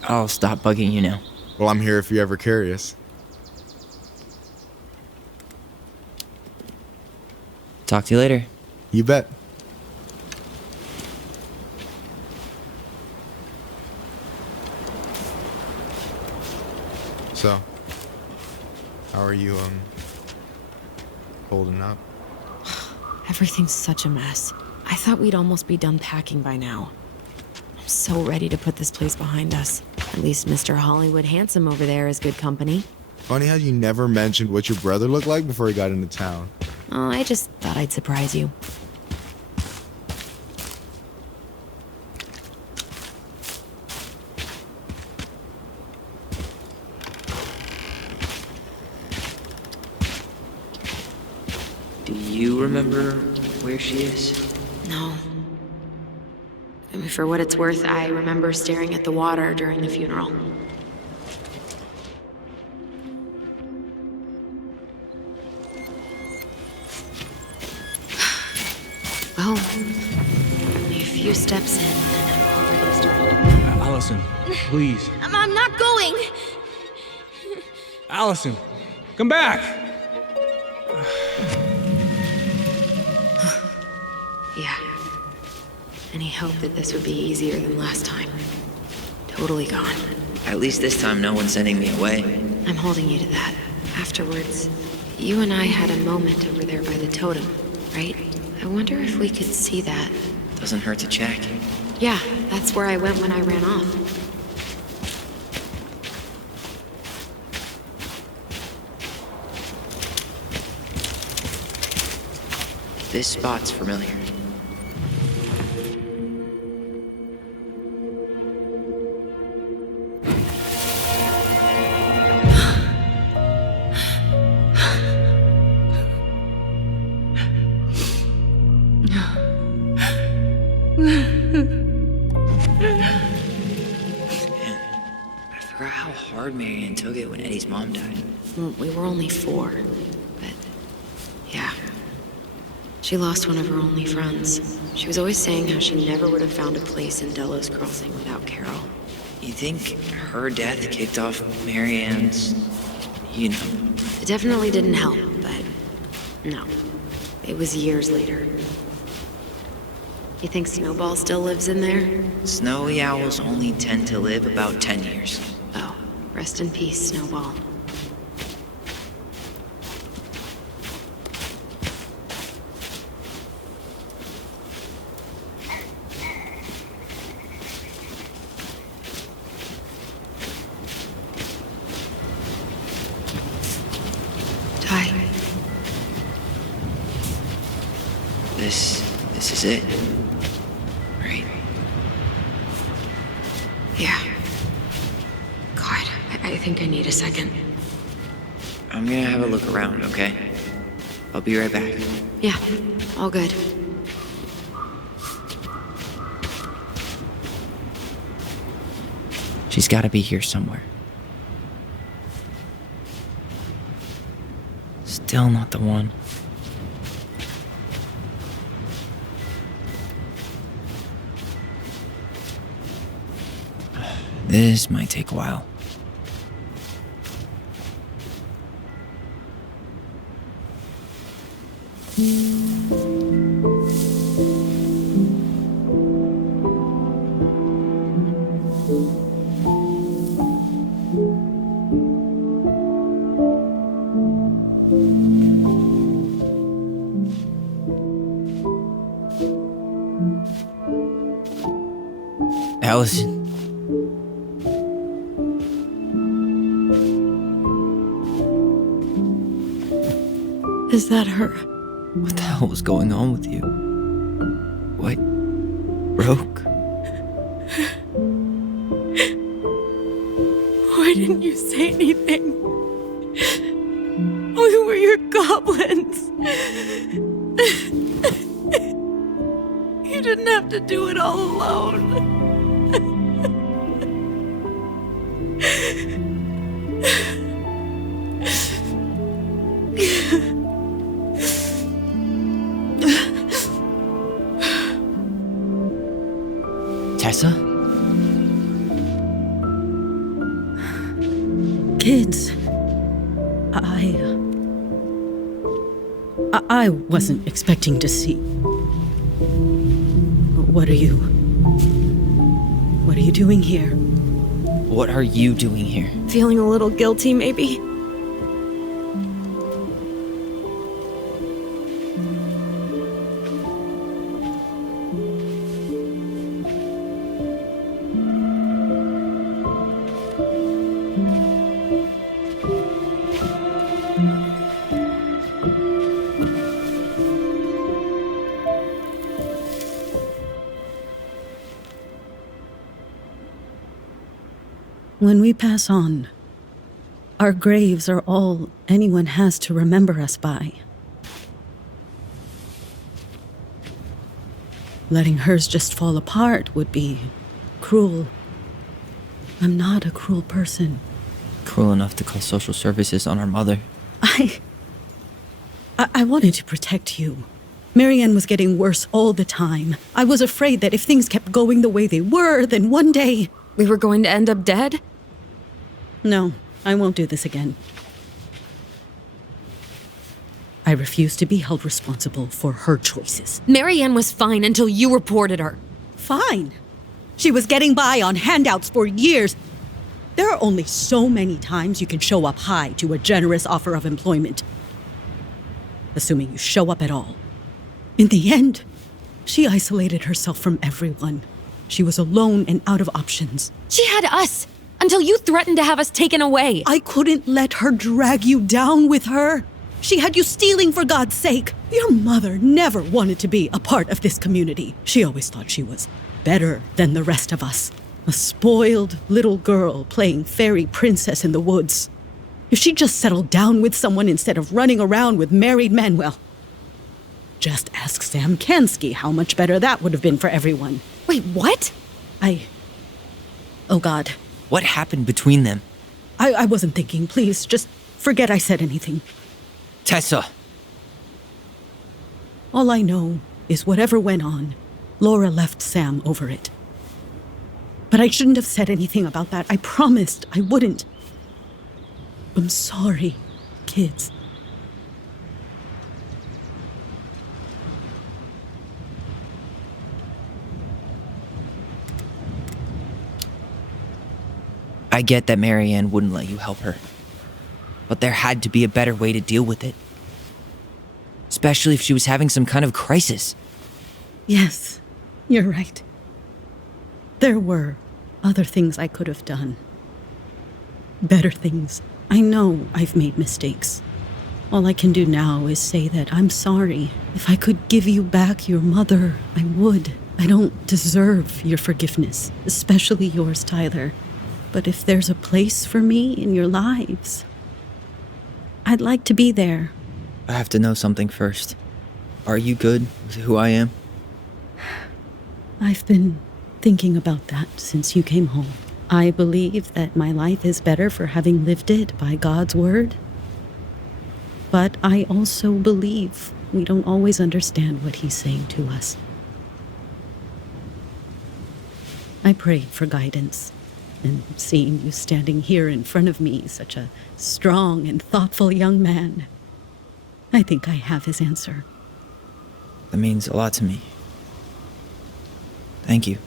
I'll stop bugging you now. Well, I'm here if you're ever curious. Talk to you later. You bet. So, how are you, holding up? Everything's such a mess. I thought we'd almost be done packing by now. I'm so ready to put this place behind us. At least Mr. Hollywood Handsome over there is good company. Funny how you never mentioned what your brother looked like before he got into town. Oh, I just thought I'd surprise you. Do you remember where she is? No. I mean, for what it's worth, I remember staring at the water during the funeral. Well, only a few steps in, and I'm already starting to... Alyson, please. I'm not going. Alyson, come back. Yeah. Any hope that this would be easier than last time? Totally gone. At least this time no one's sending me away. I'm holding you to that. Afterwards, you and I had a moment over there by the totem, right? I wonder if we could see that. Doesn't hurt to check. Yeah, that's where I went when I ran off. This spot's familiar. Eddie's mom died. Well, we were only 4, but yeah. She lost one of her only friends. She was always saying how she never would have found a place in Delos Crossing without Carol. You think her death kicked off Mary-Ann's, you know? It definitely didn't help, but no. It was years later. You think Snowball still lives in there? Snowy owls only tend to live about 10 years. Oh, rest in peace, Snowball. Ty. This is it. Right? Yeah. God, I think I need a second. I'm gonna have a look around, okay? I'll be right back. Yeah, all good. She's gotta be here somewhere. Still not the one. This might take a while. Alyson. Is that her? What the hell was going on with you? What broke? Why didn't you say anything? We were your goblins. You didn't have to do it all alone. Tessa? Kids, I wasn't expecting to see. What are you doing here? What are you doing here? Feeling a little guilty, maybe? When we pass on, our graves are all anyone has to remember us by. Letting hers just fall apart would be cruel. I'm not a cruel person. Cruel enough to call social services on our mother. I wanted to protect you. Mary-Ann was getting worse all the time. I was afraid that if things kept going the way they were, then one day... We were going to end up dead? No, I won't do this again. I refuse to be held responsible for her choices. Mary-Ann was fine until you reported her. Fine. She was getting by on handouts for years. There are only so many times you can show up high to a generous offer of employment. Assuming you show up at all. In the end, she isolated herself from everyone. She was alone and out of options. She had us, until you threatened to have us taken away. I couldn't let her drag you down with her. She had you stealing for God's sake. Your mother never wanted to be a part of this community. She always thought she was better than the rest of us. A spoiled little girl playing fairy princess in the woods. If she just settled down with someone instead of running around with married men, well, just ask Sam Kansky how much better that would have been for everyone. Wait, what? Oh God. What happened between them? I wasn't thinking. Please, just forget I said anything. Tessa! All I know is whatever went on, Laura left Sam over it. But I shouldn't have said anything about that. I promised I wouldn't. I'm sorry, kids. I get that Mary-Ann wouldn't let you help her. But there had to be a better way to deal with it. Especially if she was having some kind of crisis. Yes, you're right. There were other things I could have done. Better things. I know I've made mistakes. All I can do now is say that I'm sorry. If I could give you back your mother, I would. I don't deserve your forgiveness, especially yours, Tyler. But if there's a place for me in your lives, I'd like to be there. I have to know something first. Are you good with who I am? I've been thinking about that since you came home. I believe that my life is better for having lived it by God's word. But I also believe we don't always understand what He's saying to us. I prayed for guidance, and seeing you standing here in front of me, such a strong and thoughtful young man, I think I have His answer. That means a lot to me. Thank you.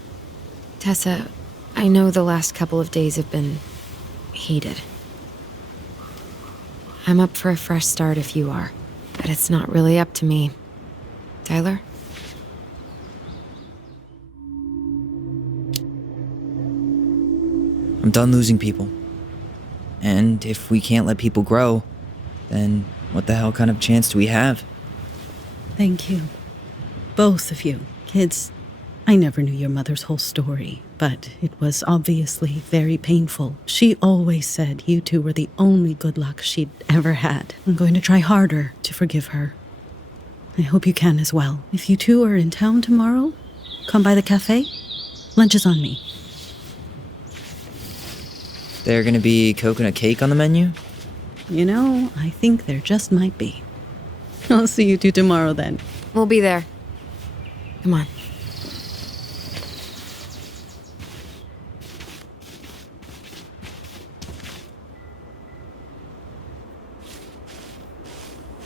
Tessa, I know the last couple of days have been heated. I'm up for a fresh start if you are, but it's not really up to me. Tyler? I'm done losing people. And if we can't let people grow, then what the hell kind of chance do we have? Thank you. Both of you. Kids, I never knew your mother's whole story, but it was obviously very painful. She always said you two were the only good luck she'd ever had. I'm going to try harder to forgive her. I hope you can as well. If you two are in town tomorrow, come by the cafe. Lunch is on me. There gonna be coconut cake on the menu? You know, I think there just might be. I'll see you two tomorrow then. We'll be there. Come on.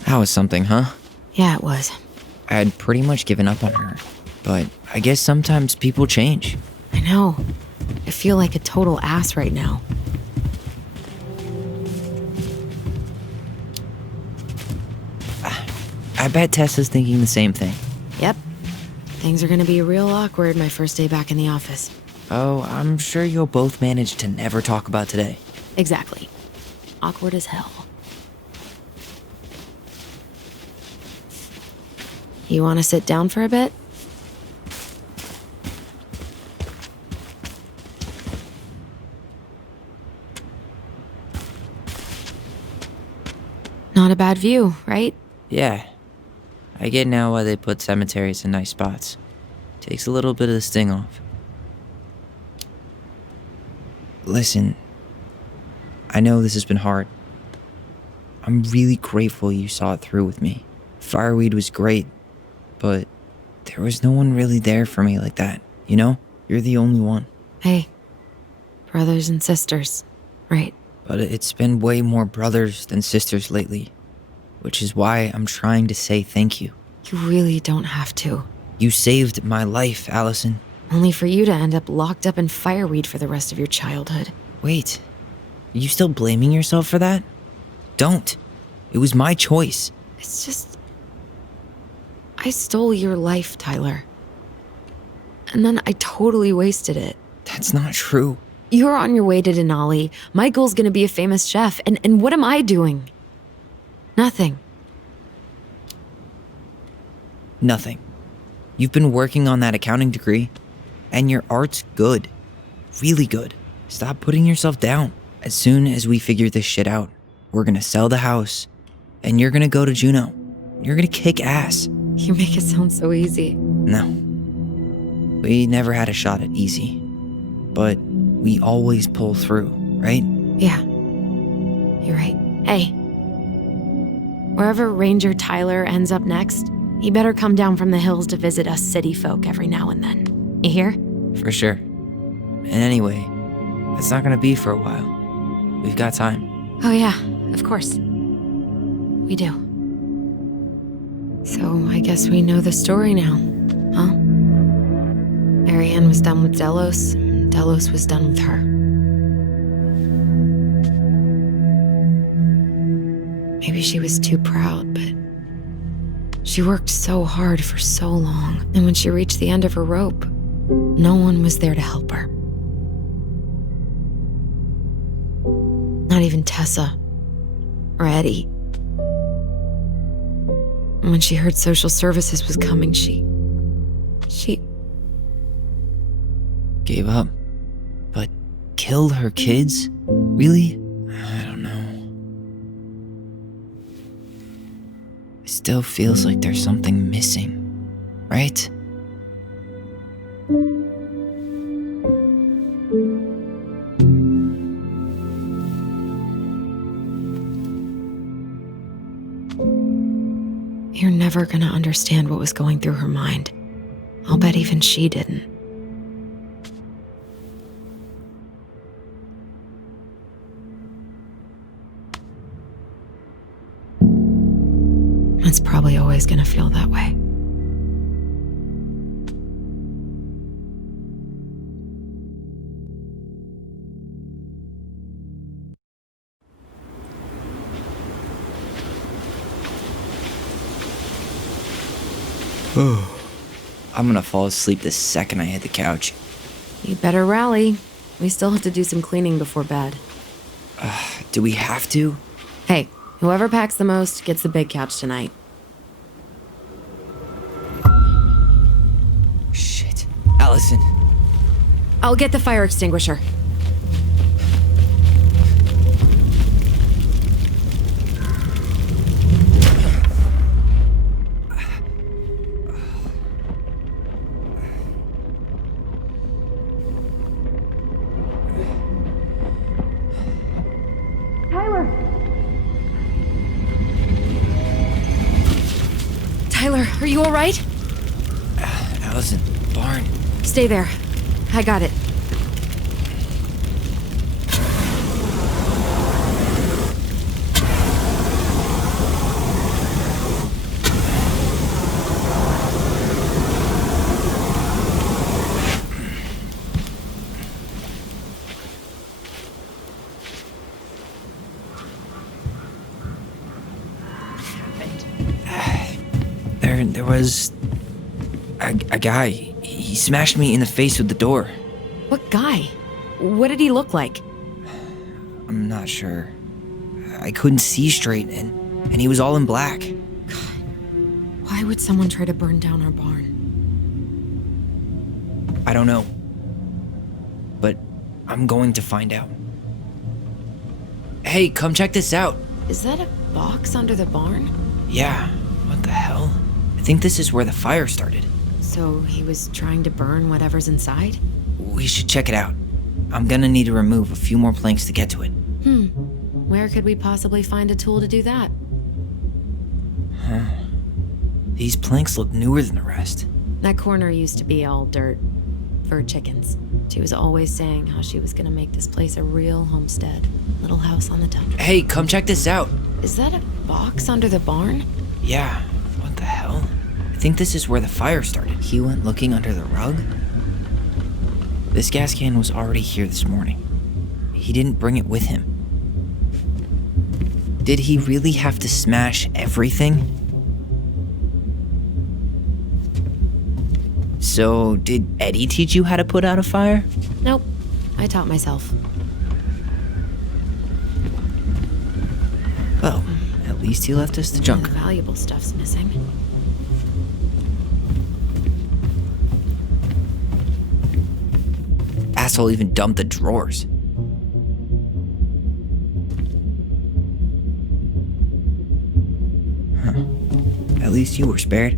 That was something, huh? Yeah, it was. I had pretty much given up on her, but I guess sometimes people change. I know. I feel like a total ass right now. I bet Tessa's thinking the same thing. Yep. Things are gonna be real awkward my first day back in the office. Oh, I'm sure you'll both manage to never talk about today. Exactly. Awkward as hell. You want to sit down for a bit? Not a bad view, right? Yeah. I get now why they put cemeteries in nice spots. Takes a little bit of the sting off. Listen, I know this has been hard. I'm really grateful you saw it through with me. Fireweed was great, but there was no one really there for me like that, you know? You're the only one. Hey, brothers and sisters, right? But it's been way more brothers than sisters lately, which is why I'm trying to say thank you. You really don't have to. You saved my life, Alyson. Only for you to end up locked up in fireweed for the rest of your childhood. Wait, are you still blaming yourself for that? Don't. It was my choice. It's just... I stole your life, Tyler. And then I totally wasted it. That's not true. You're on your way to Denali. Michael's gonna be a famous chef. And what am I doing? Nothing. Nothing. You've been working on that accounting degree, and your art's good. Really good. Stop putting yourself down. As soon as we figure this shit out, we're gonna sell the house, and you're gonna go to Juneau. You're gonna kick ass. You make it sound so easy. No. We never had a shot at easy. But we always pull through, right? Yeah. You're right. Hey, wherever Ranger Tyler ends up next, he better come down from the hills to visit us city folk every now and then. You hear? For sure. And anyway, it's not gonna be for a while. We've got time. Oh yeah, of course. We do. So I guess we know the story now, huh? Mary-Ann was done with Delos, and Delos was done with her. Maybe she was too proud, but she worked so hard for so long, and when she reached the end of her rope, no one was there to help her. Not even Tessa or Eddie. And when she heard social services was coming, she Gave up. But killed her kids? Really? I don't know. It still feels like there's something missing, right? You're never gonna understand what was going through her mind. I'll bet even she didn't. It's probably always gonna feel that way. I'm gonna fall asleep the second I hit the couch. You better rally. We still have to do some cleaning before bed. Do we have to? Hey, whoever packs the most gets the big couch tonight. Shit. Alyson. I'll get the fire extinguisher. Tyler, are you all right? Alyson, barn. Stay there. I got it. There was a guy. He smashed me in the face with the door. What guy? What did he look like? I'm not sure. I couldn't see straight, and he was all in black. God, why would someone try to burn down our barn? I don't know. But I'm going to find out. Hey, come check this out. Is that a box under the barn? Yeah, what the hell? I think this is where the fire started. So he was trying to burn whatever's inside? We should check it out. I'm gonna need to remove a few more planks to get to it. Where could we possibly find a tool to do that? Huh. These planks look newer than the rest. That corner used to be all dirt for chickens. She was always saying how she was gonna make this place a real homestead. Little house on the tundra. Hey, come check this out. Is that a box under the barn? Yeah, what the hell? I think this is where the fire started. He went looking under the rug? This gas can was already here this morning. He didn't bring it with him. Did he really have to smash everything? So, did Eddie teach you how to put out a fire? Nope. I taught myself. Well, at least he left us the junk. The valuable stuff's missing. Asshole even dumped the drawers. Huh. At least you were spared.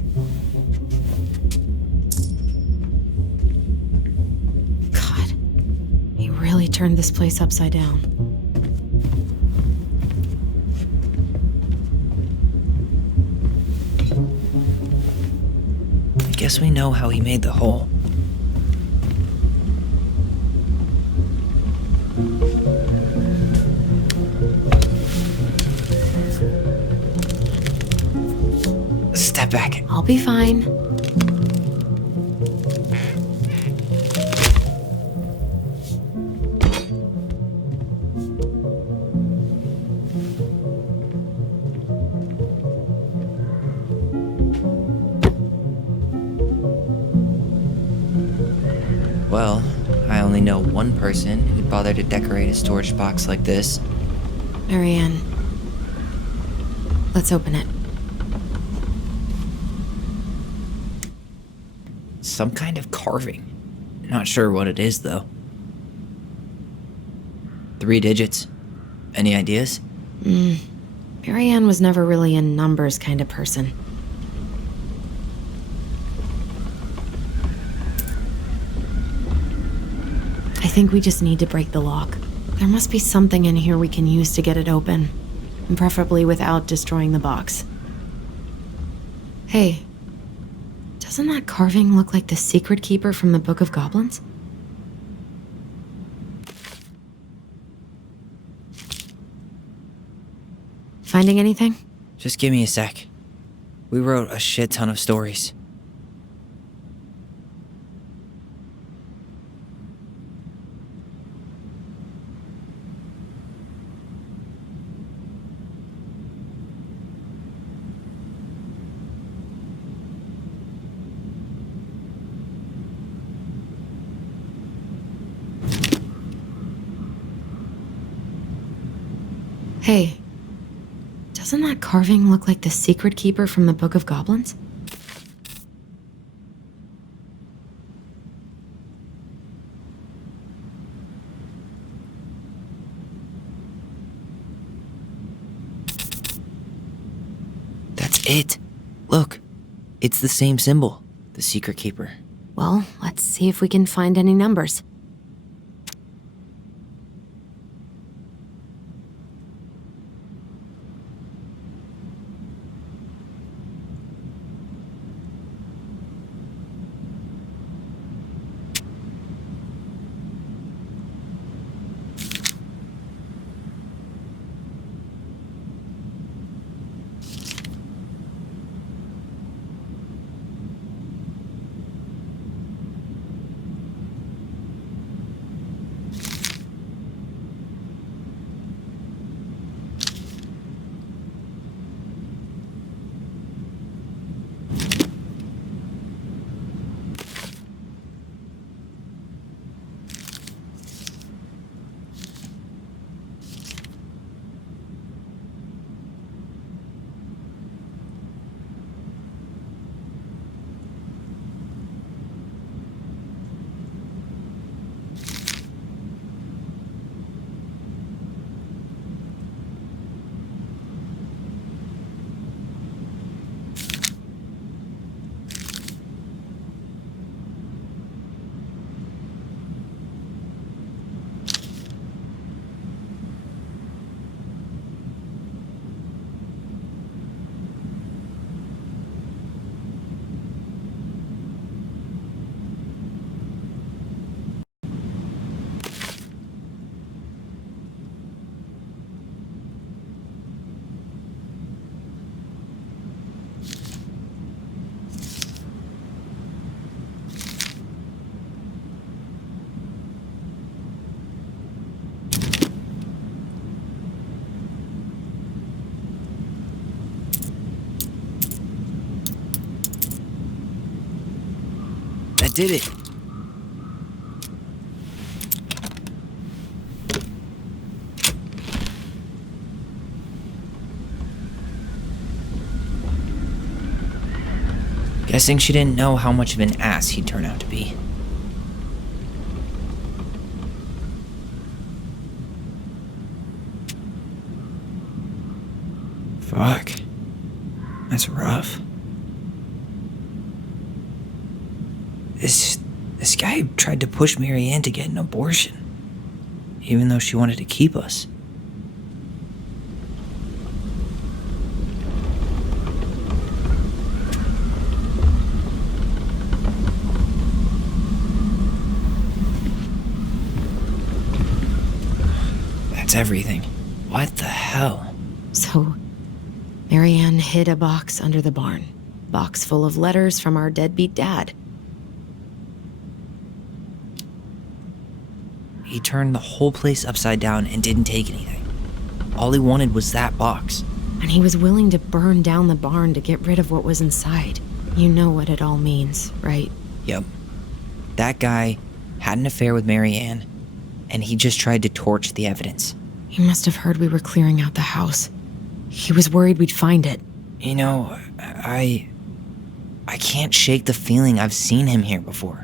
God, he really turned this place upside down. guess we know how he made the hole. Step back. I'll be fine. Well, I only know one person who'd bother to decorate a storage box like this. Mary-Ann, let's open it. Some kind of carving. Not sure what it is, though. 3 digits. Any ideas? Mary-Ann was never really a numbers kind of person. I think we just need to break the lock. There must be something in here we can use to get it open. And preferably without destroying the box. Hey, doesn't that carving look like the secret keeper from the Book of Goblins? Finding anything? Just give me a sec. We wrote a shit ton of stories. Hey, doesn't that carving look like the secret keeper from the Book of Goblins? That's it. Look, it's the same symbol, the secret keeper. Well, let's see if we can find any numbers. That did it. Guessing she didn't know how much of an ass he'd turn out to be. Fuck. That's rough. This guy tried to push Mary-Ann to get an abortion, even though she wanted to keep us. everything. What the hell? So, Mary-Ann hid a box under the barn. Box full of letters from our deadbeat dad. He turned the whole place upside down and didn't take anything. All he wanted was that box. And he was willing to burn down the barn to get rid of what was inside. You know what it all means, right? Yep. That guy had an affair with Mary-Ann, and he just tried to torch the evidence. He must have heard we were clearing out the house. He was worried we'd find it. You know, I can't shake the feeling I've seen him here before.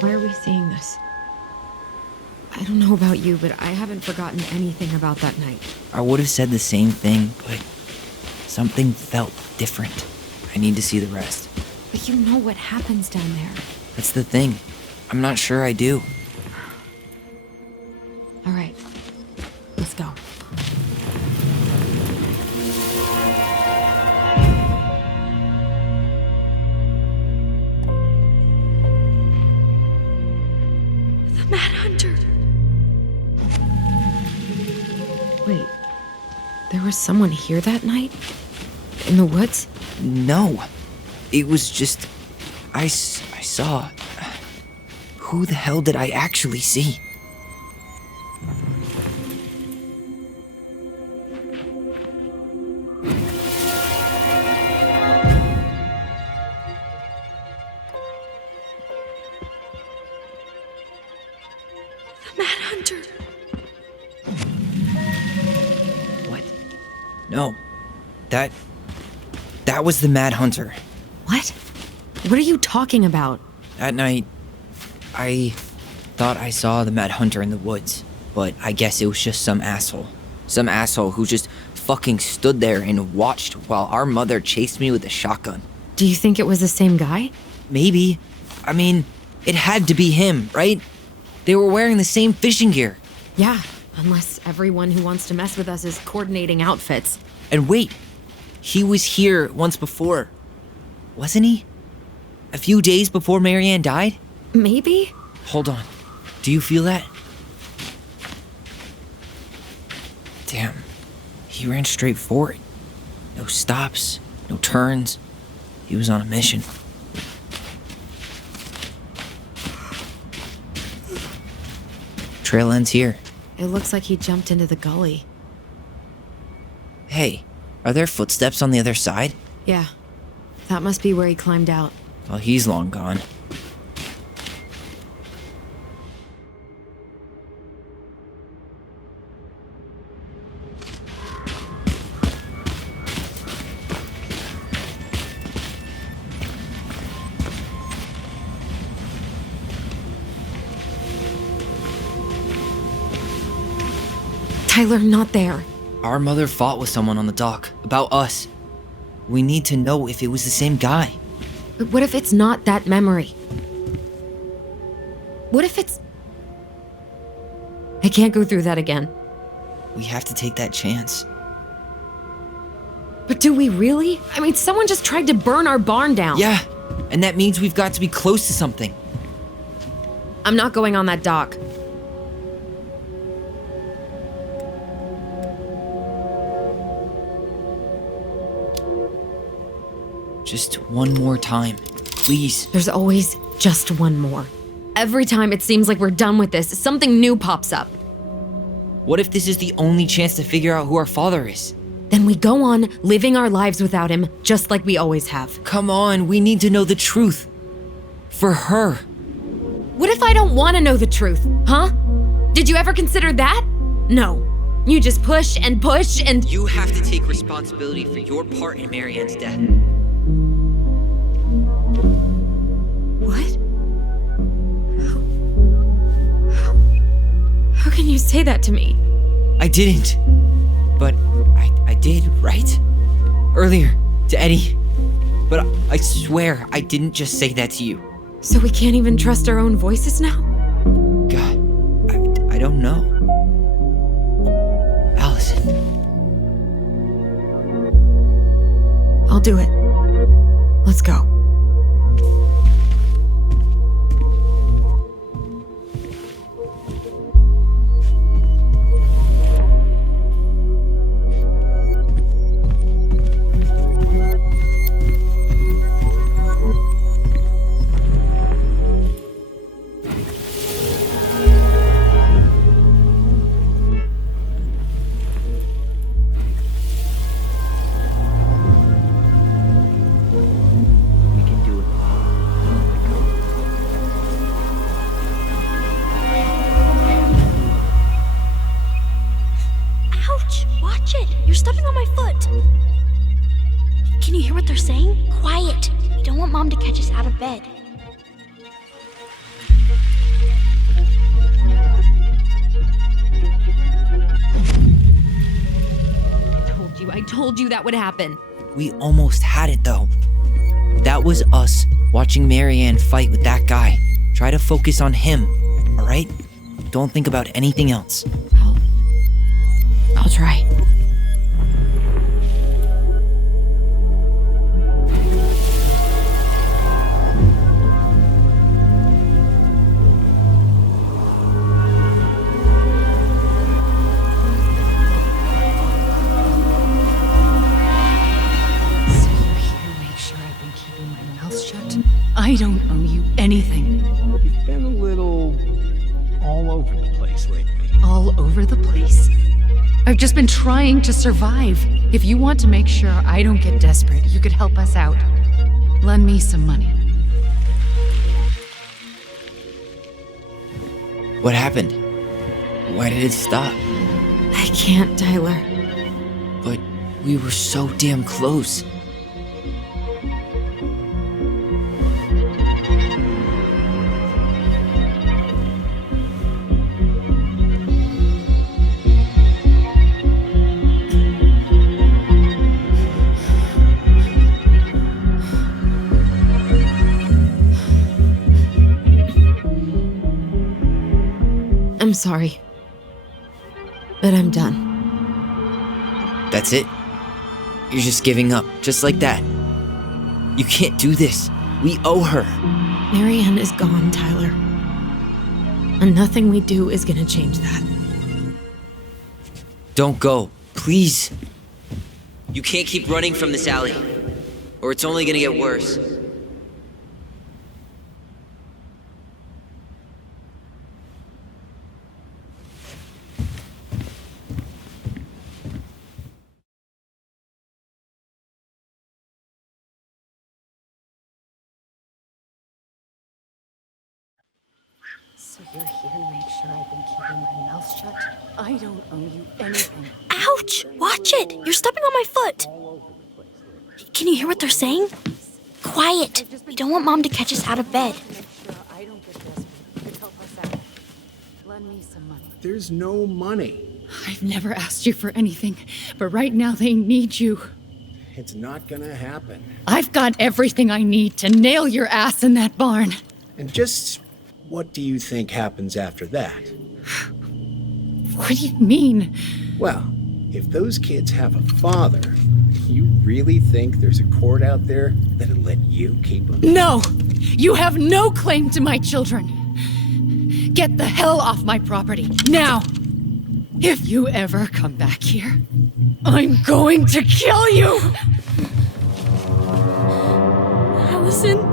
Why are we seeing this? I don't know about you, but I haven't forgotten anything about that night. I would have said the same thing, but something felt different. I need to see the rest. But you know what happens down there. That's the thing. I'm not sure I do. All right, let's go. The Mad Hunter. Wait, there was someone here that night? In the woods? No. It was just... I saw... Who the hell did I actually see? The Mad Hunter. What? No. That was the Mad Hunter. What? What are you talking about? That night, I thought I saw the Mad Hunter in the woods, but I guess it was just some asshole. Some asshole who just fucking stood there and watched while our mother chased me with a shotgun. Do you think it was the same guy? Maybe. I mean, it had to be him, right? They were wearing the same fishing gear. Yeah, unless everyone who wants to mess with us is coordinating outfits. And wait, he was here once before, wasn't he? A few days before Mary-Ann died? Maybe? Hold on. Do you feel that? Damn. He ran straight for it. No stops, no turns. He was on a mission. Trail ends here. It looks like he jumped into the gully. Hey, are there footsteps on the other side? Yeah, that must be where he climbed out. Well, he's long gone. Tyler, not there. Our mother fought with someone on the dock about us. We need to know if it was the same guy. But what if it's not that memory? What if it's... I can't go through that again. We have to take that chance. But do we really? I mean, someone just tried to burn our barn down. Yeah, and that means we've got to be close to something. I'm not going on that dock. Just one more time, please. There's always just one more. Every time it seems like we're done with this, something new pops up. What if this is the only chance to figure out who our father is? Then we go on living our lives without him, just like we always have. Come on, we need to know the truth. For her. What if I don't want to know the truth, huh? Did you ever consider that? No. You just push and push and... You have to take responsibility for your part in Mary-Ann's death. What? How can you say that to me? I didn't. But I did, right? Earlier, to Eddie. But I swear I didn't just say that to you. So we can't even trust our own voices now? God, I don't know. Alyson. I'll do it. Let's go. You're stepping on my foot. Can you hear what they're saying? Quiet. We don't want Mom to catch us out of bed. I told you that would happen. We almost had it, though. That was us watching Mary-Ann fight with that guy. Try to focus on him, all right? Don't think about anything else. I'll try. I don't owe you anything. You've been a little all over the place lately. All over the place? I've just been trying to survive. If you want to make sure I don't get desperate, you could help us out. Lend me some money. What happened? Why did it stop? I can't, Tyler. But we were so damn close. I'm sorry. But I'm done. That's it? You're just giving up, just like that. You can't do this. We owe her. Mary-Ann is gone, Tyler. And nothing we do is gonna change that. Don't go, please. You can't keep running from this alley, or it's only gonna get worse. So you're here to make sure I've been keeping my mouth shut? I don't owe you anything. Ouch! Watch it! You're stepping on my foot. Can you hear what they're saying? Quiet. We don't want Mom to catch us out of bed. I don't get desperate. You could help us out. Lend me some money. There's no money. I've never asked you for anything, but right now they need you. It's not gonna happen. I've got everything I need to nail your ass in that barn. And just what do you think happens after that? What do you mean? Well, if those kids have a father, you really think there's a court out there that'll let you keep them? No! You have no claim to my children. Get the hell off my property, now! If you ever come back here, I'm going to kill you! Alyson?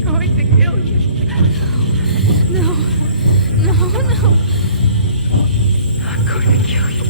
I'm going to kill you. No. No. I'm going to kill you.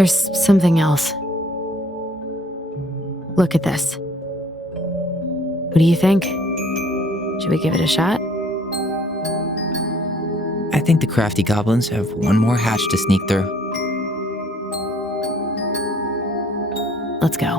There's something else. Look at this. What do you think? Should we give it a shot? I think the crafty goblins have one more hatch to sneak through. Let's go.